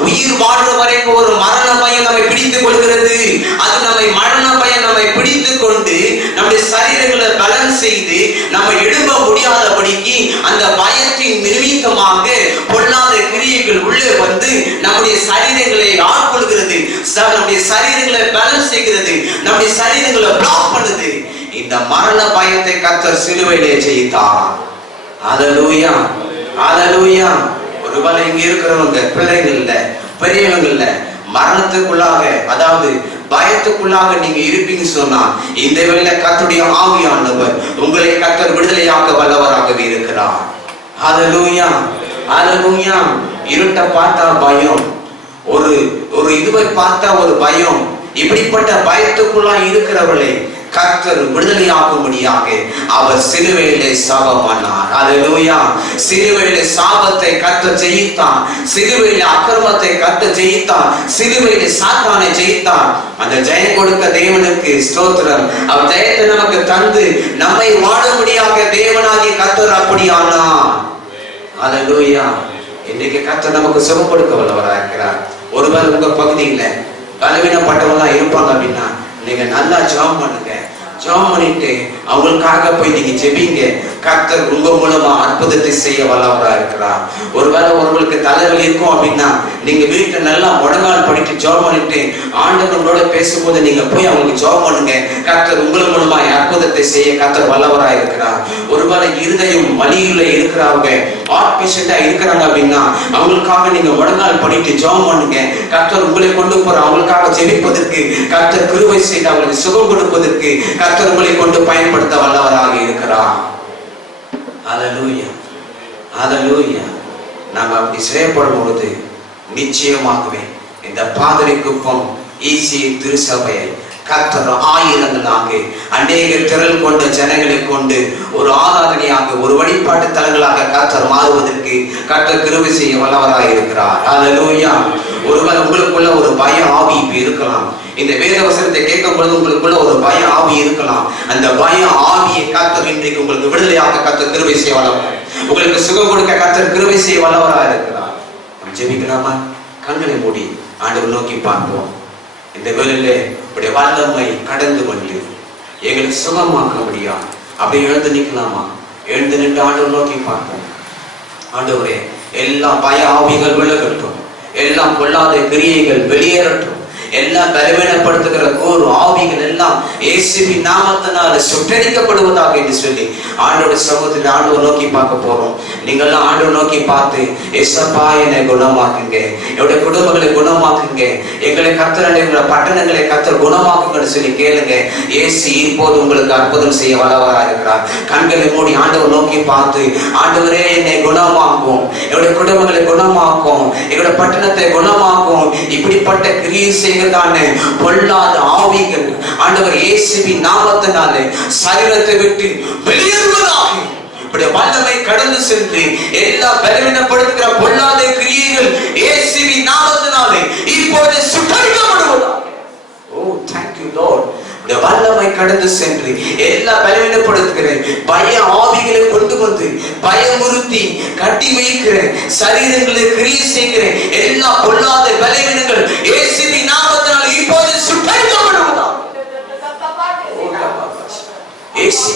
உயிர் வாழ்ற வரைக்கும் ஒரு மரண பயம் நம்மை பிடித்துக் கொள்கிறது. அது நம்மை மரண பயம் நம்மை பிடித்துக் கொண்டு நம்முடைய சரீரங்களை பலன் செய்து நம்ம எழும்ப முடியாதபடிக்கு அந்த பயத்தின் நிமித்தமாக பொல்லாத கிரியைகள் உள்ளே வந்து நம்முடைய சரீரங்களை ஆட்கொள்கிறது, நம்முடைய சரீரங்களை பலன் செய்கிறது, நம்முடைய சரீரங்களை பிளாக் பண்ணுது. இந்த மரண பயத்தை கர்த்தர் சிலுவையிலே ஜெயித்தார். ஹalleluya, ஹalleluya. ஒருவேளை இங்க இருக்கிறவங்க பிள்ளைகள் இல்ல, பெரியவங்க இல்ல, மரணத்துக்குள்ளாக, அதாவது பயத்துக்குள்ளாக நீங்க இருப்பீங்க சொன்னா, இந்த வேளையில கர்த்தருடைய ஆவியானவர் உங்களை கர்த்தர் விடுதலையாக்க வல்லவராகவே இருக்கிறார். ஹalleluya, ஹalleluya. இருட்டை பார்த்தா பயம், ஒரு இதுவை பார்த்தா ஒரு பயம். இப்படிப்பட்ட பயத்துக்குள்ளா இருக்கிறவர்களை கர்த்தர் விடுதலையாகும்படியாக அவர் சிலுவையிலே சாபமானார். ஹalleluya. சிலுவையிலே சாபத்தை கர்த்தர் ஜெயித்தார், சிலுவையிலே அக்கிரமத்தை கர்த்தர் ஜெயித்தார், சிலுவையிலே சாத்தானை ஜெயித்தார். அந்த ஜெயம் கொடுக்க தேவனுக்கு ஸ்தோத்திரம். அவர் ஜெயத்தை நமக்கு தந்து நம்மை வாழும்படியாக தேவனாகிய கர்த்தர் அப்படியானார். ஹalleluya. இன்னைக்கு கர்த்தர் நமக்கு சுகம் கொடுக்க வல்லவராக இருக்கிறார். ஒருவேளை உங்க பகுதியில பலவீனப்பட்டவங்க இருப்பாங்க அப்படின்னா, நீங்க நல்லா ஜெபம் பண்ணுங்க. ஜெபம் பண்ணிட்டு அவங்களுக்காக போய் நீங்க ஜெபிங்க. கர்த்தர் உங்க மூலமா அற்புதத்தை செய்ய வல்லவராக இருக்கிறார். ஒருவேளை ஒருவருக்கு தலைவலி இருக்கும் அப்படின்னா, நீங்க வீட்டுல நல்லா முழங்கால் படிட்டு ஜெபம் பண்ணிட்டு ஆண்டவரோட பேசும்போது நீங்க போய் அவங்களுக்கு ஜெபம் பண்ணுங்க. கர்த்தர் உங்கள் மூலமா அற்புதத்தை செய்ய கர்த்தர் வல்லவராக இருக்கிறார். ஒருவேளை இருதயம் வலியில இருக்கிறவங்க, ஹார்ட் பேஷண்டா இருக்கிறாங்க அப்படின்னா, அவங்களுக்காக நீங்க முழங்கால் படிட்டு ஜெபம் பண்ணுங்க. கர்த்தர் உங்களை கொண்டு போற அவங்களுக்காக ஜெபிப்பதற்கு கர்த்தர் கிருபை செய்து அவங்களுக்கு சுகம் கொடுப்பதற்கு கர்த்தர் உங்களை கொண்டு பயன்படுத்த வல்லவராக இருக்கிறார். ஹalleluya, ஹalleluya. நாம் அப்படி செயல்படும் பொழுது நிச்சயமாகவே இந்த பாதிரி குப்பம் ஈசிய திருசபையை கர்த்தர் ஆயிரங்களாக அநேக திரள் கொண்ட ஜனங்களை கொண்டு ஒரு ஆராதனையாக, ஒரு வழிபாட்டு தலங்களாக கர்த்தர் மாறுவதற்கு கர்த்தர் கிருபை செய்ய வல்லவராக இருக்கிறார். ஹalleluya. ஒருவேளை உங்களுக்குள்ள ஒரு பய ஆவி இருக்கலாம். இந்த வேத வசனத்தை கேட்கும் பொழுது உங்களுக்குள்ள ஒரு பய ஆவி இருக்கலாம். அந்த பய ஆவியை கர்த்தர் இன்றைக்கு உங்களுக்கு விடுதலையாக கர்த்தர் கிருபை செய்ய வல்லவராக, உங்களுக்கு சுகம் கொடுக்க கர்த்தர் கிருபை செய்ய வல்லவராக இருக்கிறார். நம்ம ஜெபிக்கலாமா? கண்களை மூடி ஆண்டவர் நோக்கி பார்ப்போம். இந்த வேளையிலே உடைய வல்லமை கடந்து வந்து எங்களுக்கு சுகமாக்க முடியாது. அப்படி எழுந்து நிற்கலாமா? எழுந்து நின்று ஆண்டவர் நோக்கி பார்ப்போம். ஆண்டவரே, எல்லா பய ஆவிகள் விலகட்டும், எல்லாம் பொல்லாத கிரியைகள் வெளியேறட்டும், எல்லாம் பலவீனப்படுத்துகிற கோர் ஆவிகள் எல்லாம் இயேசுவின் நாமத்தினால சுட்டரிக்கப்படுவதாக என்று சொல்லி ஆண்டோட சமூகத்தில் ஆண்டவர் நோக்கி பார்க்க போறோம். நீங்கள் எல்லாம் ஆண்டவர் நோக்கி பார்த்து, ஏசப்பா என்னை குணமாக்குங்க, என்னுடைய குடும்பங்களை குணமாக்குங்க, எங்களை கர்த்தர் எங்களை பட்டணங்களை கர்த்தர் குணமாக்குங்கன்னு சொல்லி கேளுங்க. இயேசு இப்போது உங்களுக்கு அற்புதம் செய்ய வல்லவராக இருக்கிறார். கண்களை மூடி ஆண்டவர் நோக்கி பார்த்து, ஆண்டவரே என்னை குணமாக்கும், என்னுடைய குடும்பங்களை குணமாக்கும், எங்களுடைய பட்டணத்தை குணமாக்கும், இப்படிப்பட்ட கிரியை செய்கிறதான பொல்லாத ஆவிகள் ஆண்டவர் இயேசுவின் நாமத்தினாலே சரீரத்தை விட்டு வெளியேறுவதாக இப்படி வல்லமை கடந்து சென்று எல்லா பலவீனப்படுத்துகிற பொல்லாத கிரியைகள் இயேசுவின் நாமத்தினாலே இப்போது சுட்டரிக்கப்படுவதாக. ஓ thank you Lord. இந்த வல்லமை கடந்து சென்று எல்லா பலவீனப்படுத்துகிற பய ஆவிகளை கொண்டு வந்து பயமுறுத்தி கட்டி வைக்கிற சரீரங்களை கிரியை செய்கிற எல்லா பொல்லாத பலவீனங்கள் இயேசுவின் நாமத்தினால் இப்போது சுட்டரிக்க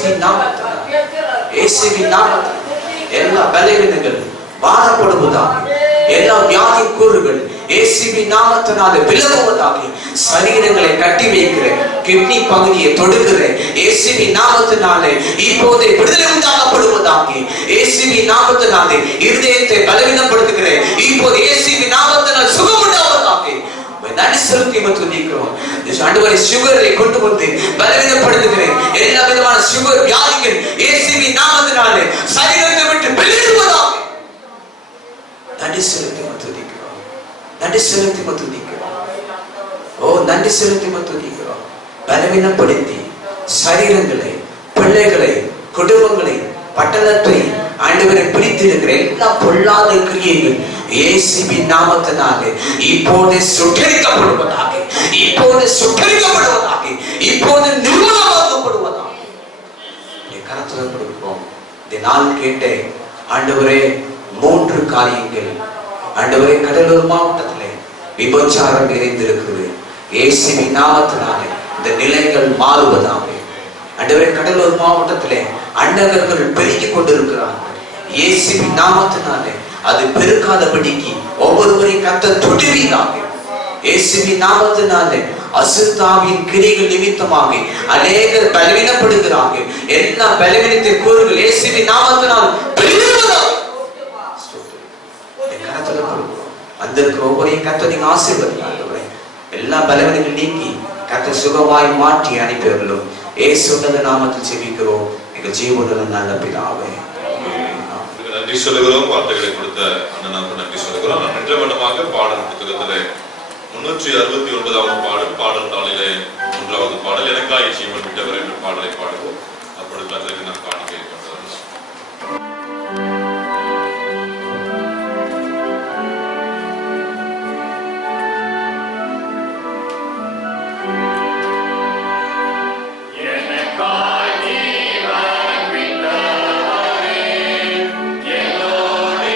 இயேசுவின் நாமத்தினால் இயேசுவின் நாமத்தினால் எல்லா பலவீனங்கள் பாரப்படுவதாக, எல்லா வியாதி கூறுகள் இயேசுவின் நாமத்தினாலே விலகுவதாக, சரீரங்களை கட்டி வைக்கிற கிட்னி பகுதியை தொடுகிற இயேசுவின் நாமத்தினாலே இப்போதே விடுதலை உண்டாக்கப்படுவதாக, இயேசுவின் நாமத்தினாலே இருதயத்தை பலவீனப்படுத்துகிற இப்போது இயேசுவின் நாமத்தினால் சுகம் உண்டாவதாக. நன்றி செலுத்தி துதிக்கிறோம். ஆண்டவரே, சுகரை கொண்டு வந்து பலவீனப்படுத்துகிறேன். எல்லா விதமான சுகர் வியாதிகள் இயேசுவின் நாமத்தினாலே சரீரத்தை விட்டு வெளியேறுவதாக. நன்றி செலுத்தி துதிக்கிறோம். நன்றி செலுத்தி துதிக்கிறோம். ஓ, நன்றி செலுத்தி துதிக்கிறோம். பலவீனப்படுத்தி சரீரங்களை, பிள்ளைகளை, குடும்பங்களை, பட்டணத்தை ஆண்டவரை பிடித்திருக்கிற எல்லா பொல்லாத கிரியைகள் இயேசுவின் நாமத்தினாலே இப்போது சுட்டரிக்கப்படுவதாக, இப்போது சுட்டரிக்கப்படுவதாக, இப்போது நிர்மூலமாக்கப்படுவதாக. கரத்துல கொடுப்போம். இந்த நாள் கேட்ட ஆண்டவரே 3 காரியங்கள். ஆண்டவரே, கடலூர் மாவட்டத்திலே விபச்சாரம் நிறைந்திருக்கிறது. இயேசுவின் நாமத்தினாலே இந்த நிலைகள் மாறுவதாக. ஆண்டவரே, கடலூர் மாவட்டத்திலே அண்டகர்கள் பெருகிக் கொண்டிருக்கிறார்கள். இயேசுவின் நாமத்தினாலே அது பெருக்காதபடிக்கு ஒவ்வொருவரையும் கர்த்தர் தொடுவீராக. இயேசுவின் நாமத்தினாலே அசுத்தாவின் கிரிகள் நிமித்தமாக அநேகர் பலவீனப்படுகிறார்கள். எல்லா பலவீனத்தை கூறுகள் இயேசுவின் நாமத்தினால் வெளியேறுவதாக. அந்த ஒவ்வொருவரையும் கர்த்தர் நீங்க ஆசீர்வதிங்க. எல்லா பலவீனங்கள் நீக்கி கர்த்தர் சுகமாய் மாற்றி அனுப்பியவர்களும் இயேசுவின் நாமத்தில் ஜெபிக்கிறோம் எங்கள் ஜீவனுள்ள நல்ல பிதாவே. நன்றி சொல்லுகிறோம். வார்த்தைகளை கொடுத்த அண்ணனுக்கு நன்றி சொல்லுகிறோம். நின்றவண்ணமாக பாடல் புத்தகத்திலே 369வது பாடல், பாடல் தாளிலே 1வது பாடல், எனக்காய் ஜீவன் விட்டவர் என்ற பாடலை பாடுவோம். அப்பொழுது அதற்கு நான் காணிக்கை கொண்டு என்னோடு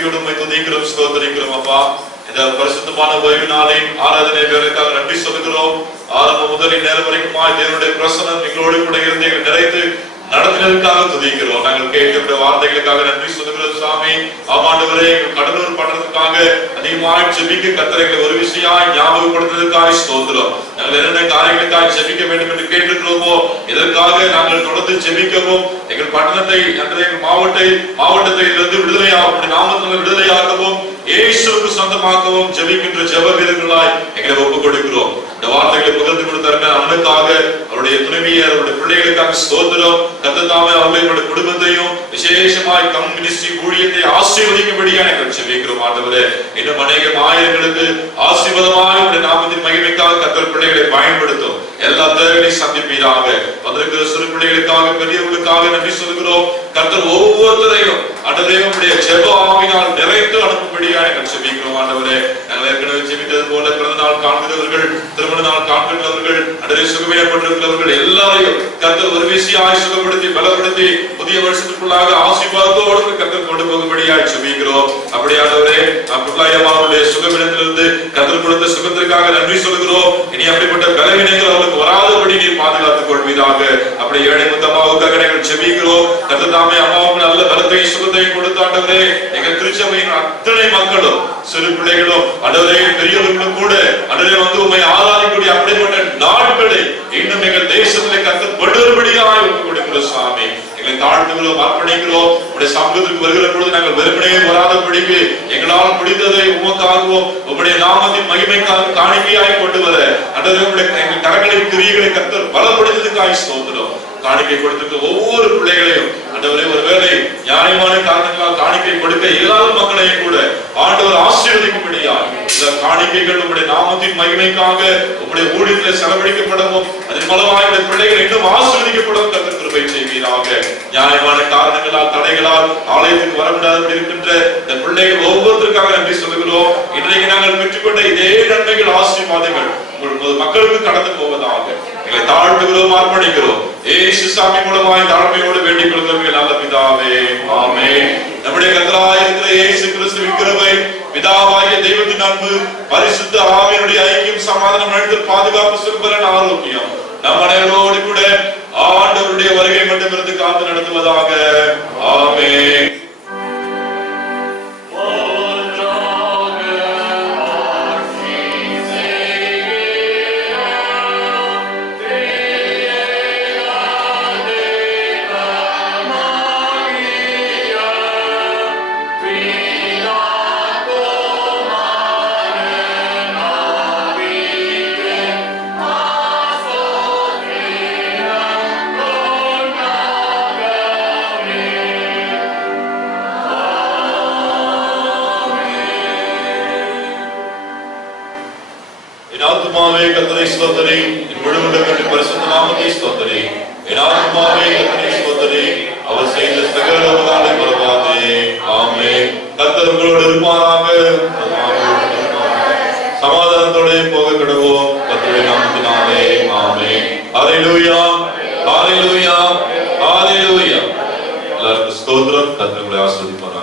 நன்றியோடு உம்மை துதிக்கிறோம், ஸ்தோத்திரிக்கிறோம் அப்பா. இந்த பரிசுத்தமான ஓய்வு நாளின் ஆராதனை வேலைக்காக நன்றி சொல்லுகிறோம். ஆரம்பம் முதல் நேரம் வரைக்குமாய் தேவனுடைய பிரசன்னம் எங்களோடு கூட இருந்து எங்களை நிறைத்து நடத்தினதுக்காக துதிக்கிறோம். நாங்கள் கேட்கிற வார்த்தைகளுக்காக நன்றி சொல்லுகிறோம் சாமி. ஆமாண்டவரே, எங்கள் கடலூர் பண்றதுக்காக அதிகமாக ஜெபிக்க கர்த்தர் எங்களை ஒரு விஷயம் ஞாபகப்படுத்துவதற்காக ஸ்தோத்திரம். நாங்கள் என்னென்ன காரியங்களுக்காக ஜெபிக்க வேண்டும் என்று கேட்டிருக்கிறோமோ இதற்காக நாங்கள் தொடர்ந்து ஜெபிக்கவும், எங்கள் பட்டணத்தை எங்கள் மாவட்டத்தை இருந்து விடுதலையாகவும் நாமத்தில் விடுதலையாகவும் இயேசுவுக்கு சொந்தமாக்கவும் ஜெபிக்கின்ற ஜெப வீரர்களாய் எங்களை ஒப்புக் கொடுக்கிறோம். இந்த வார்த்தைகளை பகிர்ந்து கொடுத்தாருங்க அண்ணனுக்காக, அவருடைய துணைவியர், அவருடைய பிள்ளைகளுக்காக ஸ்தோத்திரம். கர்த்ததாமே அவர்களுடைய குடும்பத்தையும் விசேஷமாய் கம்யூனிஸ்டி ஊழியத்தை ஆசீர்வதிக்கும்படியா நாங்கள் ஜெபிக்கிறோம் ஆண்டவரே. இன்னும் அநேகம் ஆயிரங்களுக்கு ஆசீர்வாதமாய் உடைய நாமத்தின் மகிமைக்காக கர்த்தர் பிள்ளைகளை பயன்படுத்தும். எல்லா தேவைகளையும் சந்திப்பீராக. வந்திருக்கிற சிறு பிள்ளைகளுக்காக, பெரியவர்களுக்காக நன்றி சொல்கிறோம். கர்த்தர் ஒவ்வொருத்தரையும் ஆண்டவரே உடைய ஜெப ஆவியினால் நிறைத்து அனுப்பும்படியா நாங்கள் ஜெபிக்கிறோம் ஆண்டவரே. நாங்கள் ஏற்கனவே ஜெபித்தது போல பிறந்த நாள் காண்கிறவர்கள், திருமண நாள் காண்கிறவர்கள், அன்றே சுகவீனப்பட்டிருக்கிறவர்கள் எல்லாரையும் கர்த்தர் ஒரு விஷயமாய் சுகப்படுத்தி பலப்படுத்தி புதிய வருஷத்துக்குள்ளாக ஆசீர்வாதத்தோடு கர்த்தர் கொண்டு போகும்படியாய் ஜெபிக்கிறோம். அப்படியானவரே, புள்ளாயம்மாவுடைய சுகவீனத்திலிருந்து கர்த்தர் கொடுத்த சுகத்திற்காக நன்றி சொல்கிறோம். இனி அப்படிப்பட்ட பலவீனங்கள் அவருக்கு வராதபடி நீர் பாதுகாத்துக் கொள்வீராக. அப்படி ஏழை முத்தம்மாவுக்காக நாங்கள் ஜெபிக்கிறோம். கர்த்தர் தாமே அம்மாவுக்கு நல்ல பலத்தையும் சுகத்தையும் கொடுத்தாண்டவரே. எங்கள் திருச்சபையின் அத்தனை மக்களும், சிறு பிள்ளைகளும், ஆண்டவரே பெரியவர்களும் கூட ஆண்டவரே வந்து உம்மை ஆராதிக்கக்கூடிய அப்படிப்பட்ட நாட்களை இன்னும் எங்கள் தேசத்திலே கர்த்தர் படுபடியாய் ஒப்புக் கொடுக்கிறோம் சாமி. எங்களை தாழ்த்துகிறோம், அர்ப்பணிக்கிறோம். உடைய சமூகத்துக்கு வருகிற பொழுது நாங்கள் வெறுமனே வராதபடிக்கு எங்களால் முடிந்ததை உமக்காகவும் உம்முடைய நாமத்தின் மகிமைக்காக காணிக்கையாய் கொண்டு வர ஆண்டவரே எங்கள் கரங்களின் கிரியைகளை கர்த்தர் பலப்படுத்ததுக்காக ஸ்தோத்திரம். காணிக்கை கொடுத்துட்டு ஒவ்வொரு பிள்ளைகளையும் ஆண்டவரே ஒருவேளை நியாயமான காரணங்களால் காணிக்கை கொடுக்க இயலாத மக்களையும் கூட ஆண்டவர் ஆசீர்வதிக்கும்படியாக இந்த காணிக்கைகள் உம்முடைய நாமத்தின் மகிமைக்காக உம்முடைய ஊழியத்தில் செலவழிக்கப்படவும் அதன் மூலமாக இந்த பிள்ளைகள் இன்னும் ஆசீர்வதிக்கப்படவும் கர்த்தர் கிருபை செய்வீராக. நியாயமான காரணங்களால் தடைகளால் ஆலயத்துக்கு வரவிடாதபடி இருக்கின்ற இந்த பிள்ளைகள் ஒவ்வொருத்தருக்காக நன்றி சொல்லுகிறோம். இன்றைக்கு நாங்கள் பெற்றுக்கொண்ட இதே நன்மைகள் ஆசீர்வாதங்கள் மக்களுக்கு கடந்து போவதாக எங்களை தாழ்த்துகிறோம், அர்ப்பணிக்கிறோம். இயேசு சாமி மூலமாய் தாழ்மையோடு வேண்டிக் கொள்கிறோம் நல்ல பிதாவே, ஆமென். நம்முடைய கர்த்தராகிய இருக்கிற இயேசு கிறிஸ்துவின் கிருபை, பிதாவாகிய தெய்வத்தின் அன்பு, பரிசுத்த ஆவியினுடைய ஐக்கியம், சமாதானம், நடத்தல், பாதுகாப்பு, சுகபலன், ஆரோக்கியம் நம் அனைவரோடு கூட ஆண்டவருடைய வருகை மட்டும் இருந்து காத்து நடத்துவதாக. ஆமென். ஆத்துமாவே கர்த்தரை ஸ்தோத்திரி, என் முழு உள்ளத்தின் பரிசுத்த நாமத்தை ஸ்தோத்திரி. என் ஆத்துமாவே கர்த்தரை ஸ்தோத்திரி, அவர் செய்த சகல உபகாரங்களை மறவாதே. ஆமென். கர்த்தர் உங்களோடு இருப்பாராக. சமாதானத்தோடு போக கடவோம் கர்த்தருடைய நாமத்தினாலே. ஆமென். ஹல்லேலூயா, ஹல்லேலூயா, ஹல்லேலூயா. எல்லாருக்கும் ஸ்தோத்திரம். கர்த்தர் உங்களை ஆசீர்வதிப்பாராக.